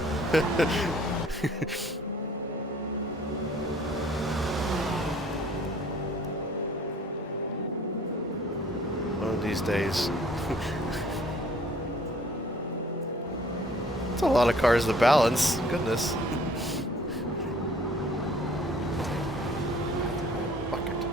One of these days. It's a lot of cars to balance. Goodness. Fuck it.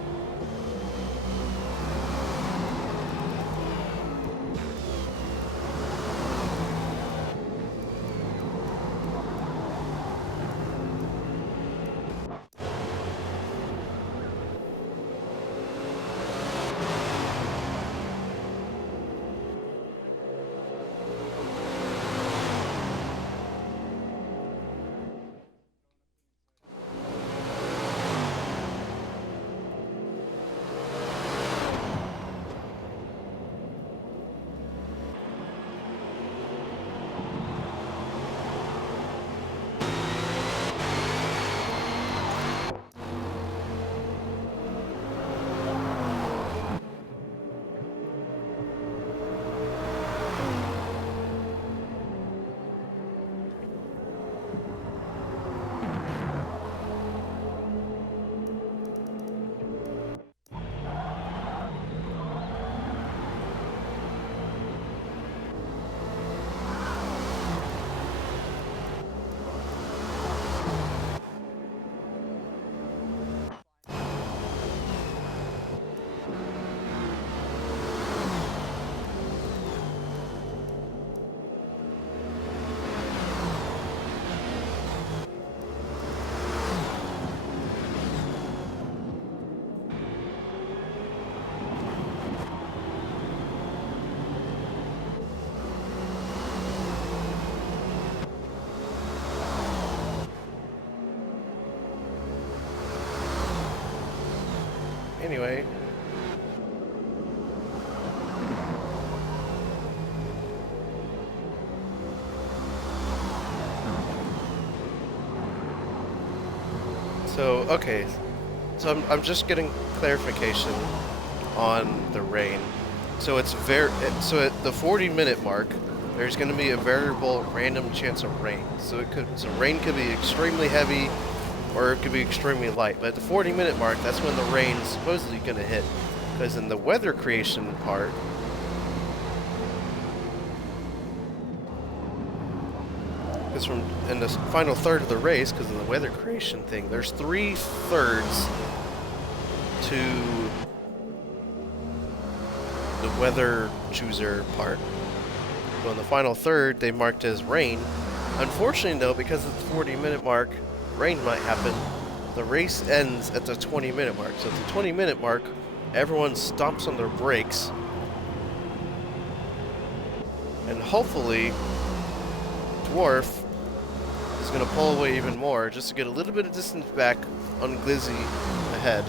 Anyway. So, okay. So I'm just getting clarification on the rain. So it's so at the 40-minute mark, there's going to be a variable random chance of rain. So rain could be extremely heavy, or it could be extremely light. But at the 40-minute mark, that's when the rain's supposedly going to hit. Because in the weather creation part, because in the final third of the race, because of the weather creation thing, there's 3/3 to the weather chooser part. So in the final third, they marked as rain. Unfortunately, though, because of the 40-minute mark, rain might happen. The race ends at the 20-minute mark. So at the 20-minute mark, everyone stomps on their brakes. And hopefully, Dwarf is going to pull away even more just to get a little bit of distance back on Glizzy ahead.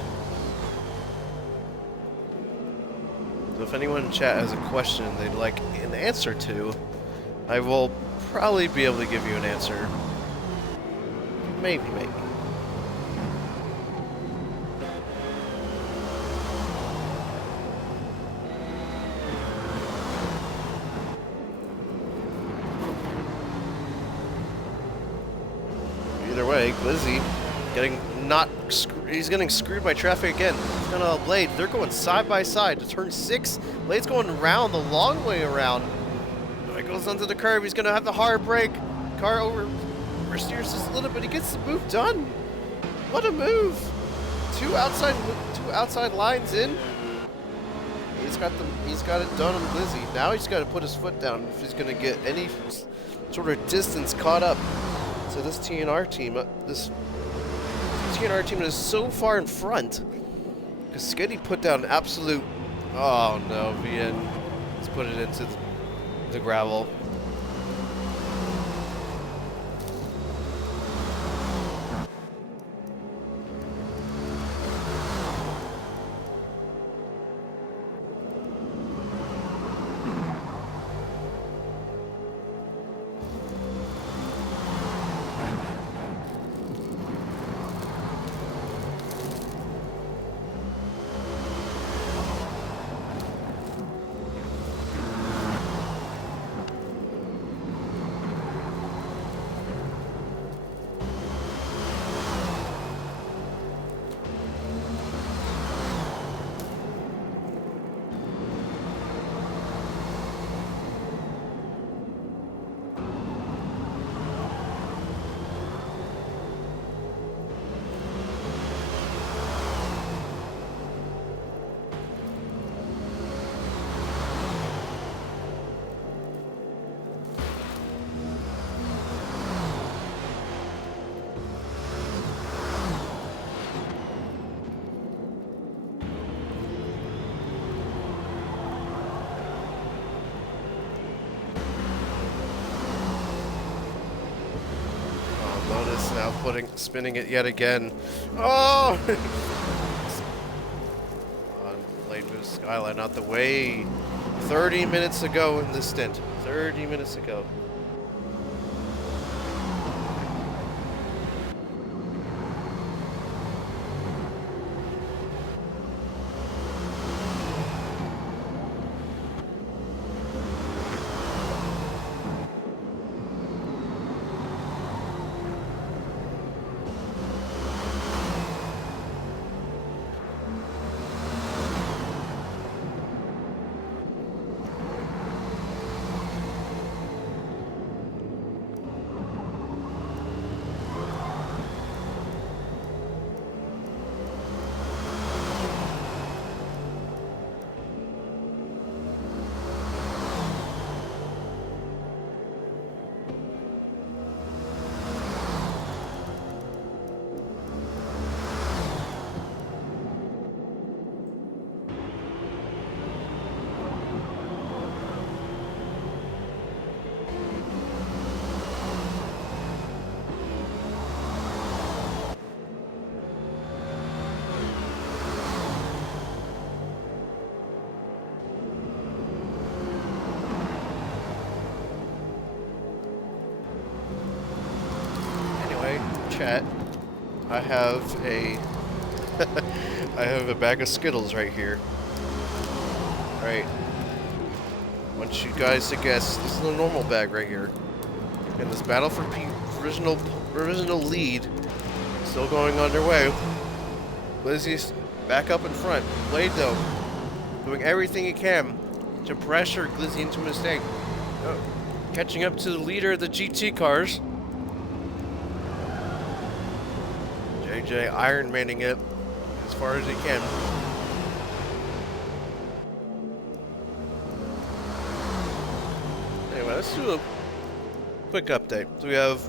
So if anyone in chat has a question they'd like an answer to, I will probably be able to give you an answer. Maybe. Either way, Glizzy he's getting screwed by traffic again. He's got a Blade. They're going side by side to turn 6. Blade's going around the long way around. He goes onto the curb. He's going to have the hard brake. Car oversteers just a little bit. He gets the move done. What a move! Two outside lines in. He's got it done on Glizzy. Now he's got to put his foot down if he's going to get any sort of distance caught up. So this TNR team, is so far in front because Sketty put down an absolute. Oh no, VN. Let's put it into the gravel. Now spinning it yet again. Oh! Blade moves Skyline out the way. 30 minutes ago in this stint. 30 minutes ago. Chat, I have a I have a bag of Skittles right here. Alright. Want you guys to guess. This is the normal bag right here. And this battle for provisional lead still going underway. Lizzie's back up in front. Blade, though, doing everything he can to pressure Glizzy into a mistake. Oh, catching up to the leader of the GT cars. JJ Iron Manning it as far as he can. Anyway, let's do a quick update. So we have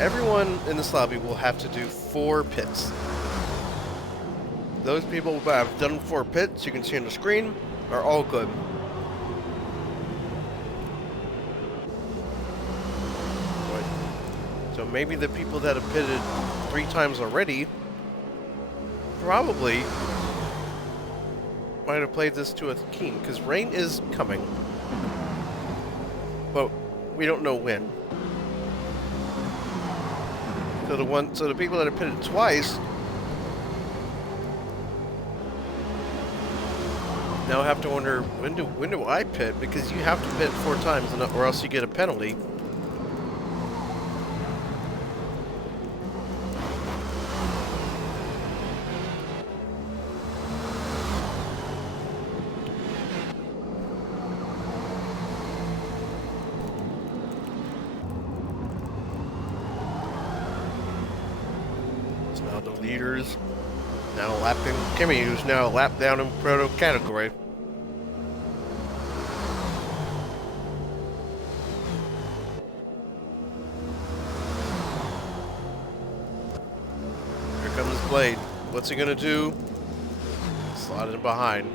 everyone in this lobby will have to do 4 pits. Those people who have done 4 pits, you can see on the screen, are all good. So maybe the people that have pitted 3 times already probably might have played this to a keen, because rain is coming. But we don't know when. So the people that have pitted twice now have to wonder, when do I pit? Because you have to pit 4 times or else you get a penalty. So now the leaders now lapping Kimmy, who's now a lap down in proto category. Here comes Blade. What's he gonna do? Slide in behind.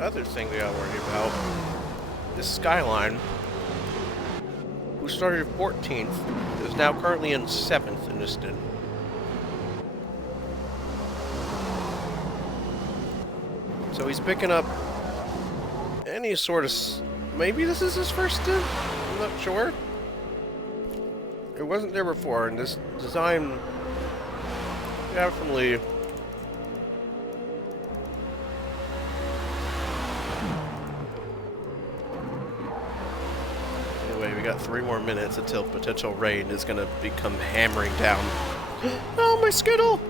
the other thing we gotta worry about is Skyline, who started 14th, is now currently in 7th in this stint. So he's picking up any sort of... Maybe this is his first stint? I'm not sure. It wasn't there before, and this design definitely... Anyway, we got 3 more minutes until potential rain is going to become hammering down. Oh, my Skittle!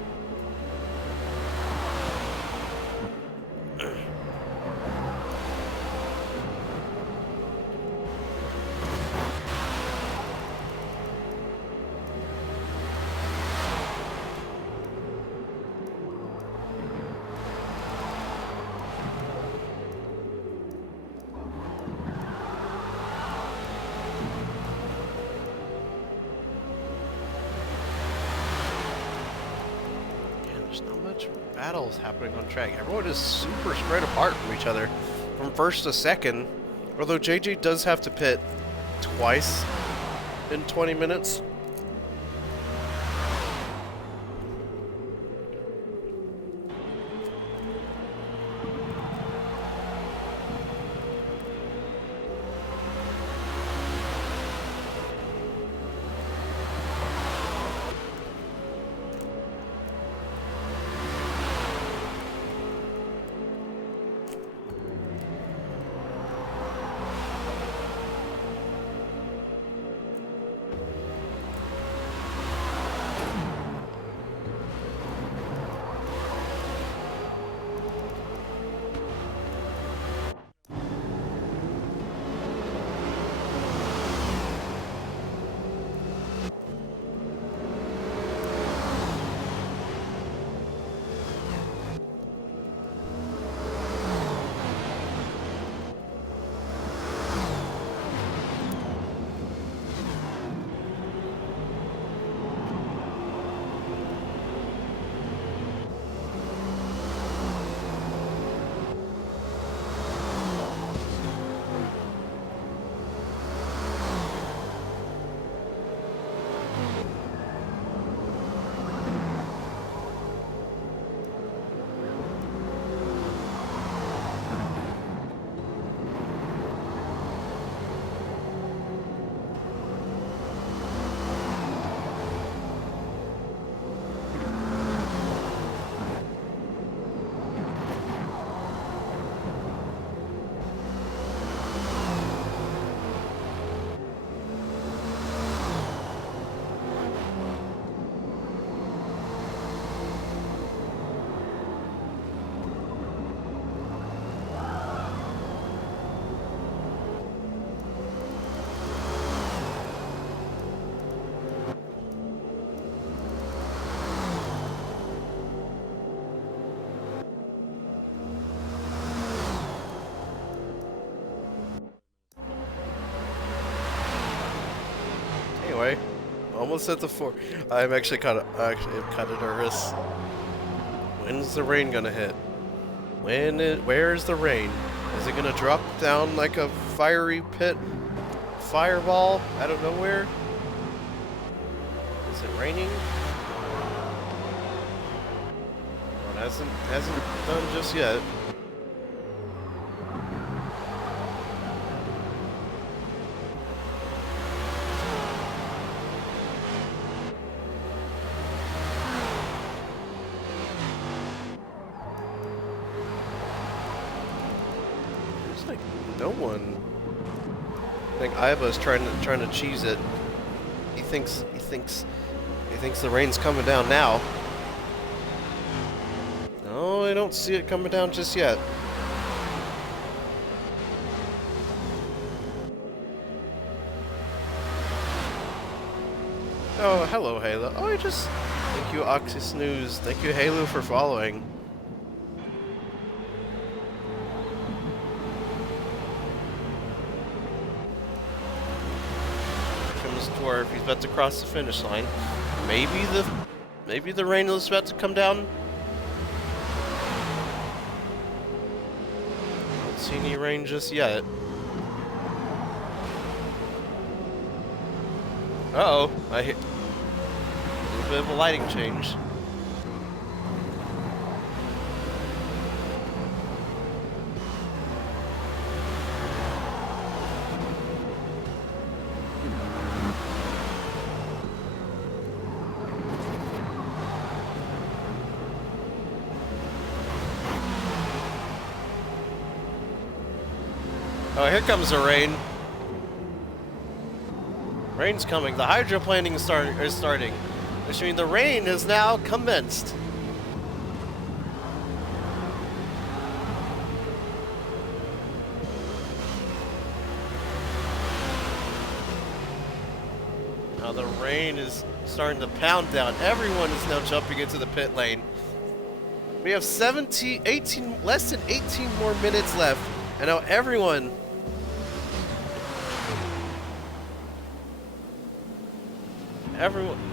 There's not much battles happening on track. Everyone is super spread apart from each other from first to second. Although JJ does have to pit twice in 20 minutes. Anyway, almost at the 4. I'm actually kind of nervous. When's the rain gonna hit? Where's the rain? Is it gonna drop down like a fiery pit fireball out of nowhere? Is it raining? Well, it hasn't done just yet. No one. I think Iva's trying to cheese it. He thinks the rain's coming down now. No, I don't see it coming down just yet. Oh, hello, Halo. Oh, thank you, Oxys News. Thank you, Halo, for following. If he's about to cross the finish line, maybe the rain is about to come down. see any rain just yet. Uh-oh, I hit a little bit of a lighting change. Oh, here comes the rain. Rain's coming. The hydroplaning is starting, which means the rain is now commenced. Now the rain is starting to pound down. Everyone is now jumping into the pit lane. We have 18, less than 18 more minutes left, and now everyone.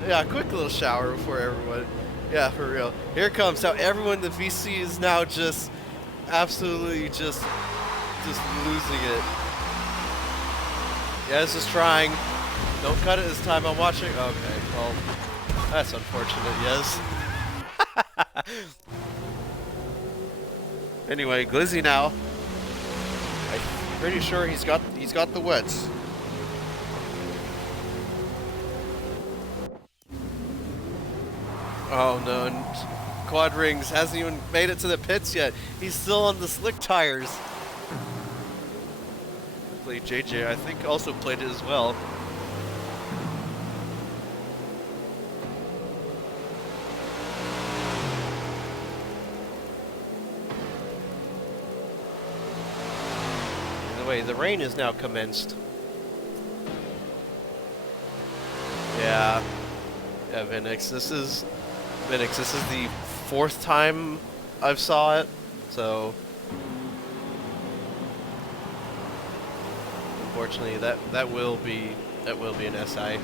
Yeah, quick little shower before everyone. Yeah, for real. Here comes how everyone, the VC is now just absolutely just losing it. Yeah, this is trying. Don't cut it this time. I'm watching. Okay, well, that's unfortunate. Yes. Anyway, Glizzy now. I'm pretty sure he's got the wets. Oh no, and Quad Rings hasn't even made it to the pits yet. He's still on the slick tires. Hopefully JJ, I think, also played it as well. Anyway, the rain is now commenced. Yeah, Vinix, this is the 4th time I've saw it, so unfortunately that will be an SI.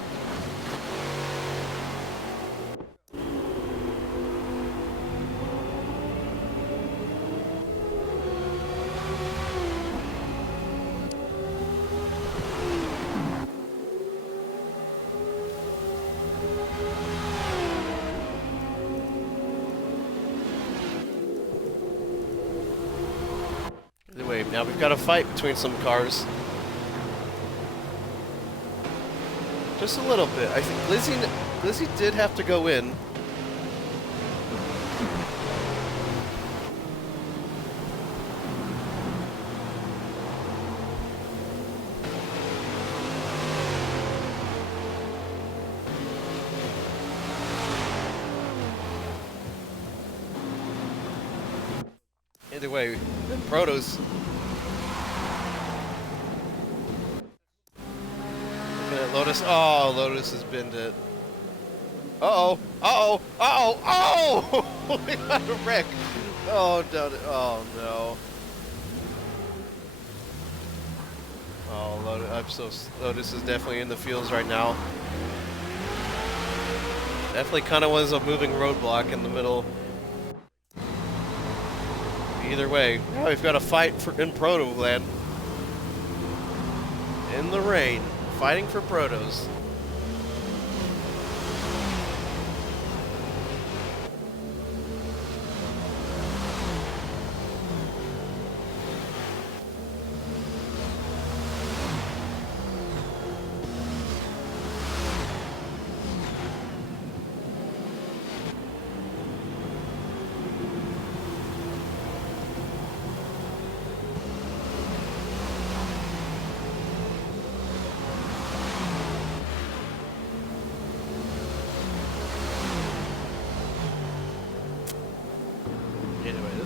Anyway, now we've got a fight between some cars. Just a little bit. I think Glizzy did have to go in. Either way, Protos. Looking at Lotus. Oh, Lotus has binned it. Uh-oh. Uh-oh. Uh-oh. Oh! We got a wreck. Oh, no. Oh, no. Oh, Lotus is definitely in the fields right now. Definitely kind of was a moving roadblock in the middle. Either way, now we've got a fight in Proto land. In the rain, fighting for Protos.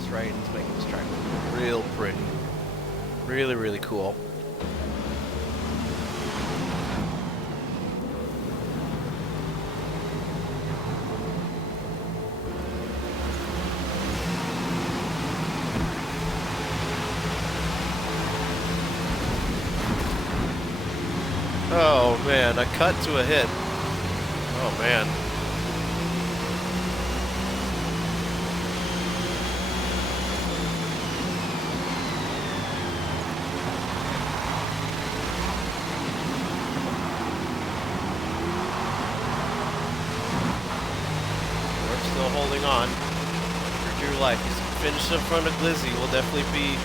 Rain is making this track look real pretty. Really, really cool. Oh man, I cut to a hit. Oh man. still holding on for dear life. He's finished in front of Glizzy. Will definitely be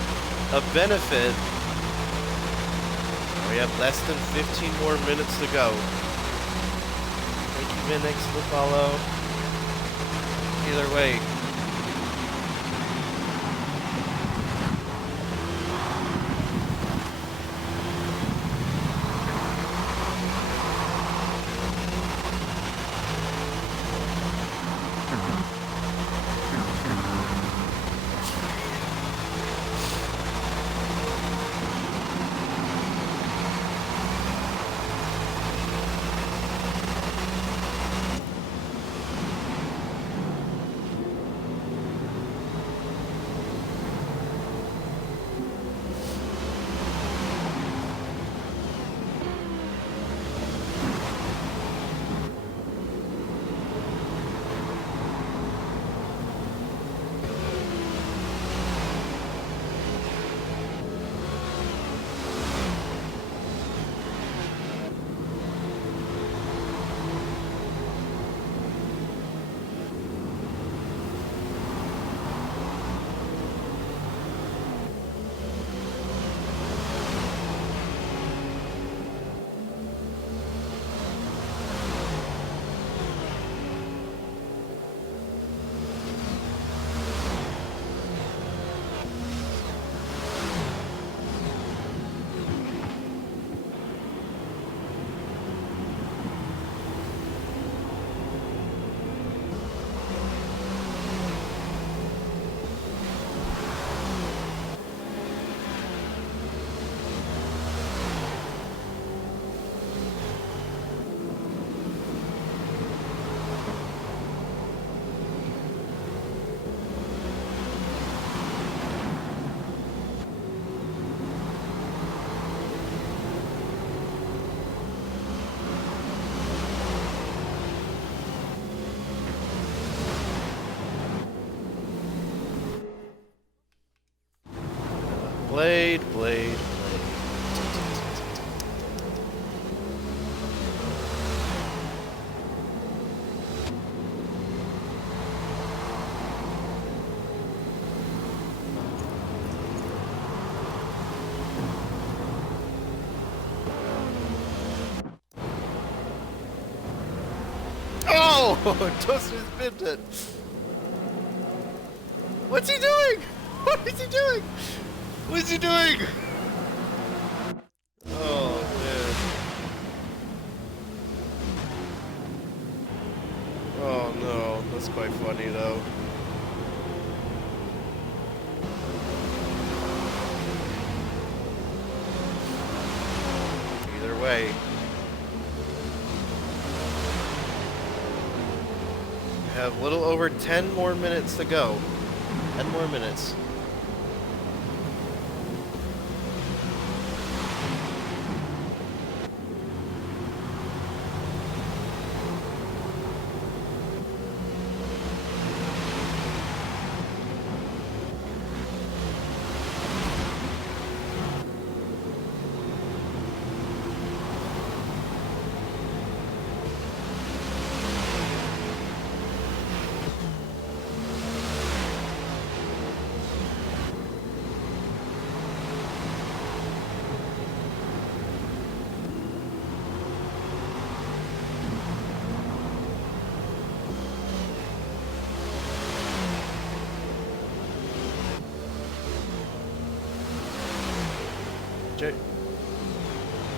a benefit. We have less than 15 more minutes to go. Thank you, Minix, for the follow. Either way. Blade, blade, blade. Oh! Toaster spinned it. What's he doing? What is he doing? What's he doing? Oh, man. Oh, no. That's quite funny, though. Either way. We have a little over 10 more minutes to go. 10 more minutes.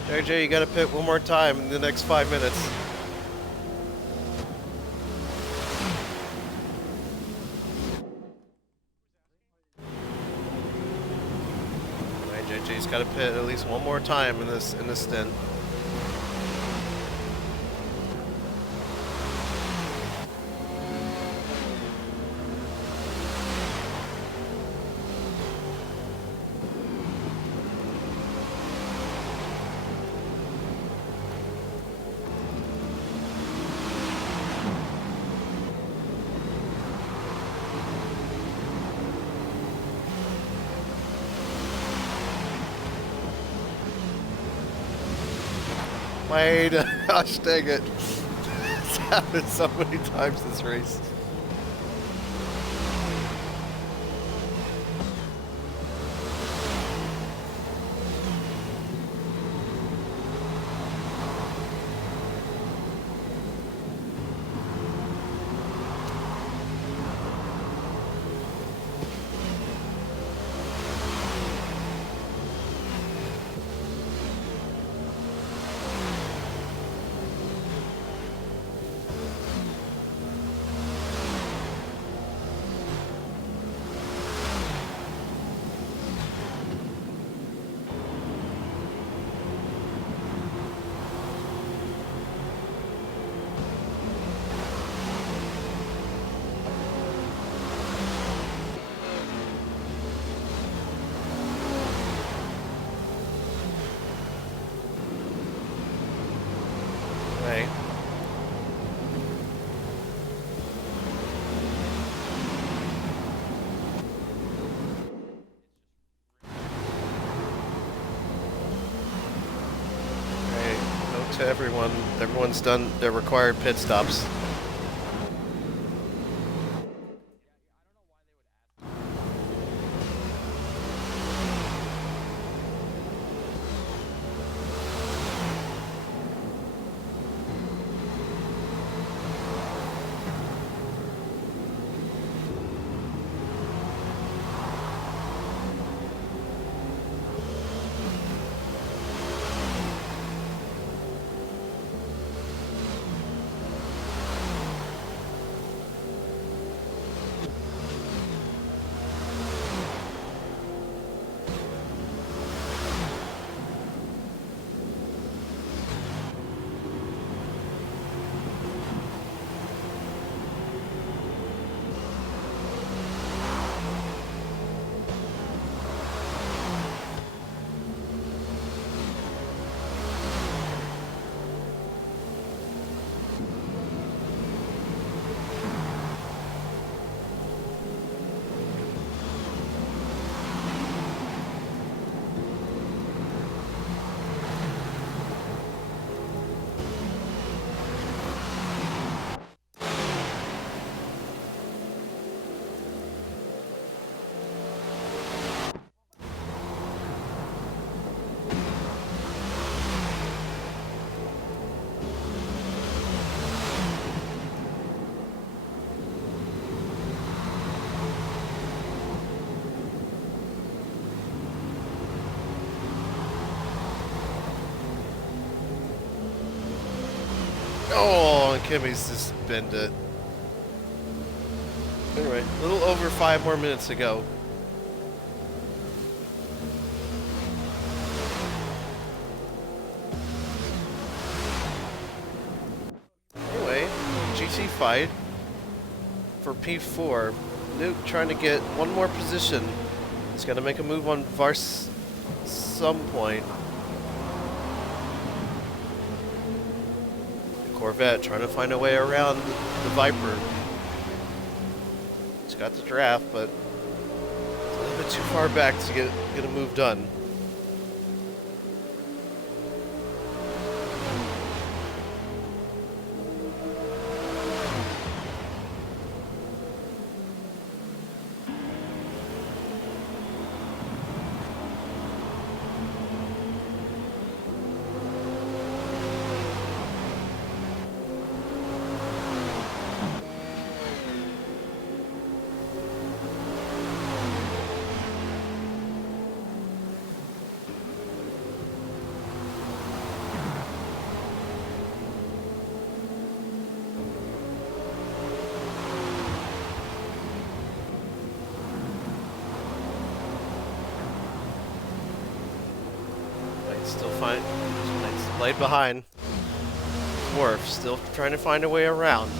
JJ, you gotta pit one more time in the next 5 minutes. Alright, JJ's gotta pit at least one more time in this stint. Wait, gosh dang it. It's happened so many times this race. Okay. Okay, note to everyone. Everyone's done their required pit stops. Oh, Kimmy's just bend it. Anyway, a little over 5 more minutes to go. Anyway, GT fight for P4. Nuke trying to get one more position. He's got to make a move on Vars some point. Corvette trying to find a way around the Viper. He's got the draft, but it's a little bit too far back to get a move done. Still fine. Laid behind. Dwarf still trying to find a way around.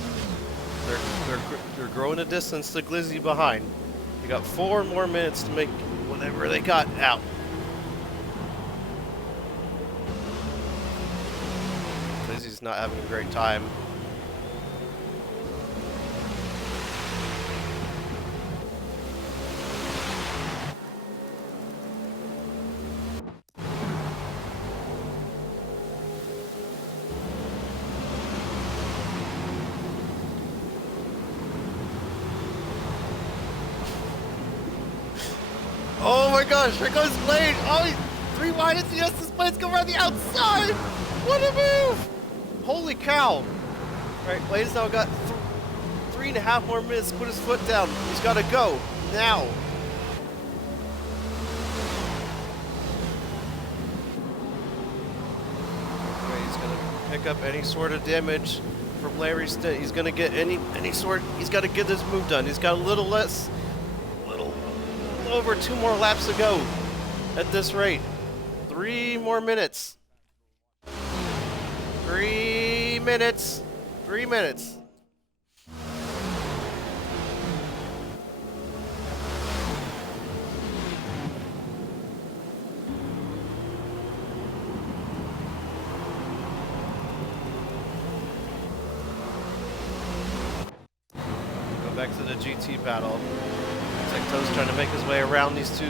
They're growing a distance to Glizzy behind. They got 4 more minutes to make whatever they got out. Glizzy's not having a great time. Oh my gosh, here goes Blade! Oh, 3 wide into yes, this Blade's going around the outside! What a move! Holy cow! Alright, Blade's now got 3.5 more minutes to put his foot down. He's got to go now. Okay, he's going to pick up any sort of damage from Larry's Stint. He's going to get any sort. He's got to get this move done. He's got a little over 2 more laps to go at this rate. 3 more minutes. 3 minutes. 3 minutes. back to the GT battle. Looks like Toe's trying to make his way around these two.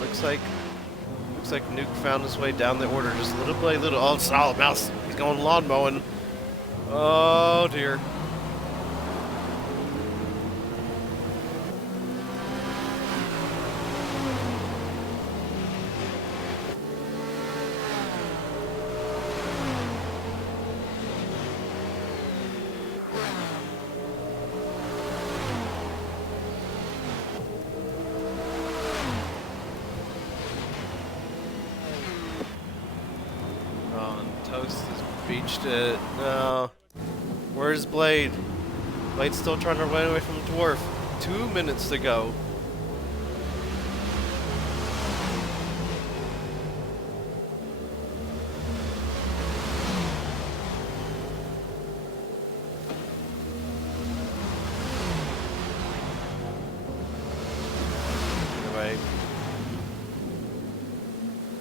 Looks like Nuke found his way down the order just little by little. Oh, solid mouse. He's going lawn mowing. Oh dear. Toast has beached it. No. Where's Blade? Blade's still trying to run away from Dwarf. 2 minutes to go. Anyway.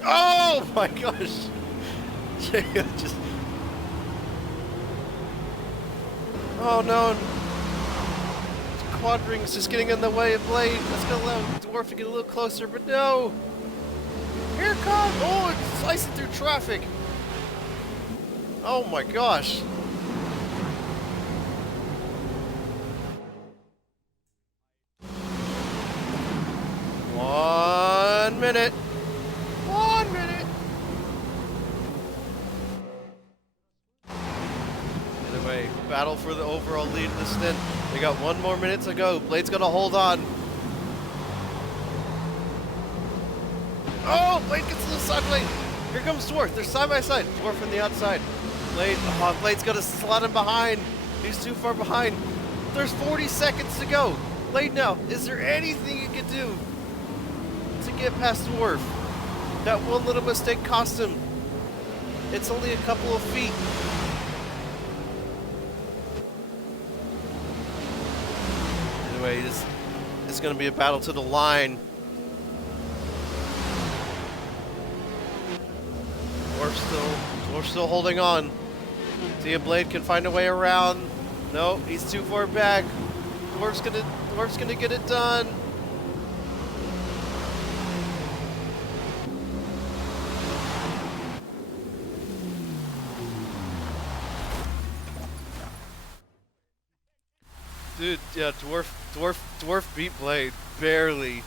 Oh my gosh! Just. Oh no! Quad Ring's just getting in the way of Blade. Let's go allow Dwarf to get a little closer, but no! Here it comes! Oh, it's slicing through traffic! Oh my gosh! One minute! Anyway, battle for the overall lead of the stint. We got 1 more minute to go. Blade's gonna hold on. Oh, Blade gets to the side lane. Here comes Dwarf. They're side by side. Dwarf on the outside. Blade's gonna slot him behind. He's too far behind. There's 40 seconds to go. Blade now, is there anything you can do to get past Dwarf? That one little mistake cost him. It's only a couple of feet. Anyway, it's going to be a battle to the line. Dwarf's still holding on. See if Blade can find a way around. No, he's too far back. Dwarf's gonna get it done. Dude, yeah, Dwarf beat Blade. Barely.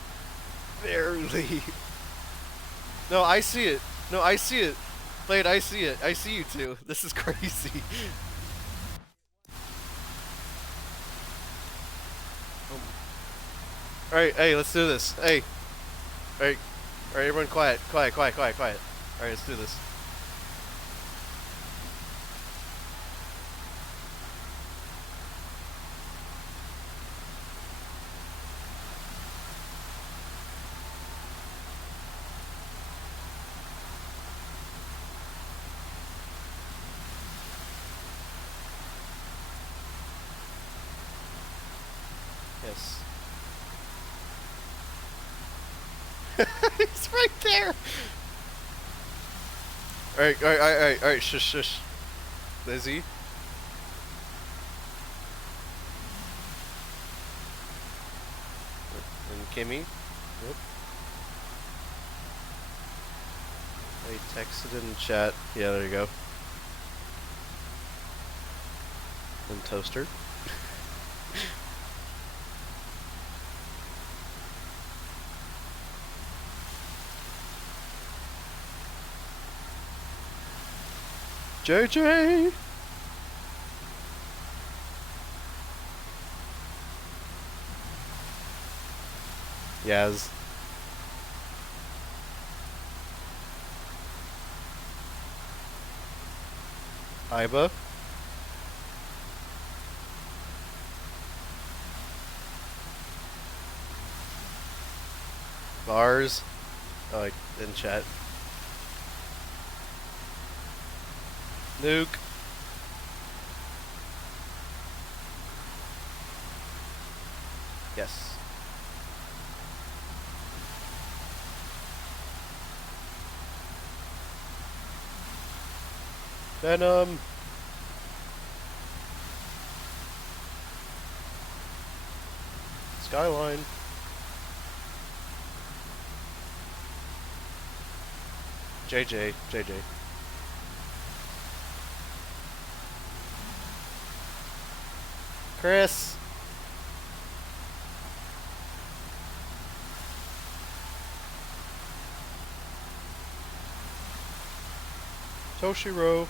No, I see it. Blade, I see it. I see you too. This is crazy. Alright, hey, let's do this. Hey. Alright, everyone quiet. Alright, let's do this. Yes. He's right there! Alright, shush. Lizzie? And Kimmy? Yep. I texted in chat. Yeah, there you go. And Toaster. JJ! Yaz. Iba. Bars. Oh, in chat. Nuke. Yes. Venom. Skyline. JJ. Chris! Toshiro.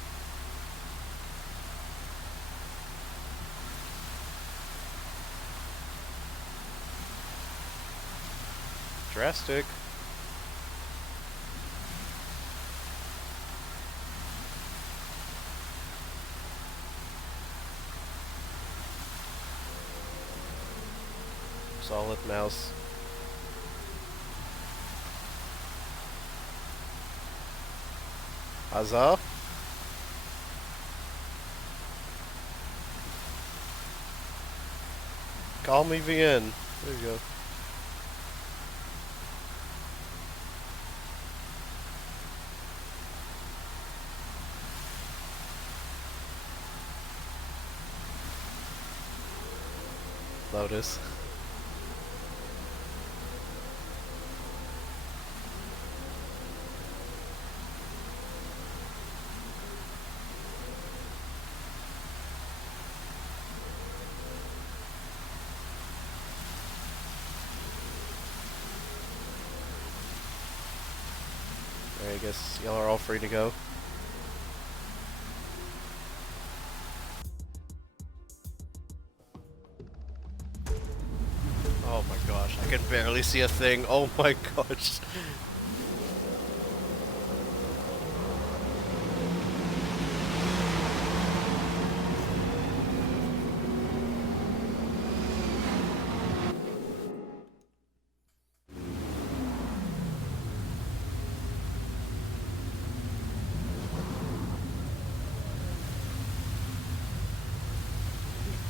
Drastic. Solid mouse. Huzzah. Call me VN. There you go. Lotus. I guess y'all are all free to go. Oh my gosh, I can barely see a thing. Oh my gosh.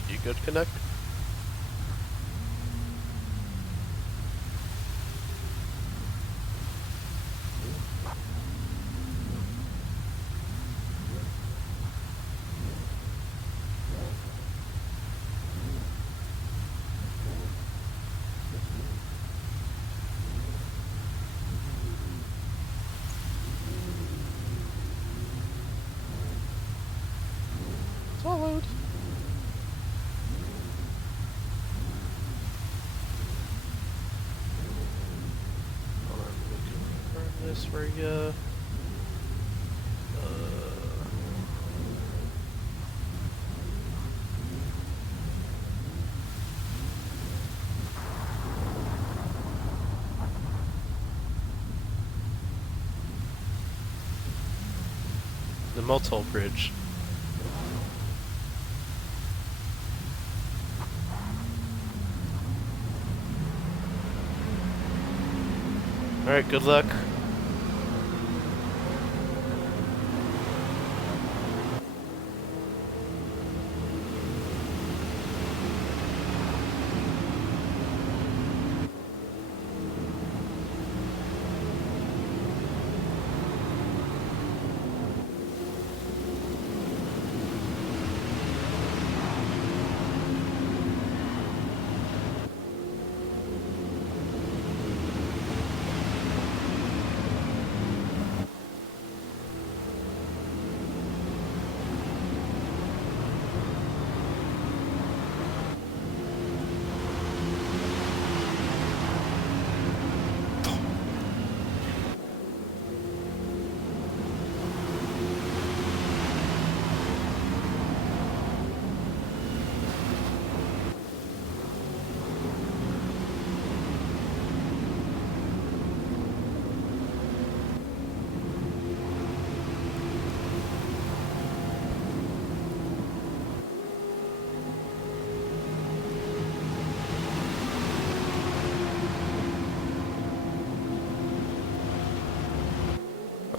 You good, Connect? Swallowed. Hold on, let me confirm this for you. The Motel Bridge. Alright, good luck.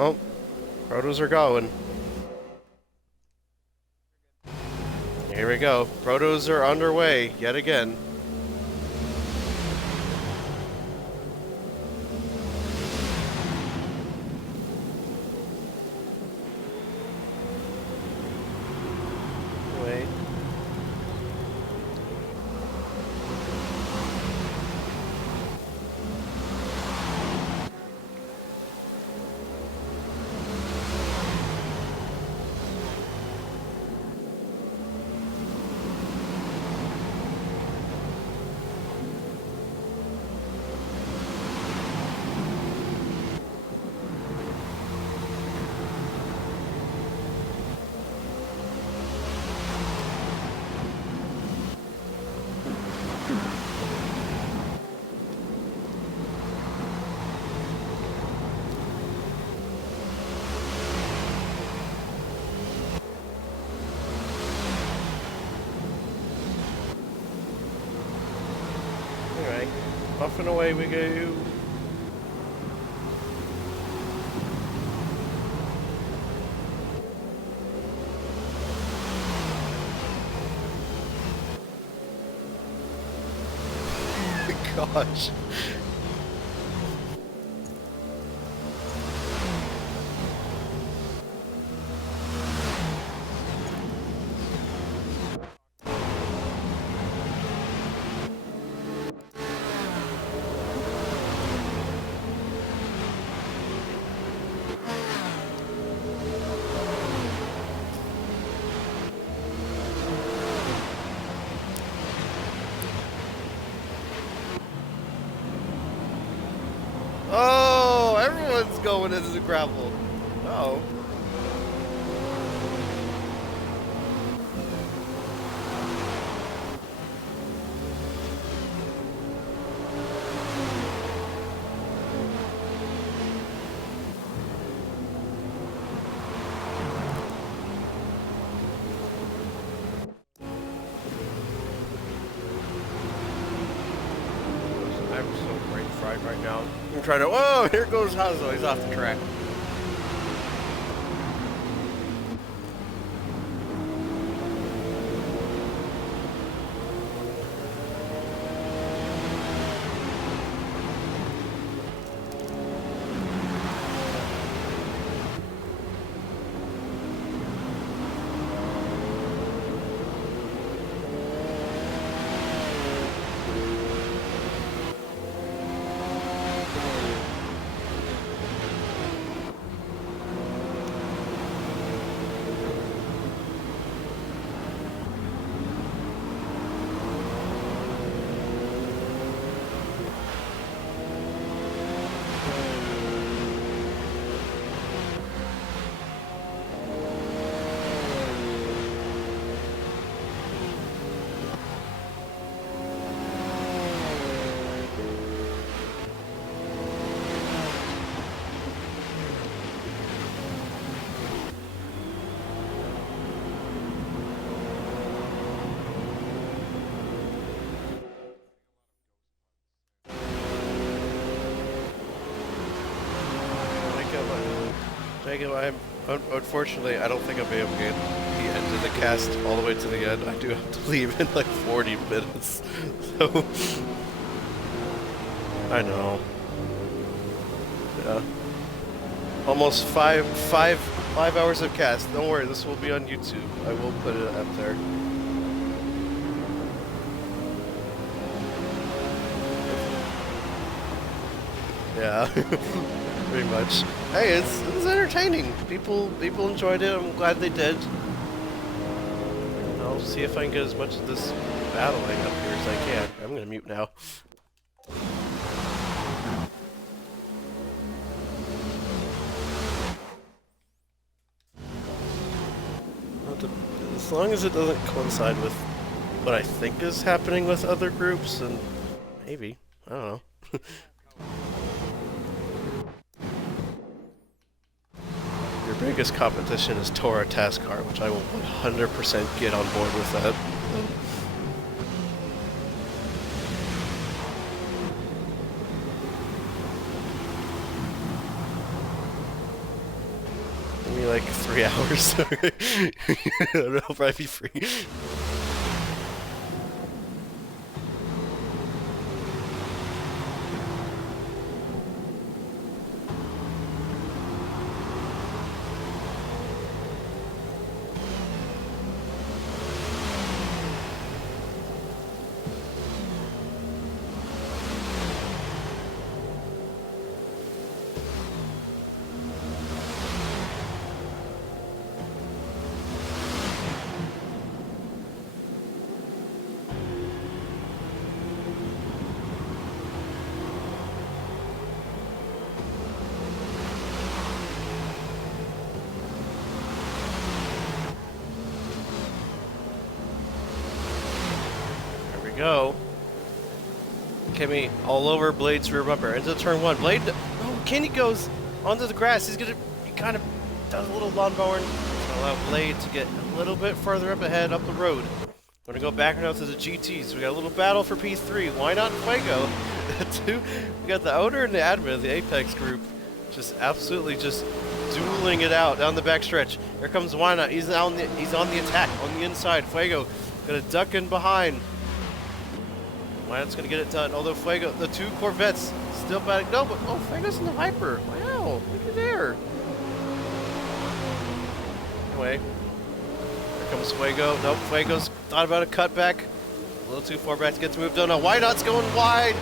Oh, protos are going. Here we go. Protos are underway yet again. Wait. off and away we go. Gosh. Oh, everyone's going into the gravel. Uh-oh. I'm so brain fried right now. I'm trying to. Whoa! Here goes Hazo. He's off the track. Unfortunately, I don't think I'll be able to get the end of the cast all the way to the end. I do have to leave in like 40 minutes. So, I know. Yeah. Almost five hours of cast. Don't worry, this will be on YouTube. I will put it up there. Yeah. Pretty much. Hey, it's entertaining. People enjoyed it. I'm glad they did. And I'll see if I can get as much of this battling up here as I can. I'm gonna mute now. As long as it doesn't coincide with what I think is happening with other groups, and maybe. I don't know. Your biggest competition is Tora Taskar, which I will 100% get on board with that. Give me like 3 hours. I'll probably be free. Go. Kimmy all over Blade's rear bumper into turn 1. Blade, oh, Kenny goes onto the grass. He kind of does a little lawnmower to allow Blade to get a little bit further up ahead up the road. We're gonna go back now to the GTs. We got a little battle for P3. Why not Fuego? We got the owner and the admin of the Apex group just absolutely just dueling it out down the back stretch. Here comes Wynot. He's on the attack on the inside. Fuego gonna duck in behind. Wynot's gonna get it done. Although Fuego, the two Corvettes still battling. No, but oh, Fuego's in the Viper. Wow, look at there. Anyway, here comes Fuego. Nope, Fuego's thought about a cutback. A little too far back to get the move done. Now Wynot's going wide.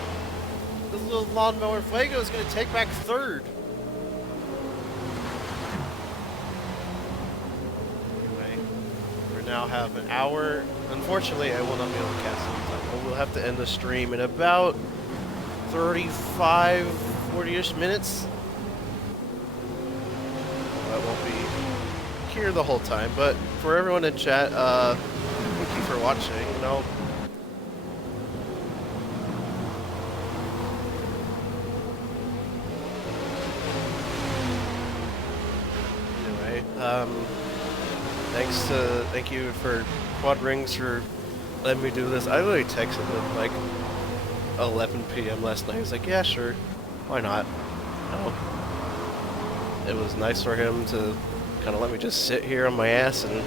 This little lawnmower. Fuego's gonna take back third. Now have an hour. Unfortunately, I will not be able to cast it. We'll have to end the stream in about 35, 40-ish minutes. I won't be here the whole time, but for everyone in chat, thank you for watching. Anyway, thank you for Quad Rings for letting me do this. I literally texted him like 11 p.m. last night. He was like, yeah, sure. Why not? No. It was nice for him to kind of let me just sit here on my ass and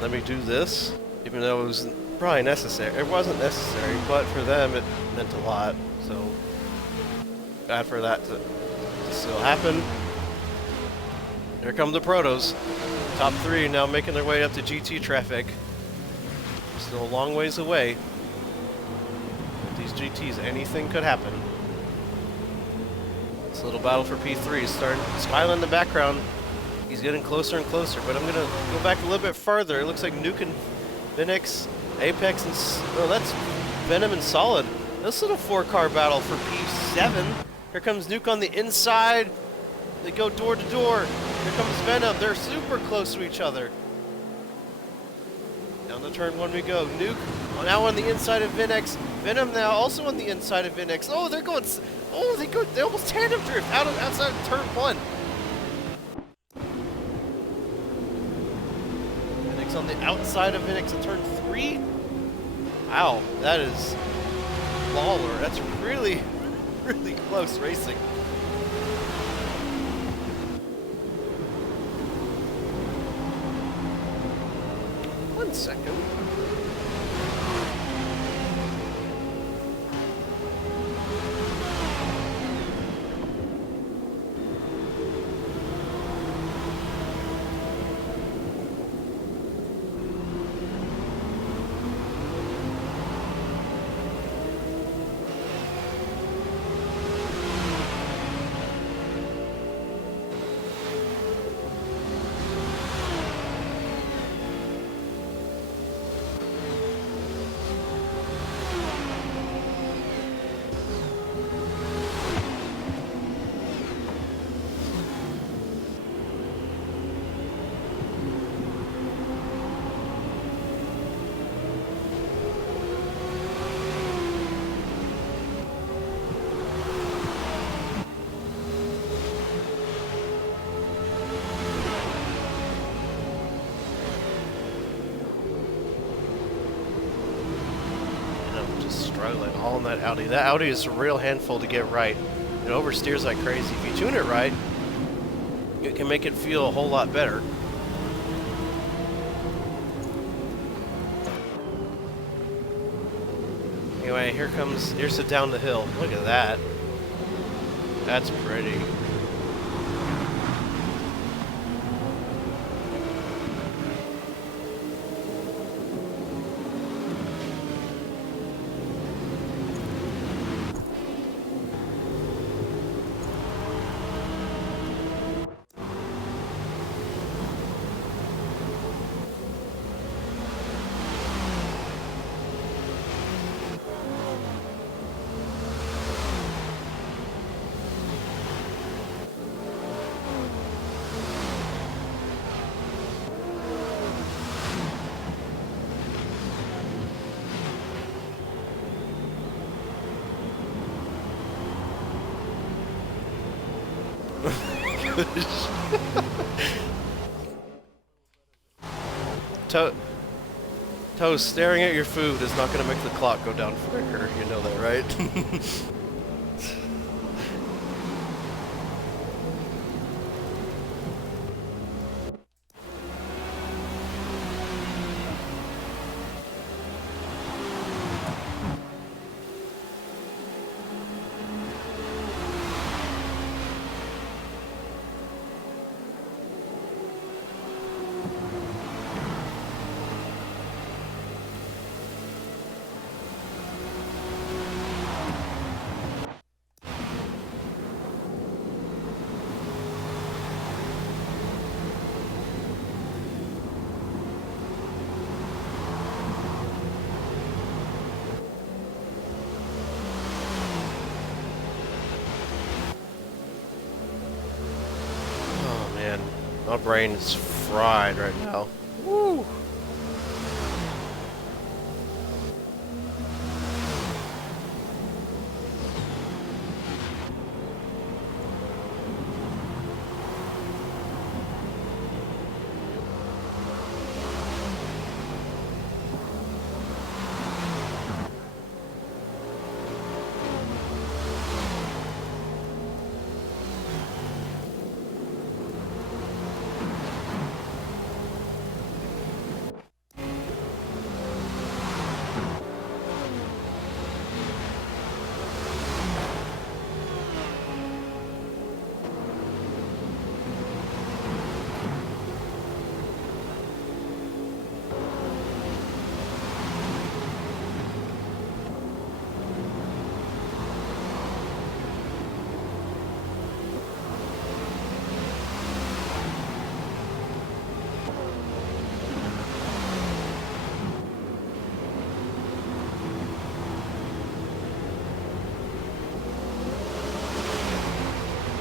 let me do this, even though it was probably necessary. It wasn't necessary, but for them it meant a lot. So glad for that to still happen. Here come the Protos. Top 3 now making their way up to GT traffic. Still a long ways away. With these GTs, anything could happen. It's a little battle for P3. Starting Skyline in the background. He's getting closer and closer, but I'm going to go back a little bit farther. It looks like Nuke and Phoenix, Apex, and... Oh, that's Venom and Solid. This little 4-car battle for P7. Here comes Nuke on the inside. They go door to door. Here comes Venom. They're super close to each other. Down the turn 1 we go. Nuke now on the inside of Vinex. Venom now also on the inside of Vinex. Oh, they're going. Oh, they almost tandem drift outside of turn 1. Vinex on the outside of Vinex at turn 3. Wow, that is baller. That's really, really close racing. Second. Struggling all in that Audi. That Audi is a real handful to get right. It oversteers like crazy. If you tune it right, it can make it feel a whole lot better. Anyway, here's the down the hill. Look at that. That's pretty. Toast, staring at your food is not going to make the clock go down quicker. You know that, right? My brain is fried right now. Woo!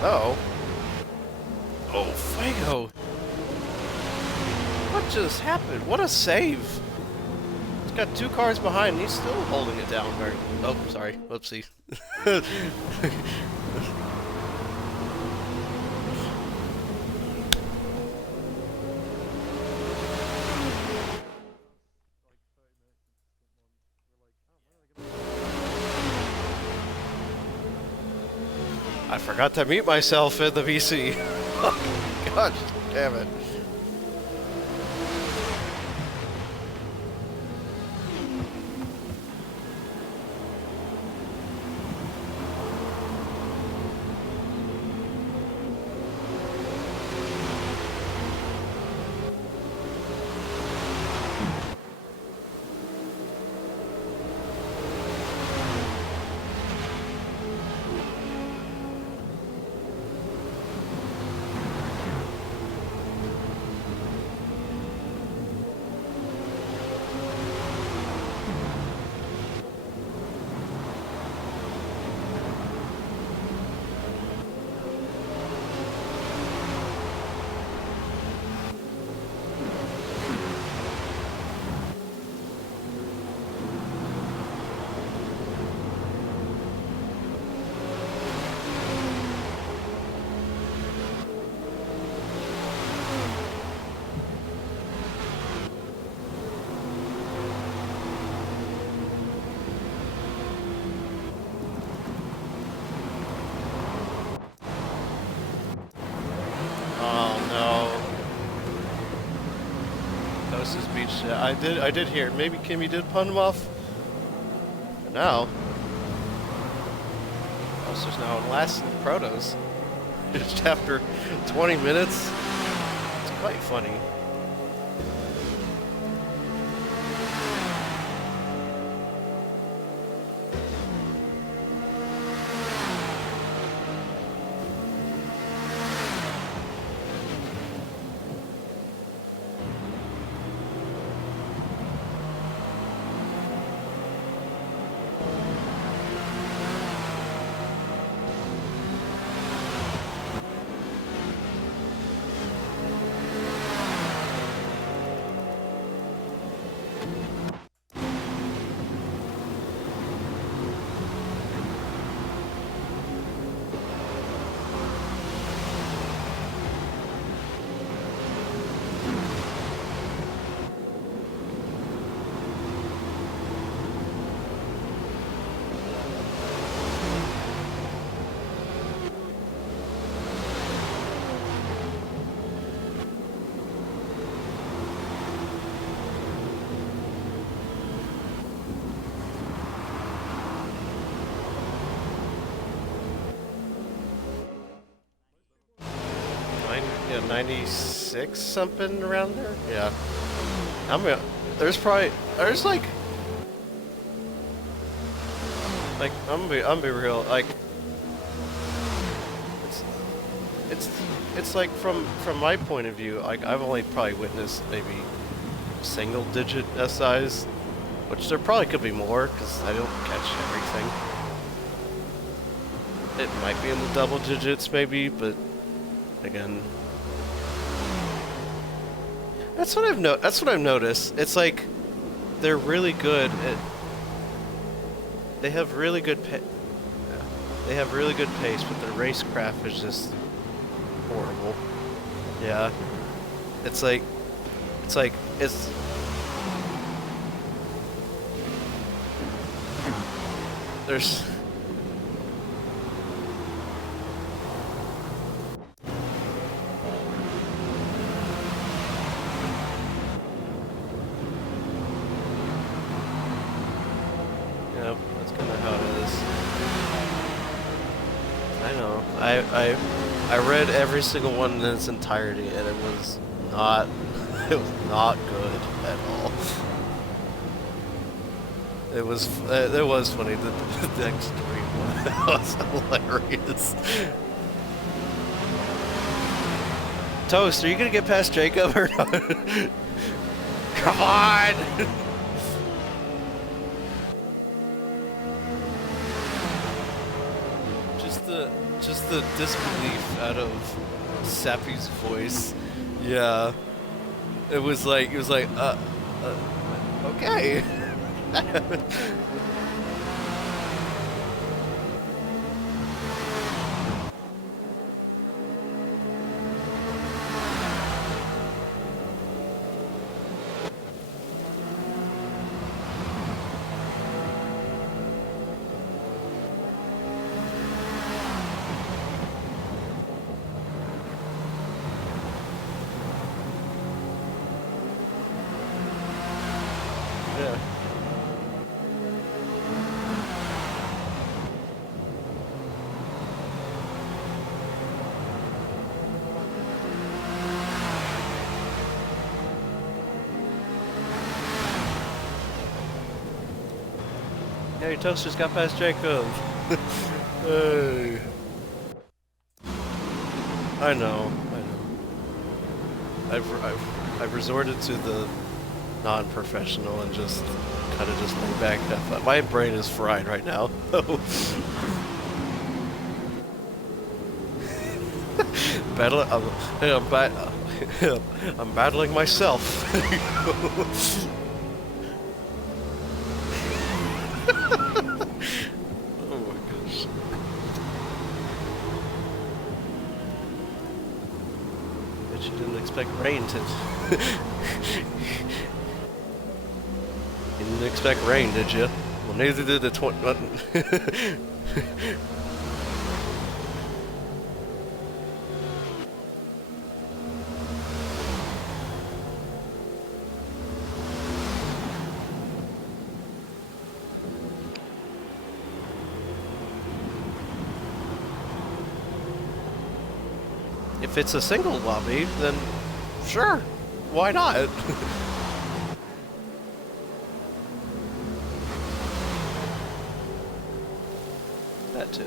Uh-oh. Oh, Fuego! What just happened? What a save! He's got 2 cars behind and he's still holding it down very... Oh, sorry. Whoopsie. I forgot to mute myself in the VC. Oh, gosh, damn it. I did hear. Maybe Kimmy did punt him off. But now, Buster's now in last in the Protos. Just after 20 minutes. It's quite funny. yeah, 96 something around there. Yeah, there's I'm gonna be real, like it's like from my point of view, like I've only probably witnessed maybe single digit SIs, which there probably could be more because I don't catch everything. It might be in the double digits maybe, but again, that's what I've noticed. It's like they're really good at. They have really good They have really good pace, but their racecraft is just horrible. Yeah, it's there's. Yep, that's kind of how it is. I know. I read every single one in its entirety, and it was not it was not good at all. It was funny. The extreme one was hilarious. Toast, are you gonna get past Jacob or not? Come on! Just the disbelief out of Sappy's voice. Yeah. It was like, okay. Yeah. Yeah, your toasters got past Jacob. Hey. I know. I've resorted to the non-professional and just kind of just lay back. My brain is fried right now. I'm battling myself. Oh my gosh. Bet you didn't expect rain to... You didn't expect rain, did you? Well, neither did the If it's a single lobby, then sure, why not? That too.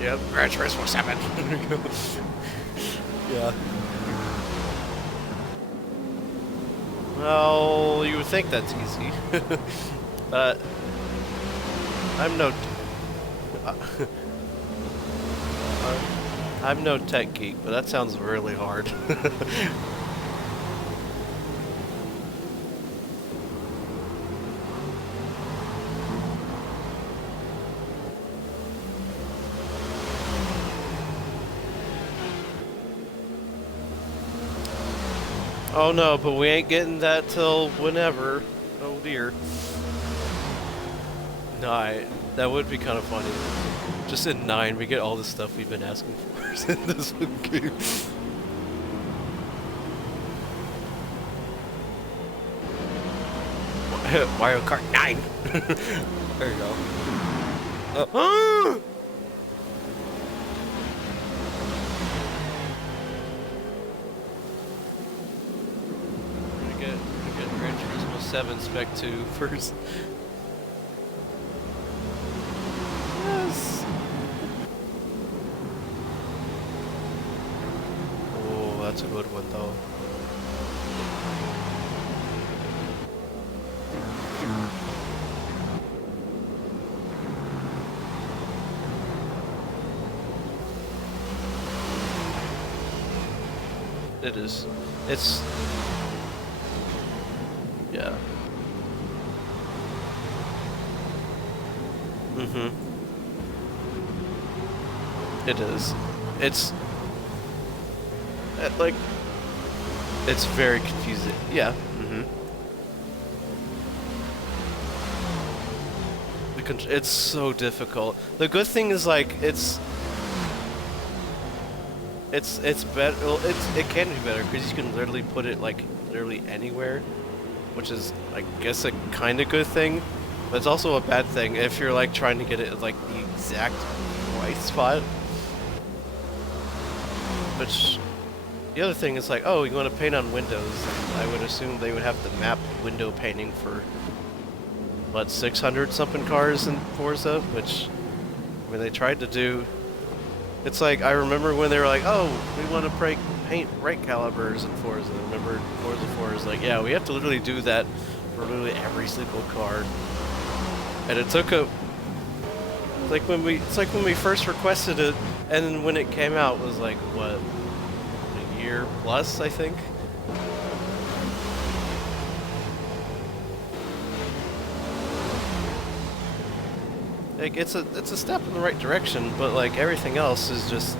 Yep, Gran Turismo 7. Yeah. Well, you would think that's easy. I'm no... I'm no tech geek, but that sounds really hard. Oh no, but we ain't getting that till whenever. Oh dear. No, that would be kind of funny. Just in 9, we get all the stuff we've been asking for in this game. Mario Kart 9. There you go. We're gonna get Gran Turismo 7 Spec 2 first. Yes. Oh, that's a good one though. It is. It's... yeah. Mm-hmm. It is. It's... like... it's very confusing. Yeah. Mm-hmm. It's so difficult. The good thing is, like, it's better. Well, it can be better because you can literally put it like literally anywhere, which is, I guess, a kind of good thing. But it's also a bad thing if you're like trying to get it at like the exact right spot. Which the other thing is like, oh, you want to paint on windows? I would assume they would have the map window painting for what, 600 something cars in Forza, which when they tried to do. It's like, I remember when they were like, oh, we want to paint brake calipers in Forza. Remember, Forza 4 is like, yeah, we have to literally do that for literally every single car. And it took a... It's like when we first requested it, and then when it came out, it was like, what, a year plus, I think? Like, it's a step in the right direction, but like everything else is just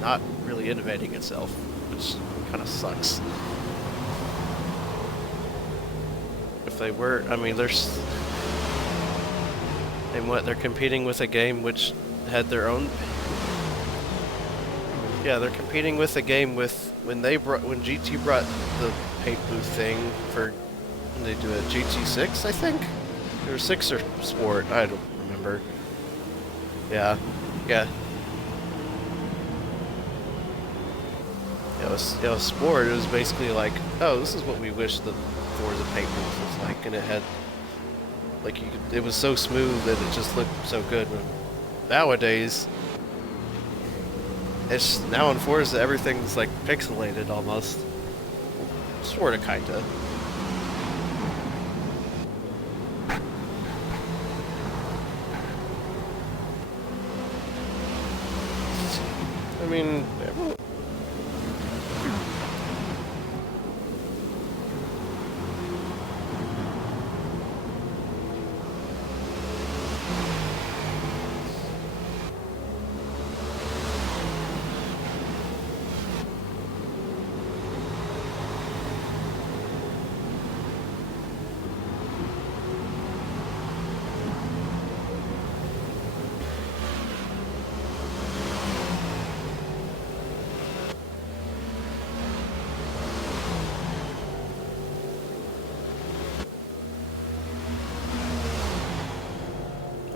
not really innovating itself, which kind of sucks. If they were, I mean, and what, they're competing with a game which had their own. Yeah, they're competing with a game with when GT brought the paint booth thing for when they do a GT6, I think, or 6 or Sport, I don't remember. Yeah, yeah. It was Sport. It was basically like, oh, this is what we wish the Forza paint booth was like, and it had like it was so smooth that it just looked so good. Nowadays, it's now in Forza everything's like pixelated almost, sorta, kinda. I mean, everyone...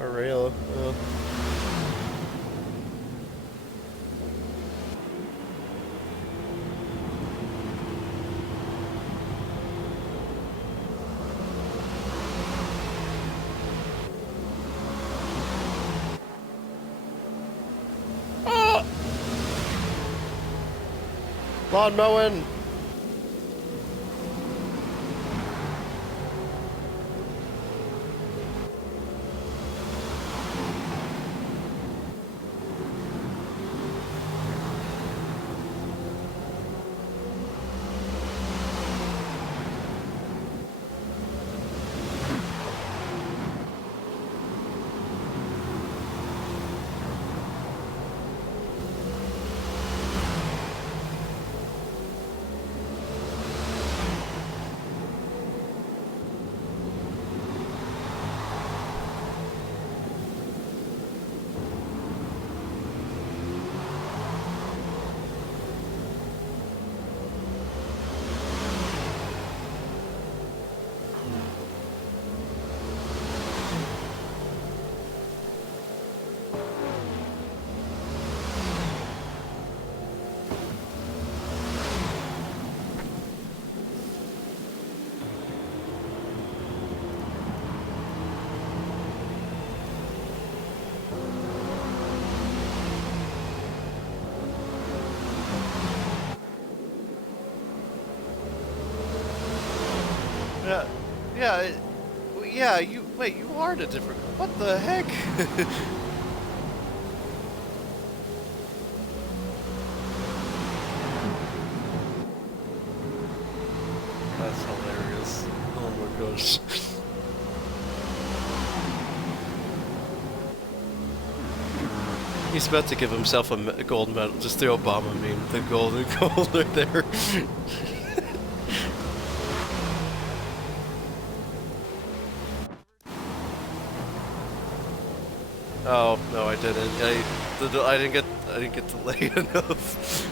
Rail. Oh! Lawn mowing. Yeah, yeah, well, yeah. Wait. You are the different. What the heck? That's hilarious. Oh my gosh. He's about to give himself a gold medal. Just the Obama meme. The golden gold right there. Oh no, I didn't. I didn't get delayed enough.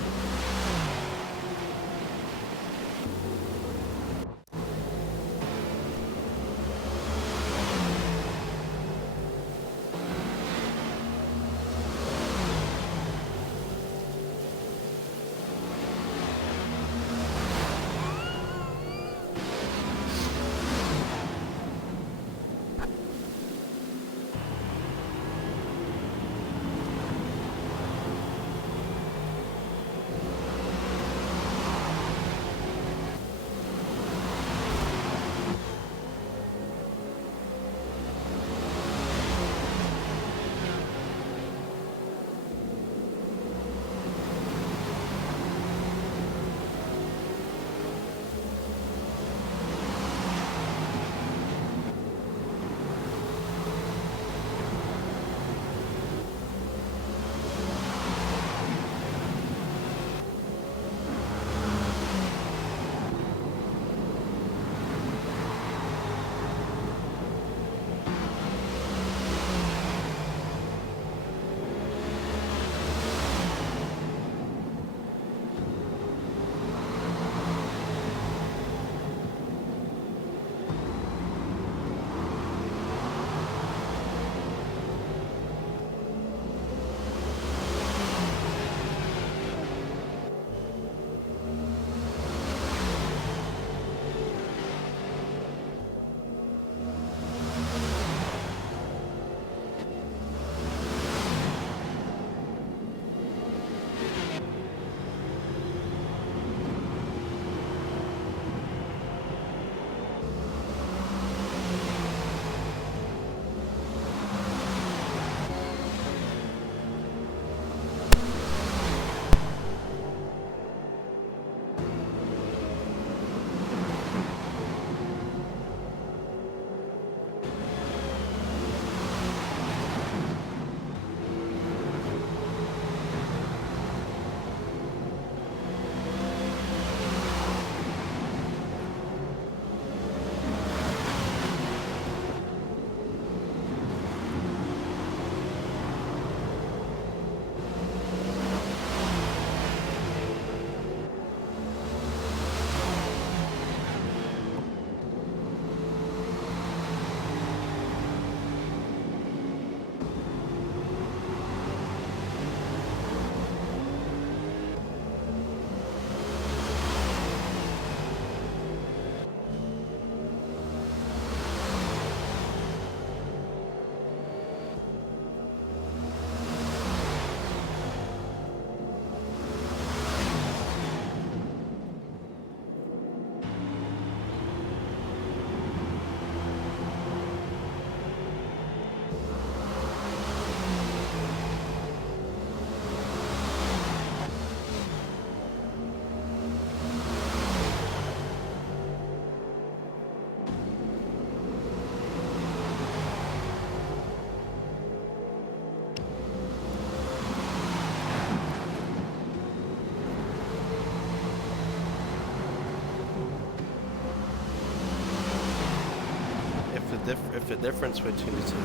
If the difference between the two.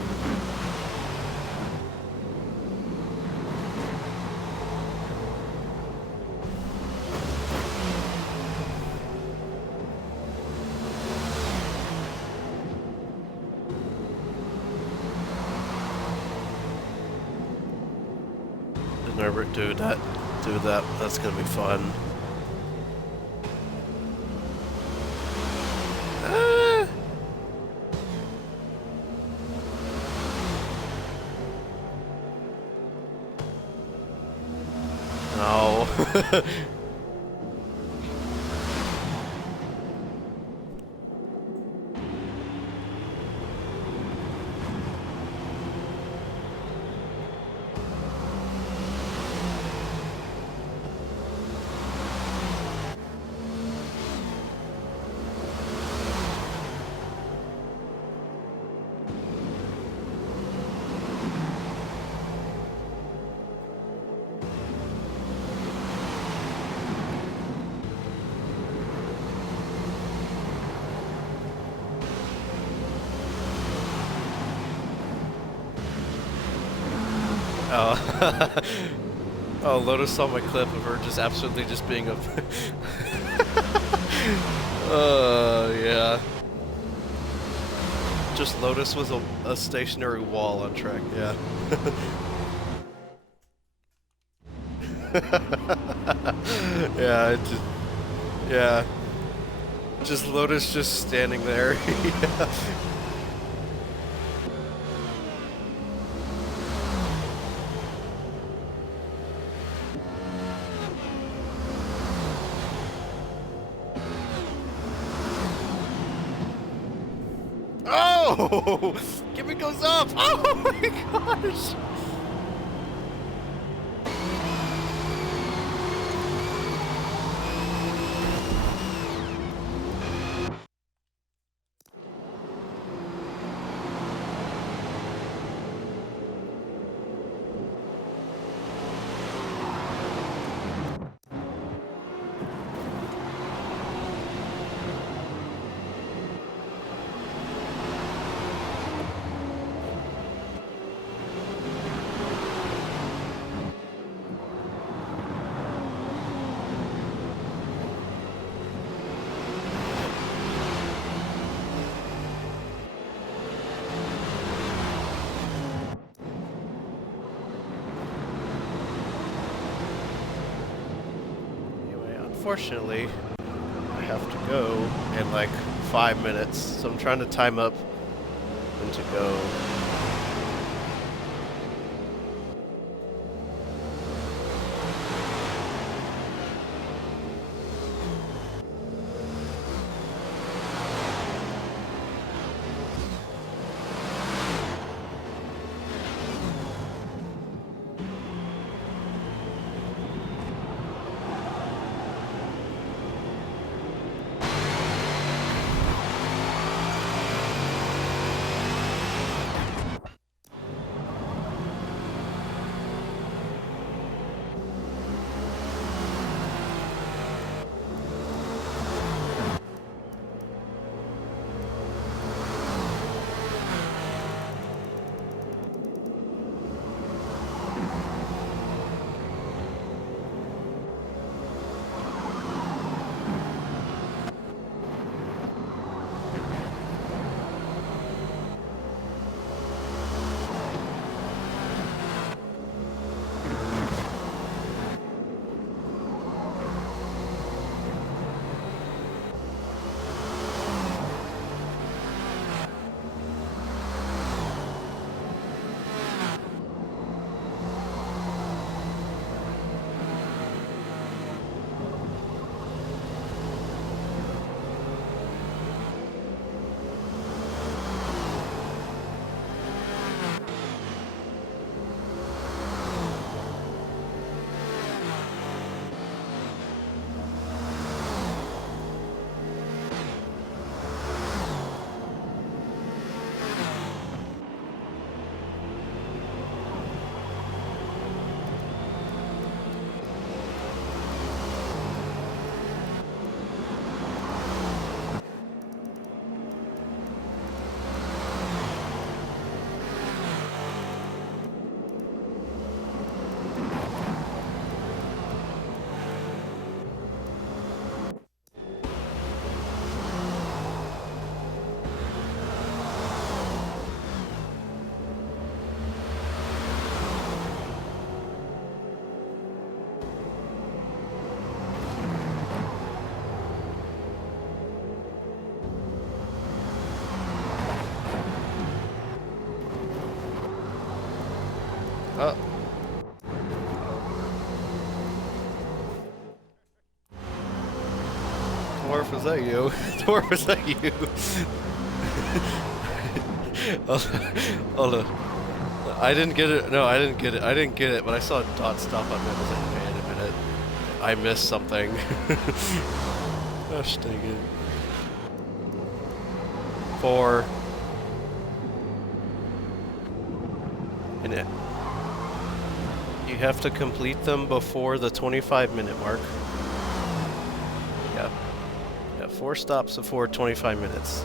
Norbert, do that. That's gonna be fun. Ah! No. Oh. Oh, Lotus saw my clip of her just absolutely just being a... yeah. Just Lotus was a stationary wall on track, yeah. Yeah, it just... Yeah. Just Lotus just standing there. Yeah. Oh! Gimme goes up! Oh my gosh! Unfortunately, I have to go in like 5 minutes, so I'm trying to time up when to go. Oh. Dwarf, is that you? Dwarf, is that you? Hold on. I didn't get it. No, I didn't get it. I didn't get it, but I saw a dot stop on it. I was like, wait a minute. I missed something. Gosh dang it. 4. And it. You have to complete them before the 25-minute mark. Yeah. Yeah, 4 stops before 25 minutes.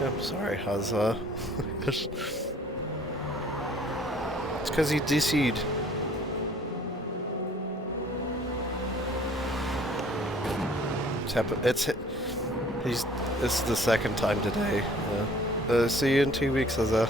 I'm sorry, Hazza. It's because he DC'd. This is the second time today. Yeah. See you in 2 weeks, Hazza.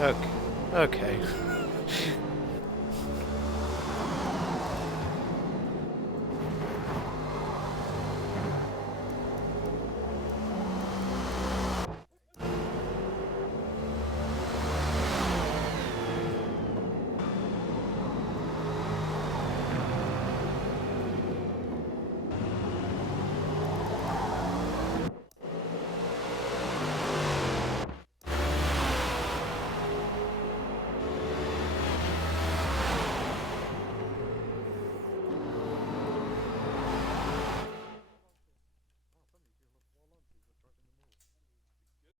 Okay. Okay.